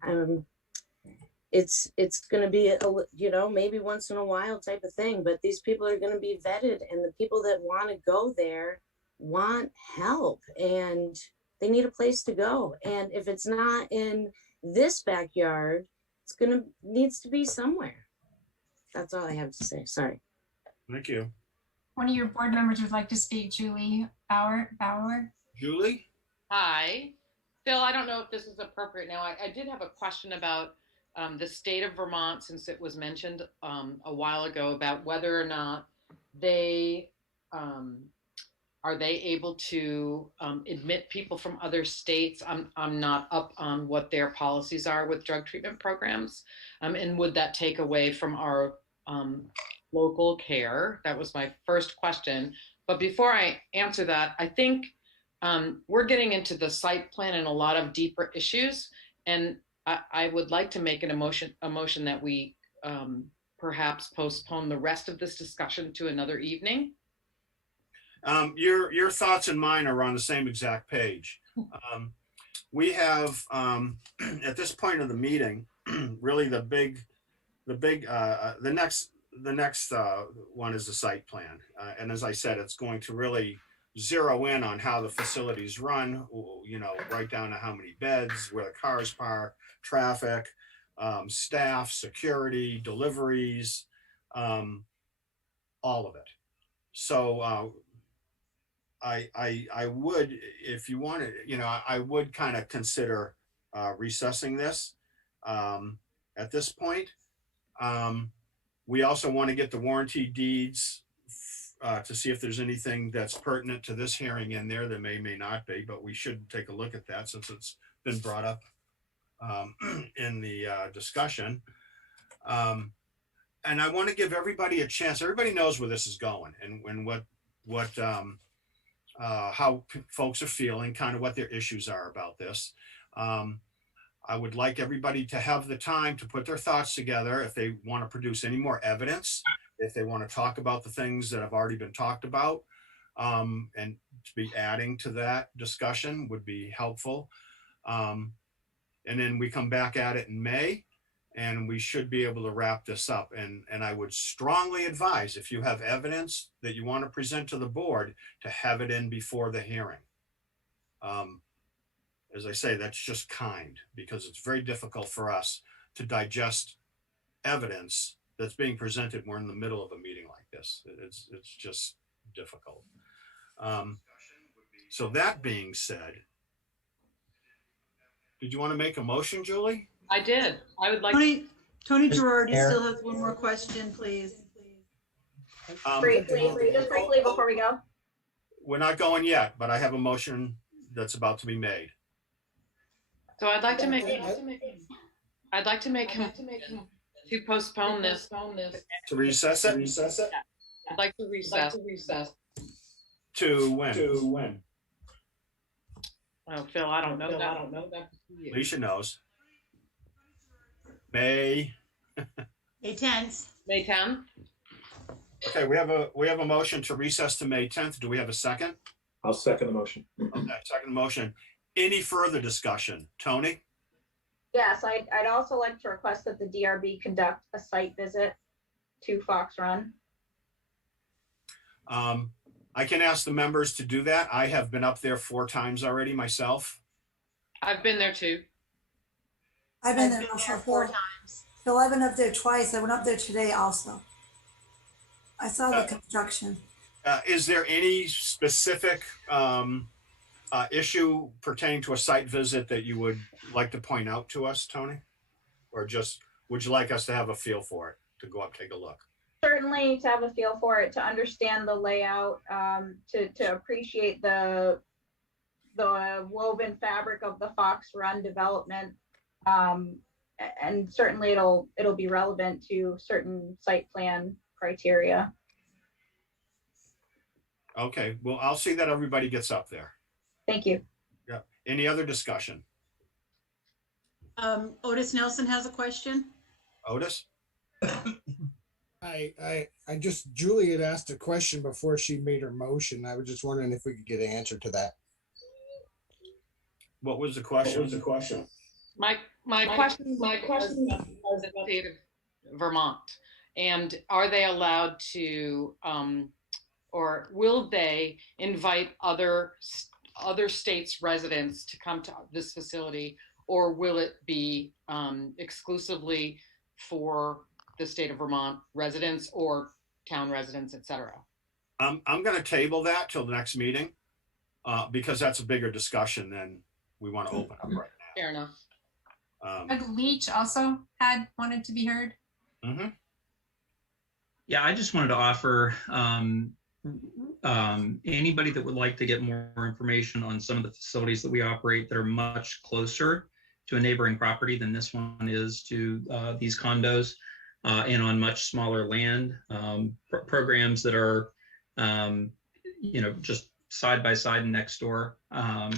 It's going to be maybe once in a while type of thing, but these people are going to be vetted, and the people that want to go there want help, and they need a place to go. And if it's not in this backyard, needs to be somewhere. That's all I have to say. Sorry. Thank you. One of your board members would like to speak, Julie Bauer. Julie? Hi. Phil, I don't know if this is appropriate now. I did have a question about the state of Vermont, since it was mentioned a while ago about whether or not they are they able to admit people from other states. I'm not up on what their policies are with drug treatment programs, and would that take away from our local care? That was my first question. But before I answer that, I think we're getting into the site plan and a lot of deeper issues, and I would like to make a motion that we perhaps postpone the rest of this discussion to another evening. Your thoughts and mine are on the same exact page. We have at this point of the meeting, really the next one is the site plan, and as I said, it's going to really zero in on how the facilities run. Right down to how many beds, where the cars park, traffic, staff, security, deliveries, all of it. So I would, if you wanted, I would kind of consider recessing this at this point. We also want to get the warranty deeds to see if there's anything that's pertinent to this hearing in there. There may not be, but we should take a look at that since it's been brought up in the discussion. And I want to give everybody a chance. Everybody knows where this is going and what how folks are feeling, kind of what their issues are about this. I would like everybody to have the time to put their thoughts together if they want to produce any more evidence, if they want to talk about the things that have already been talked about, and to be adding to that discussion would be helpful. And then we come back at it in May, and we should be able to wrap this up. And I would strongly advise, if you have evidence that you want to present to the board, to have it in before the hearing. As I say, that's just kind, because it's very difficult for us to digest evidence that's being presented. We're in the middle of a meeting like this. It's just difficult. So that being said, did you want to make a motion, Julie? I did. I would like Tony Girardi still has one more question, please. Briefly, just briefly before we go. We're not going yet, but I have a motion that's about to be made. So I'd like to make him to postpone this. To recess it? I'd like to recess. To when? Oh, Phil, I don't know that. Alicia knows. May 10th. May 10th. Okay, we have a motion to recess to May 10th. Do we have a second? I'll second the motion. Okay, second motion. Any further discussion? Tony? Yes, I'd also like to request that the DRB conduct a site visit to Fox Run. I can ask the members to do that. I have been up there 4 times already myself. I've been there too. I've been there also 4 times. Phil, I've been up there twice. I went up there today also. I saw the construction. Is there any specific issue pertaining to a site visit that you would like to point out to us, Tony? Or just, would you like us to have a feel for it, to go up, take a look? Certainly to have a feel for it, to understand the layout, to appreciate the woven fabric of the Fox Run development. And certainly it'll be relevant to certain site plan criteria. Okay, well, I'll see that everybody gets up there. Thank you. Yeah. Any other discussion? Otis Nelson has a question. Otis? I just, Julie had asked a question before she made her motion. I was just wondering if we could get an answer to that. What was the question? My question is the state of Vermont, and are they allowed to, or will they invite other states' residents to come to this facility, or will it be exclusively for the state of Vermont residents or town residents, et cetera? I'm going to table that till the next meeting because that's a bigger discussion than we want to open up right now. Fair enough. Doug Leach also wanted to be heard. Mm-hmm. Yeah, I just wanted to offer anybody that would like to get more information on some of the facilities that we operate that are much closer to a neighboring property than this one is to these condos, and on much smaller land, programs that are, just side by side and next door.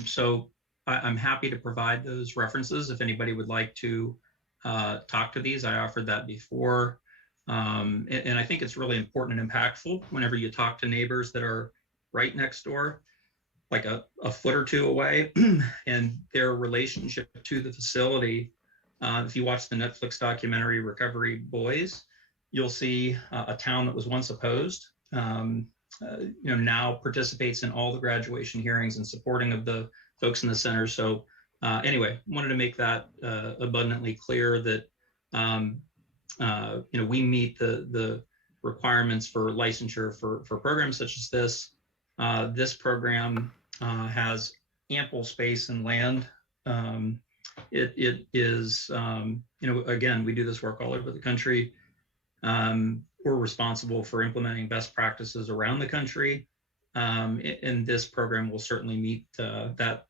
So I'm happy to provide those references if anybody would like to talk to these. I offered that before. And I think it's really important and impactful whenever you talk to neighbors that are right next door, like a foot or two away, and their relationship to the facility. If you watch the Netflix documentary Recovery Boys, you'll see a town that was once opposed, now participates in all the graduation hearings and supporting of the folks in the center. So anyway, wanted to make that abundantly clear that we meet the requirements for licensure for programs such as this. This program has ample space and land. It is, again, we do this work all over the country. We're responsible for implementing best practices around the country. And this program will certainly meet that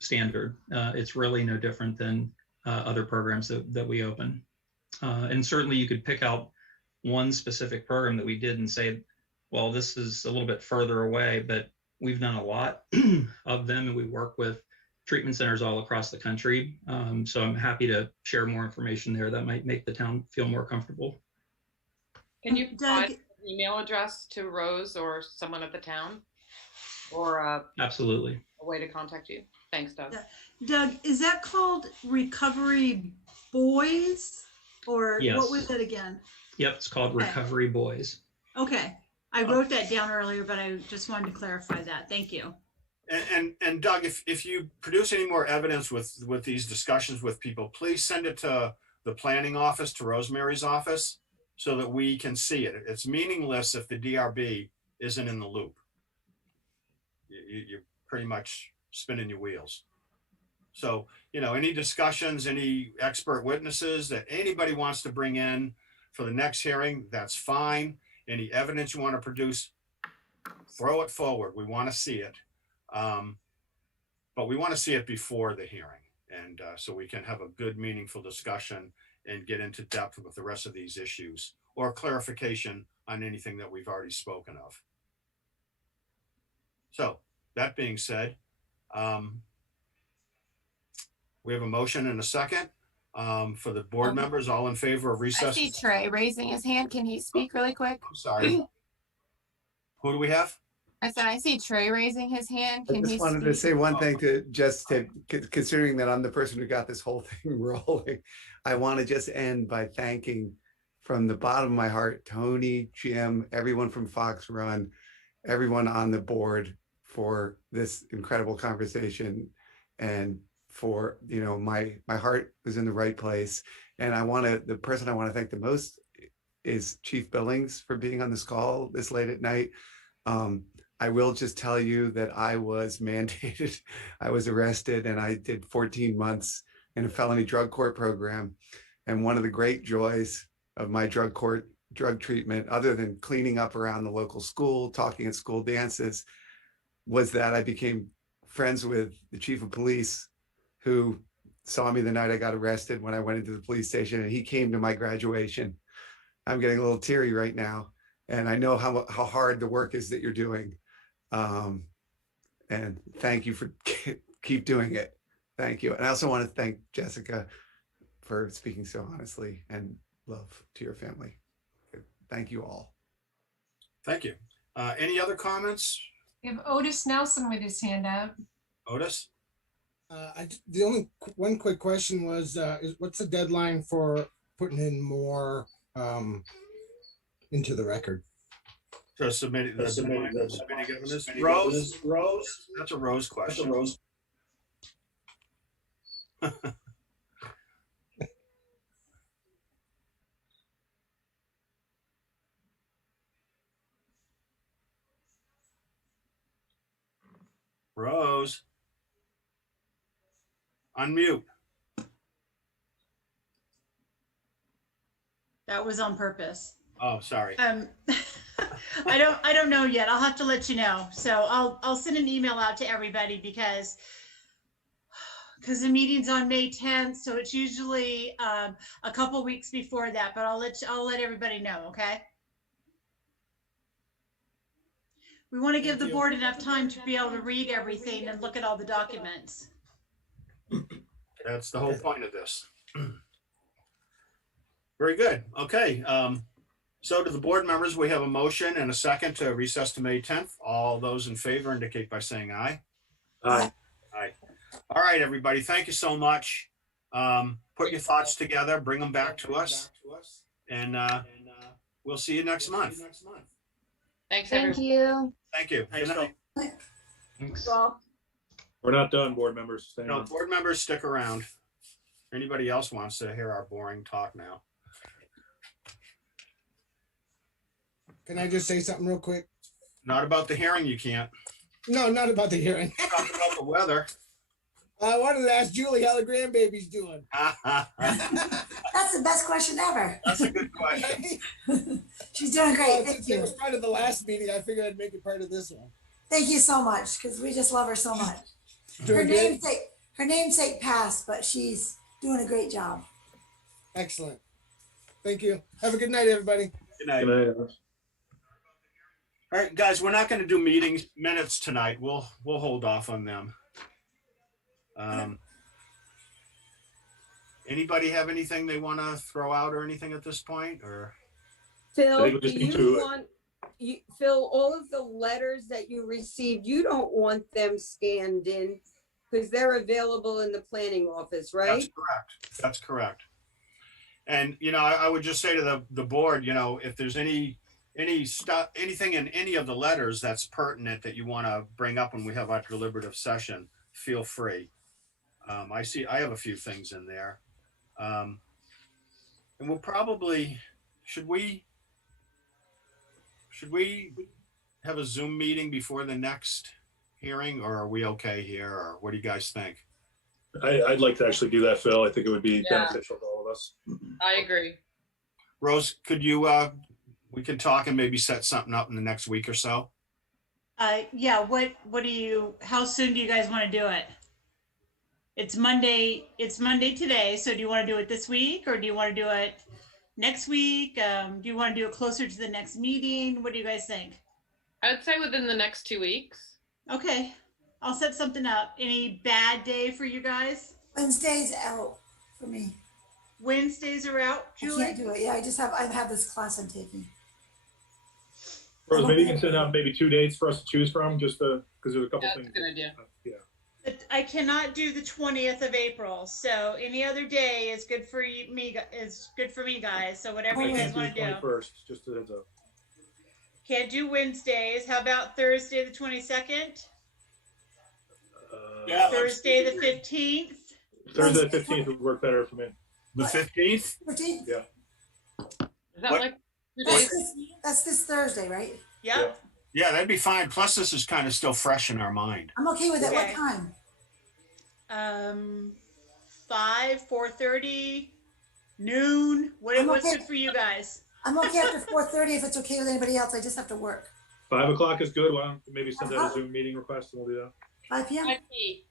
standard. It's really no different than other programs that we open. And certainly you could pick out one specific program that we did and say, well, this is a little bit further away, but we've done a lot of them, and we work with treatment centers all across the country. So I'm happy to share more information there that might make the town feel more comfortable. Can you provide an email address to Rose or someone at the town, or absolutely a way to contact you? Thanks, Doug. Doug, is that called Recovery Boys, or yes. What was it again? Yep, it's called Recovery Boys. Okay, I wrote that down earlier, but I just wanted to clarify that. Thank you. And Doug, if you produce any more evidence with these discussions with people, please send it to the planning office, to Rosemary's office, so that we can see it. It's meaningless if the DRB isn't in the loop. You're pretty much spinning your wheels. So, any discussions, any expert witnesses that anybody wants to bring in for the next hearing, that's fine. Any evidence you want to produce, throw it forward. We want to see it. But we want to see it before the hearing. And so we can have a good, meaningful discussion and get into depth with the rest of these issues or clarification on anything that we've already spoken of. So that being said, we have a motion and a second for the board members. All in favor of recess? I see Trey raising his hand. Can he speak really quick? I'm sorry. Who do we have? I said, I see Trey raising his hand. I Can he just wanted to speak? say one thing considering that I'm the person who got this whole thing rolling. I want to just end by thanking from the bottom of my heart, Tony, Jim, everyone from Fox Run, everyone on the board for this incredible conversation, and for, you know, my heart was in the right place. And the person I want to thank the most is Chief Billings for being on this call this late at night. I will just tell you that I was mandated, I was arrested, and I did 14 months in a felony drug court program. And one of the great joys of my drug treatment, other than cleaning up around the local school, talking at school dances, was that I became friends with the chief of police, who saw me the night I got arrested when I went into the police station, and he came to my graduation. I'm getting a little teary right now, and I know how hard the work is that you're doing. And thank you for keep doing it. Thank you. And I also want to thank Jessica for speaking so honestly, and love to your family. Thank you all. Thank you. Any other comments? We have Otis Nelson with his hand up. Otis? The only one quick question was, what's the deadline for putting in more into the record? To submit Rose? That's a Rose question. Rose. Unmute. That was on purpose. Oh, sorry. I don't know yet. I'll have to let you know. So I'll send an email out to everybody because the meeting's on May 10th, so it's usually a couple weeks before that. But I'll let everybody know. Okay. We want to give the board enough time to be able to read everything and look at all the documents. That's the whole point of this. Very good. Okay. So to the board members, we have a motion and a second to recess to May 10th. All those in favor indicate by saying aye. Aye. Aye. All right, everybody. Thank you so much. Put your thoughts together, bring them back to us, and we'll see you next month. Thanks, Thank you. Thank you. Good night. Thanks. We're not done, board members. Stay No, on. board members, stick around. Anybody else wants to hear our boring talk now? Can I just say something real quick? Not about the hearing, you can't. No, not about the hearing. Talk about the weather. I wanted to ask Julie how the grandbaby's doing. That's the best question ever. That's a good question. She's doing great. Thank Since you. it was part of the last meeting, I figured I'd make it part of this one. Thank you so much, because we just love her so much. Doing good? Her namesake passed, but she's doing a great job. Excellent. Thank you. Have a good night, everybody. Good night. All right, guys, we're not going to do meetings minutes tonight. We'll hold off on them. Anybody have anything they want to throw out or anything at this point? Or Phil, Phil, all of the letters that you received, you don't want them scanned in because they're available in the planning office, right? That's correct. That's correct. And, you know, I would just say to the board, you know, if there's anything in any of the letters that's pertinent that you want to bring up when we have our deliberative session, feel free. I have a few things in there. And we'll probably, should we have a Zoom meeting before the next hearing, or are we okay here? Or what do you guys think? I'd like to actually do that, Phil. I think it would be beneficial to all of us. I agree. Rose, could you We can talk and maybe set something up in the next week or so. Yeah, what do you, how soon do you guys want to do it? It's Monday today, so do you want to do it this week or do you want to do it next week? Do you want to do it closer to the next meeting? What do you guys think? I would say within the next 2 weeks. Okay, I'll set something up. Any bad day for you guys? Wednesday's out for me. Wednesdays are out, Julie? I can't do it. Yeah, I have this class I'm taking. Rose, maybe you can send out maybe 2 dates for us to choose from, just because there's a couple Yeah, things. that's a good idea. Yeah. But I cannot do the 20th of April, so any other day is good for me. Is good for me, guys. So whatever you guys want to do. 21st, just a heads up. Can't do Wednesdays. How about Thursday the 22nd? Yeah, Thursday the 15th. Thursday the 15th would work better for me. The 15th? 15th? Yeah. Is that What? like 2 days? That's this Thursday, right? Yep. Yeah, that'd be fine. Plus, this is kind of still fresh in our mind. I'm okay with it. What Okay. time? 5, 4:30, noon. What's okay. good for you guys? I'm okay after 4:30 if it's okay with anybody else. I just have to work. 5 o'clock is good. Why don't you maybe send out a Zoom meeting request and we'll do that. 5 p.m. 5 p.m.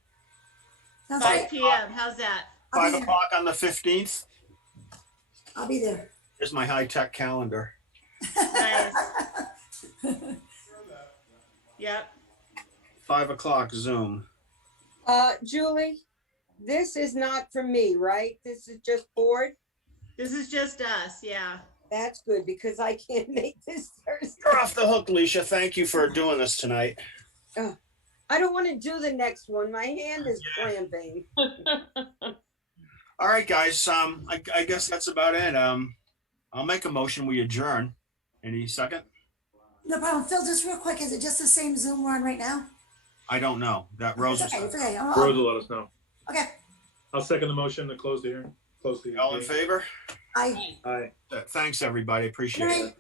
Sounds 5 great. p.m. How's that? 5 o'clock on the 15th. I'll be there. Here's my high-tech calendar. Nice. Yep. 5 o'clock Zoom. Julie, this is not for me, right? This is just board? This is just us, yeah. That's good because I can't make this Thursday. You're off the hook, Leisha. Thank you for doing this tonight. I don't want to do the next one. My hand is cramping. All right, guys. I guess that's about it. I'll make a motion. We adjourn. Any second? No problem. Phil, just real quick, is it just the same Zoom we're on right now? I don't know. That Rose. It's okay. It's okay. Rose will let us know. Okay. I'll second the motion to close the hearing. Close the All in favor? Aye. Aye. Thanks, everybody. Appreciate Good it. night.